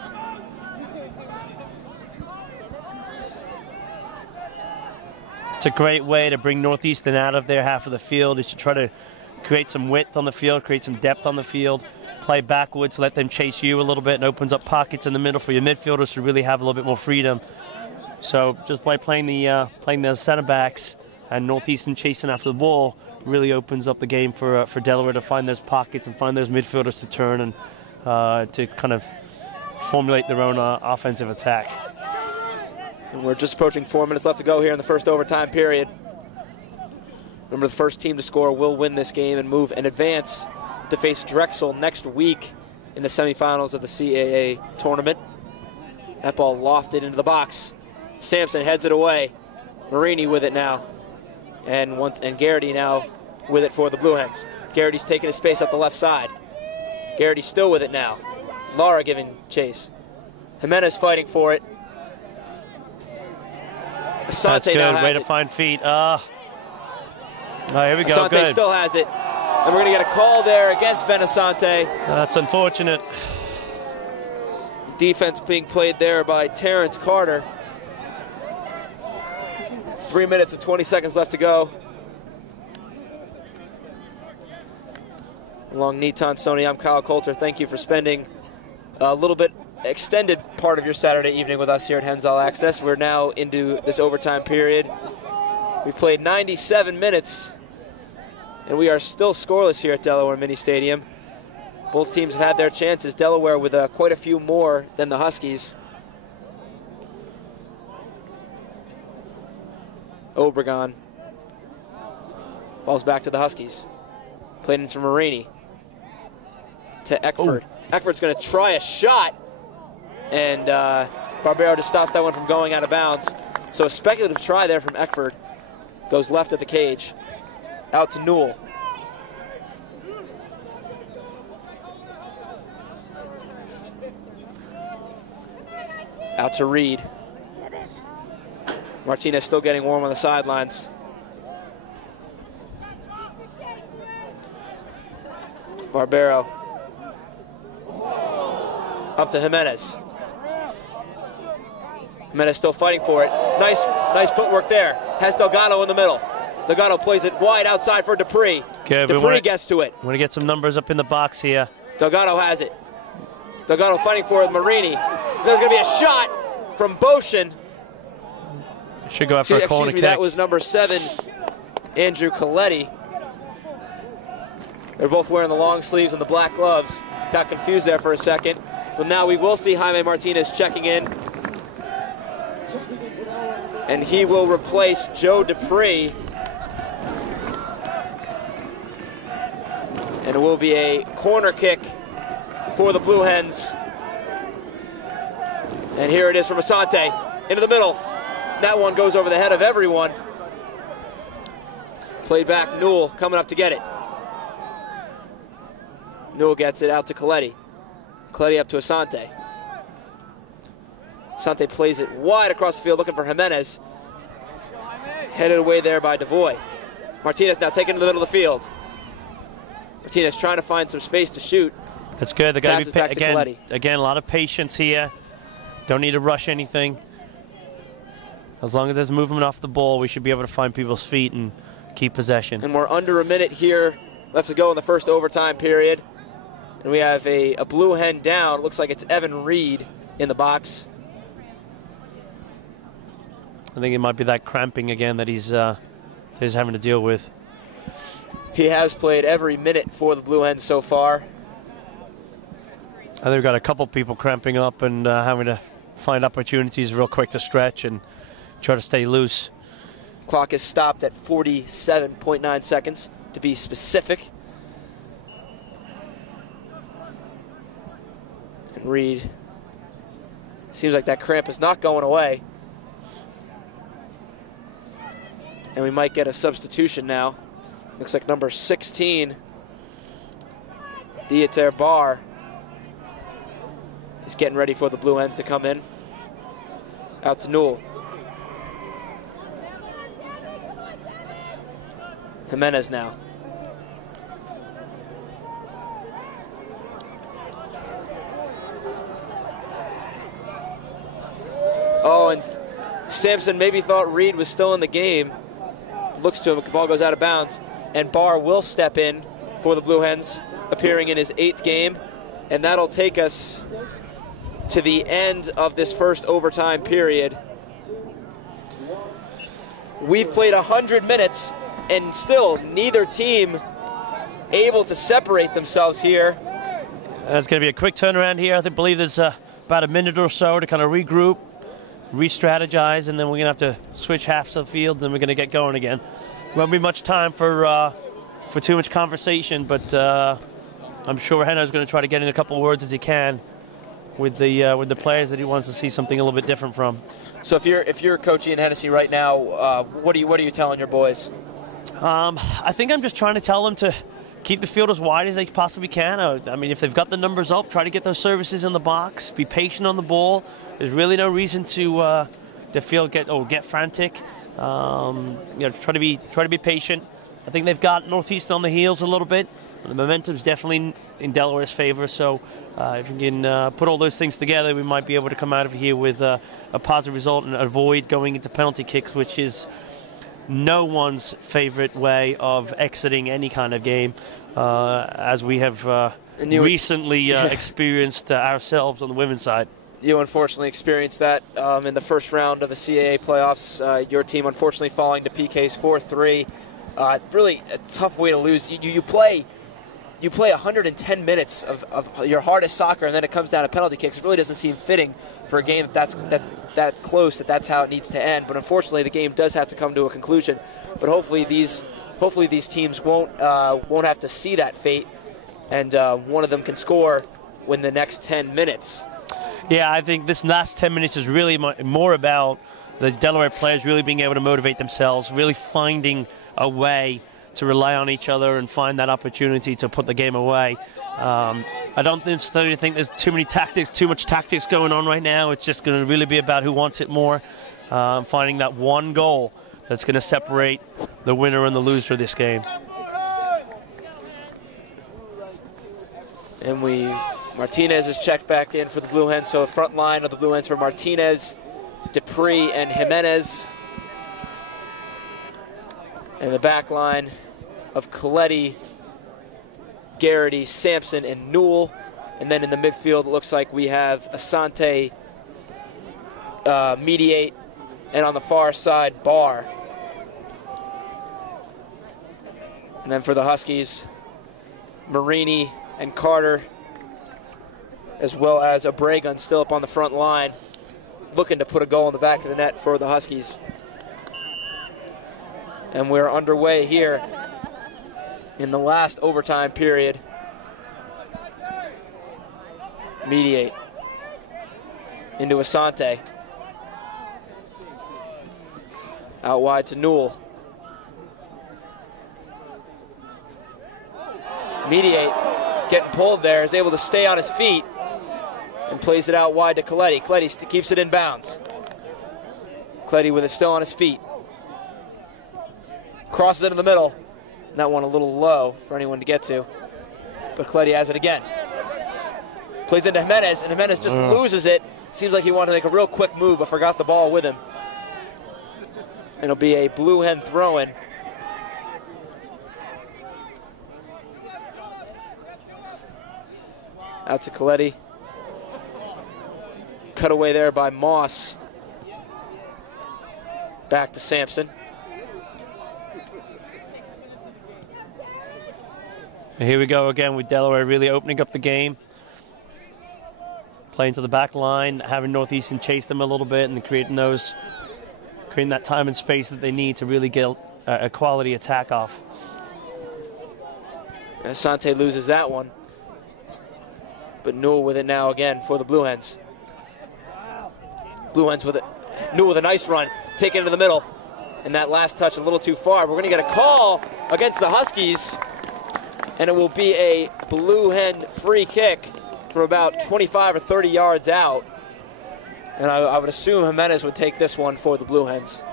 It's a great way to bring Northeastern out of their half of the field, is to try to create some width on the field, create some depth on the field, play backwards, let them chase you a little bit, and opens up pockets in the middle for your midfielders to really have a little bit more freedom. So just by playing the center backs and Northeastern chasing after the ball really opens up the game for Delaware to find those pockets and find those midfielders to turn and to kind of formulate their own offensive attack. And we're just approaching 4 minutes left to go here in the first overtime period. Remember, the first team to score will win this game and move and advance to face Drexel next week in the semifinals of the CAA tournament. That ball lofted into the box. Sampson heads it away. Marini with it now. And Garrity now with it for the Blue Hens. Garrity's taking his space up the left side. Garrity's still with it now. Lara giving chase. Jimenez fighting for it. Asante That's good. now has Way to it. find feet. Here we go. Asante Good. still has it. And we're going to get a call there against Ben Asante. That's unfortunate. Defense being played there by Terrence Carter. 3 minutes and 20 seconds left to go. Along Nitan Sony, I'm Kyle Coulter. Thank you for spending a little bit extended part of your Saturday evening with us here at Hens All Access. We're now into this overtime period. We played 97 minutes, and we are still scoreless here at Delaware Mini Stadium. Both teams have had their chances. Delaware with quite a few more than the Huskies. Obregon. Ball's back to the Huskies. Played into Marini. To Eckford. Eckford's going to try a shot, and Barbero just stops that one from going out of bounds. So a speculative try there from Eckford. Goes left at the cage. Out to Newell. Out to Reed. Martinez still getting warm on the sidelines. Barbero. Up to Jimenez. Jimenez still fighting for it. Nice footwork there. Has Delgado in the middle. Delgado plays it wide outside for Dupree. Okay, Dupree gets to it. We're going to get some numbers up in the box here. Delgado has it. Delgado fighting for it, Marini. There's going to be a shot from Boshin. Should go after a corner kick. That was number 7, Andrew Coletti. They're both wearing the long sleeves and the black gloves. Got confused there for a second. But now we will see Jaime Martinez checking in. And he will replace Joe Dupree. And it will be a corner kick for the Blue Hens. And here it is from Asante. Into the middle. That one goes over the head of everyone. Played back, Newell coming up to get it. Newell gets it out to Coletti. Coletti up to Asante. Asante plays it wide across the field looking for Jimenez. Headed away there by DeVoy. Martinez now taken to the middle of the field. Martinez trying to find some space to shoot. That's good. They got to be again, a lot of patience here. Don't need to rush anything. As long as there's movement off the ball, we should be able to find people's feet and keep possession. And we're under a minute here left to go in the first overtime period. And we have a Blue Hen down. Looks like it's Evan Reed in the box. I think it might be that cramping again that he's having to deal with. He has played every minute for the Blue Hens so far. I think we've got a couple people cramping up and having to find opportunities real quick to stretch and try to stay loose. Clock is stopped at 47.9 seconds to be specific. And Reed, seems like that cramp is not going away. And we might get a substitution now. Looks like number 16, Dieter Barr, is getting ready for the Blue Hens to come in. Out to Newell. Jimenez now. Oh, and Sampson maybe thought Reed was still in the game. Looks to him, the ball goes out of bounds. And Barr will step in for the Blue Hens, appearing in his 8th game. And that'll take us to the end of this first overtime period. We've played 100 minutes, and still neither team able to separate themselves here. It's going to be a quick turnaround here. I believe there's about a minute or so to kind of regroup, re-strategize, and then we're going to have to switch halves of the field, and we're going to get going again. Won't be much time for too much conversation, but I'm sure Henno's going to try to get in a couple words as he can with the players that he wants to see something a little bit different from. So if you're coaching in Hennessy right now, what are you telling your boys? I think I'm just trying to tell them to keep the field as wide as they possibly can. I mean, if they've got the numbers up, try to get those services in the box. Be patient on the ball. There's really no reason to get frantic. Try to be patient. I think they've got Northeastern on the heels a little bit, The momentum's definitely in Delaware's favor, so if we can put all those things together, we might be able to come out of here with a positive result and avoid going into penalty kicks, which is no one's favorite way of exiting any kind of game, as we have recently experienced ourselves on the women's side. You unfortunately experienced that in the first round of the CAA playoffs. Your team unfortunately falling to PKs 4-3. Really a tough way to lose. You play 110 minutes of your hardest soccer, and then it comes down to penalty kicks. It really doesn't seem fitting for a game that close, that's how it needs to end. But unfortunately, the game does have to come to a conclusion. But hopefully these teams won't have to see that fate, and one of them can score in the next 10 minutes. Yeah, I think this last 10 minutes is really more about the Delaware players really being able to motivate themselves, really finding a way to rely on each other and find that opportunity to put the game away. I don't necessarily think there's too much tactics going on right now. It's just going to really be about who wants it more, finding that one goal that's going to separate the winner and the loser of this game. And Martinez is checked back in for the Blue Hens, so the front line of the Blue Hens for Martinez, Dupree, and Jimenez. And the back line of Coletti, Garrity, Sampson, and Newell. And then in the midfield, it looks like we have Asante, Mediate, and on the far side, Barr. And then for the Huskies, Marini and Carter, as well as Obregon still up on the front line, looking to put a goal in the back of the net for the Huskies. And we're underway here in the last overtime period. Mediate into Asante. Out wide to Newell. Mediate, getting pulled there, is able to stay on his feet and plays it out wide to Coletti. Coletti keeps it in bounds. Coletti with it still on his feet. Crosses it in the middle. And that one a little low for anyone to get to. But Coletti has it again. Plays into Jimenez, and Jimenez just loses it. Seems like he wanted to make a real quick move, but forgot the ball with him. And it'll be a Blue Hen throw-in. Out to Coletti. Cut away there by Moss. Back to Sampson. And here we go again with Delaware really opening up the game. Playing to the back line, having Northeastern chase them a little bit and creating that time and space that they need to really get a quality attack off. Asante loses that one. But Newell with it now again for the Blue Hens. Blue Hens with it. Newell with a nice run, taken into the middle. And that last touch a little too far. But we're going to get a call against the Huskies. And it will be a Blue Hen free kick from about 25 or 30 yards out. And I would assume Jimenez would take this one for the Blue Hens.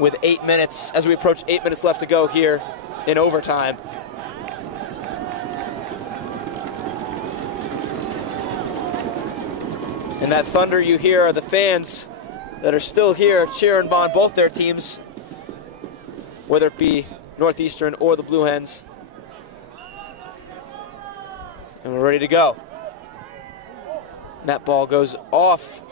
With 8 minutes, as we approach 8 minutes left to go here in overtime. And that thunder you hear are the fans that are still here cheering on both their teams, whether it be Northeastern or the Blue Hens. And we're ready to go. And that ball goes off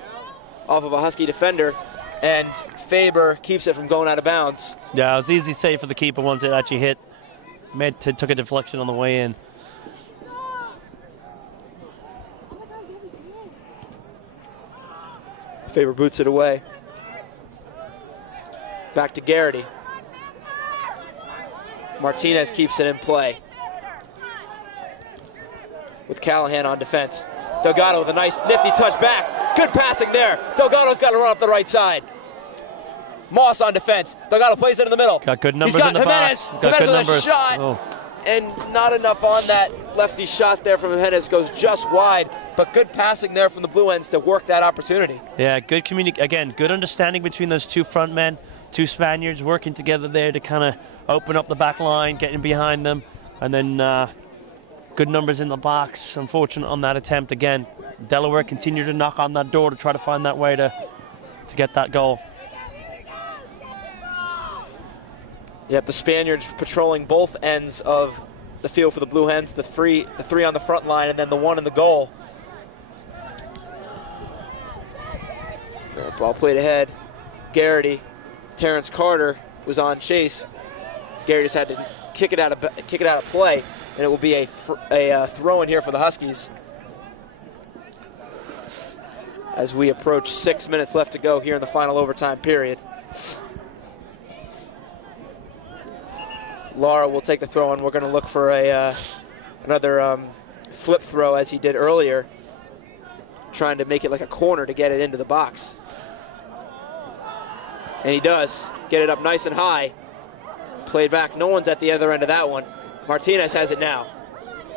of a Husky defender, and Faber keeps it from going out of bounds. Yeah, it was easy save for the keeper once it actually hit. Took a deflection on the way in. Faber boots it away. Back to Garrity. Martinez keeps it in play. With Callahan on defense. Delgado with a nice nifty touch back. Good passing there. Delgado's got to run up the right side. Moss on defense. Delgado plays it in the middle. Got good numbers He's got in the Jimenez. box. Got Jimenez good with numbers. a shot. And not enough on that lefty shot there from Jimenez. Goes just wide, but good passing there from the Blue Hens to work that opportunity. Yeah, good again, good understanding between those two front men, two Spaniards working together there to kind of open up the back line, getting behind them, and then Good numbers in the box. Unfortunate on that attempt again. Delaware continued to knock on that door to try to find that way to get that goal. Yep, the Spaniards patrolling both ends of the field for the Blue Hens, the three on the front line, and then the one in the goal. Ball played ahead. Garrity, Terrence Carter was on chase. Garrity just had to kick it out of play, and it will be a throw in here for the Huskies. As we approach 6 minutes left to go here in the final overtime period. Lara will take the throw, and we're going to look for another flip throw as he did earlier, trying to make it like a corner to get it into the box. And he does get it up nice and high. Played back. No one's at the other end of that one. Martinez has it now.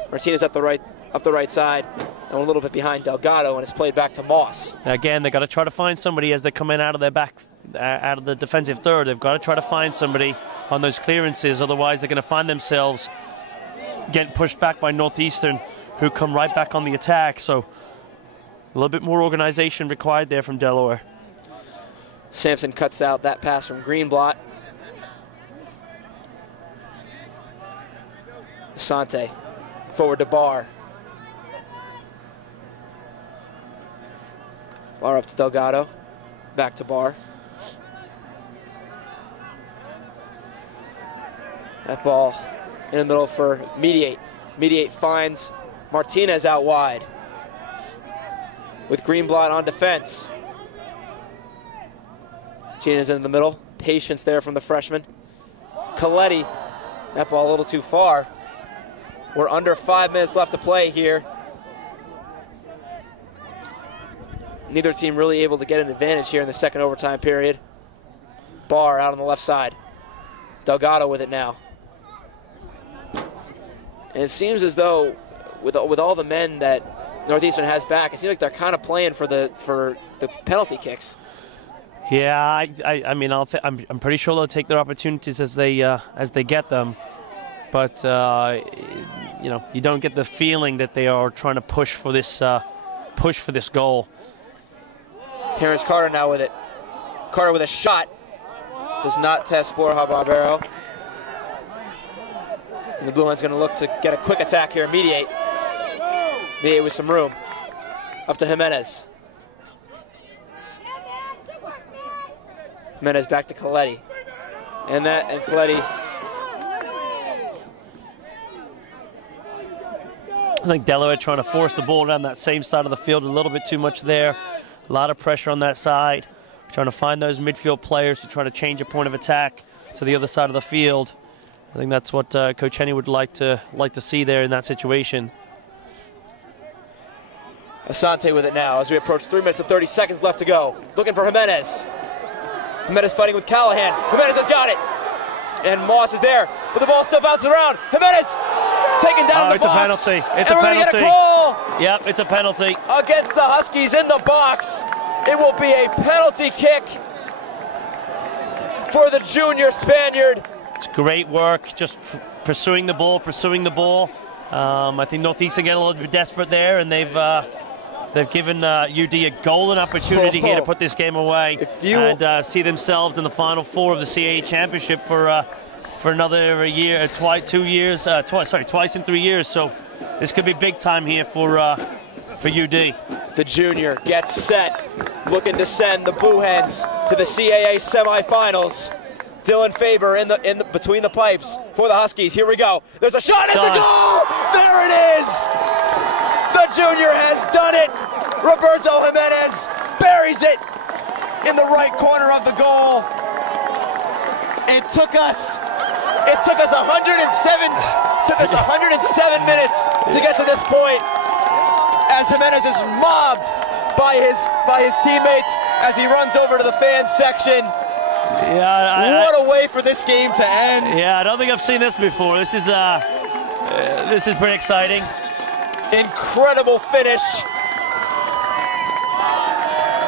Martinez up the right side, and a little bit behind Delgado, and it's played back to Moss. Again, they got to try to find somebody as they come in out of their back, out of the defensive third. They've got to try to find somebody on those clearances, otherwise they're going to find themselves getting pushed back by Northeastern, who come right back on the attack. So a little bit more organization required there from Delaware. Sampson cuts out that pass from Greenblatt. Asante forward to Barr. Barr up to Delgado. Back to Barr. That ball in the middle for Mediate. Mediate finds Martinez out wide with Greenblatt on defense. Martinez in the middle. Patience there from the freshman. Coletti. That ball a little too far. We're under 5 minutes left to play here. Neither team really able to get an advantage here in the second overtime period. Barr out on the left side. Delgado with it now. And it seems as though with all the men that Northeastern has back, it seems like they're kind of playing for the penalty kicks. Yeah, I mean, I'm pretty sure they'll take their opportunities as they get them. But you know, you don't get the feeling that they are trying to push for this goal. Terrence Carter now with it. Carter with a shot. Does not test Borja Barbero. And the Blue Hens going to look to get a quick attack here. Mediate. Mediate with some room. Up to Jimenez. Jimenez back to Coletti. And Coletti. I think Delaware trying to force the ball down that same side of the field a little bit too much there. A lot of pressure on that side. Trying to find those midfield players to try to change a point of attack to the other side of the field. I think that's what Coach Henny would like to see there in that situation. Asante with it now as we approach 3 minutes and 30 seconds left to go. Looking for Jimenez. Jimenez fighting with Callahan. Jimenez has got it. And Moss is there, but the ball still bounces around. Jimenez taken down the box. It's a penalty. It's a penalty. Get a call. Yep, it's a penalty. Against the Huskies in the box. It will be a penalty kick for the junior Spaniard. It's great work, just pursuing the ball. I think Northeastern get a little bit desperate there, and they've given UD a golden opportunity here to put this game away and see themselves in the Final Four of the CAA Championship for another year, twice in 3 years. So this could be big time here for UD. The junior gets set, looking to send the Blue Hens to the CAA semifinals. Dylan Faber in the between the pipes for the Huskies. Here we go. There's a shot. It's a goal. There it is. The junior has done it. Roberto Jimenez buries it in the right corner of the goal. It took us 107 minutes to get to this point, as Jimenez is mobbed by his teammates as he runs over to the fans section. Yeah, what a way for this game to end. Yeah, I don't think I've seen this before. This is pretty exciting. Incredible finish.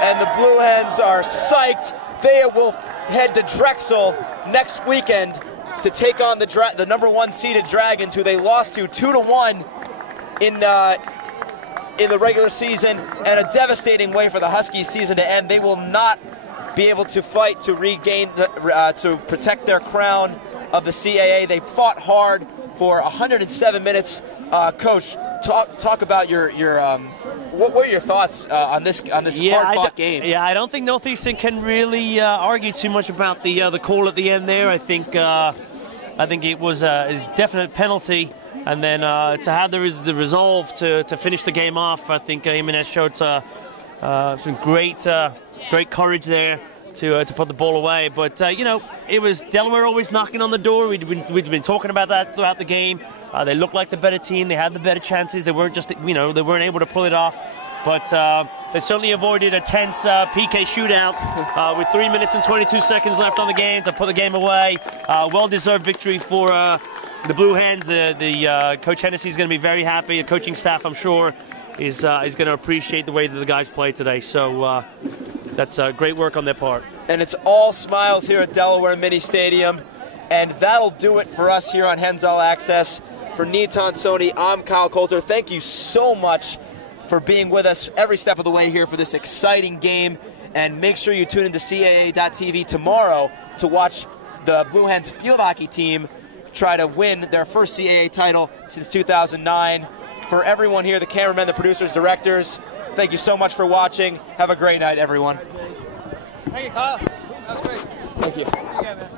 And the Blue Hens are psyched. They will head to Drexel next weekend to take on the number 1 seeded Dragons, who they lost to 2-1 in the regular season, and a devastating way for the Huskies season to end. They will not be able to fight to regain, to protect their crown of the CAA. They fought hard for 107 minutes. Coach, talk about your what were your thoughts on this hard-fought game? Yeah, I don't think Northeastern can really argue too much about the call at the end there. I think it was a definite penalty, and then to have the resolve to finish the game off, I think Jimenez showed some great courage there to put the ball away. But it was Delaware always knocking on the door. We've been talking about that throughout the game. They looked like the better team. They had the better chances. They weren't just, they weren't able to pull it off. But they certainly avoided a tense PK shootout with 3 minutes and 22 seconds left on the game to put the game away. Well-deserved victory for the Blue Hens. The Coach Hennessy is going to be very happy. The coaching staff, I'm sure, is going to appreciate the way that the guys played today. So that's great work on their part. And it's all smiles here at Delaware Mini Stadium. And that'll do it for us here on Hens All Access. For Neaton Sony, I'm Kyle Coulter. Thank you so much for being with us every step of the way here for this exciting game. And make sure you tune into CAA.tv tomorrow to watch the Blue Hens field hockey team try to win their first CAA title since 2009. For everyone here, the cameramen, the producers, directors, thank you so much for watching. Have a great night, everyone. Thank you, Kyle. That was great. Thank you. See you again, man.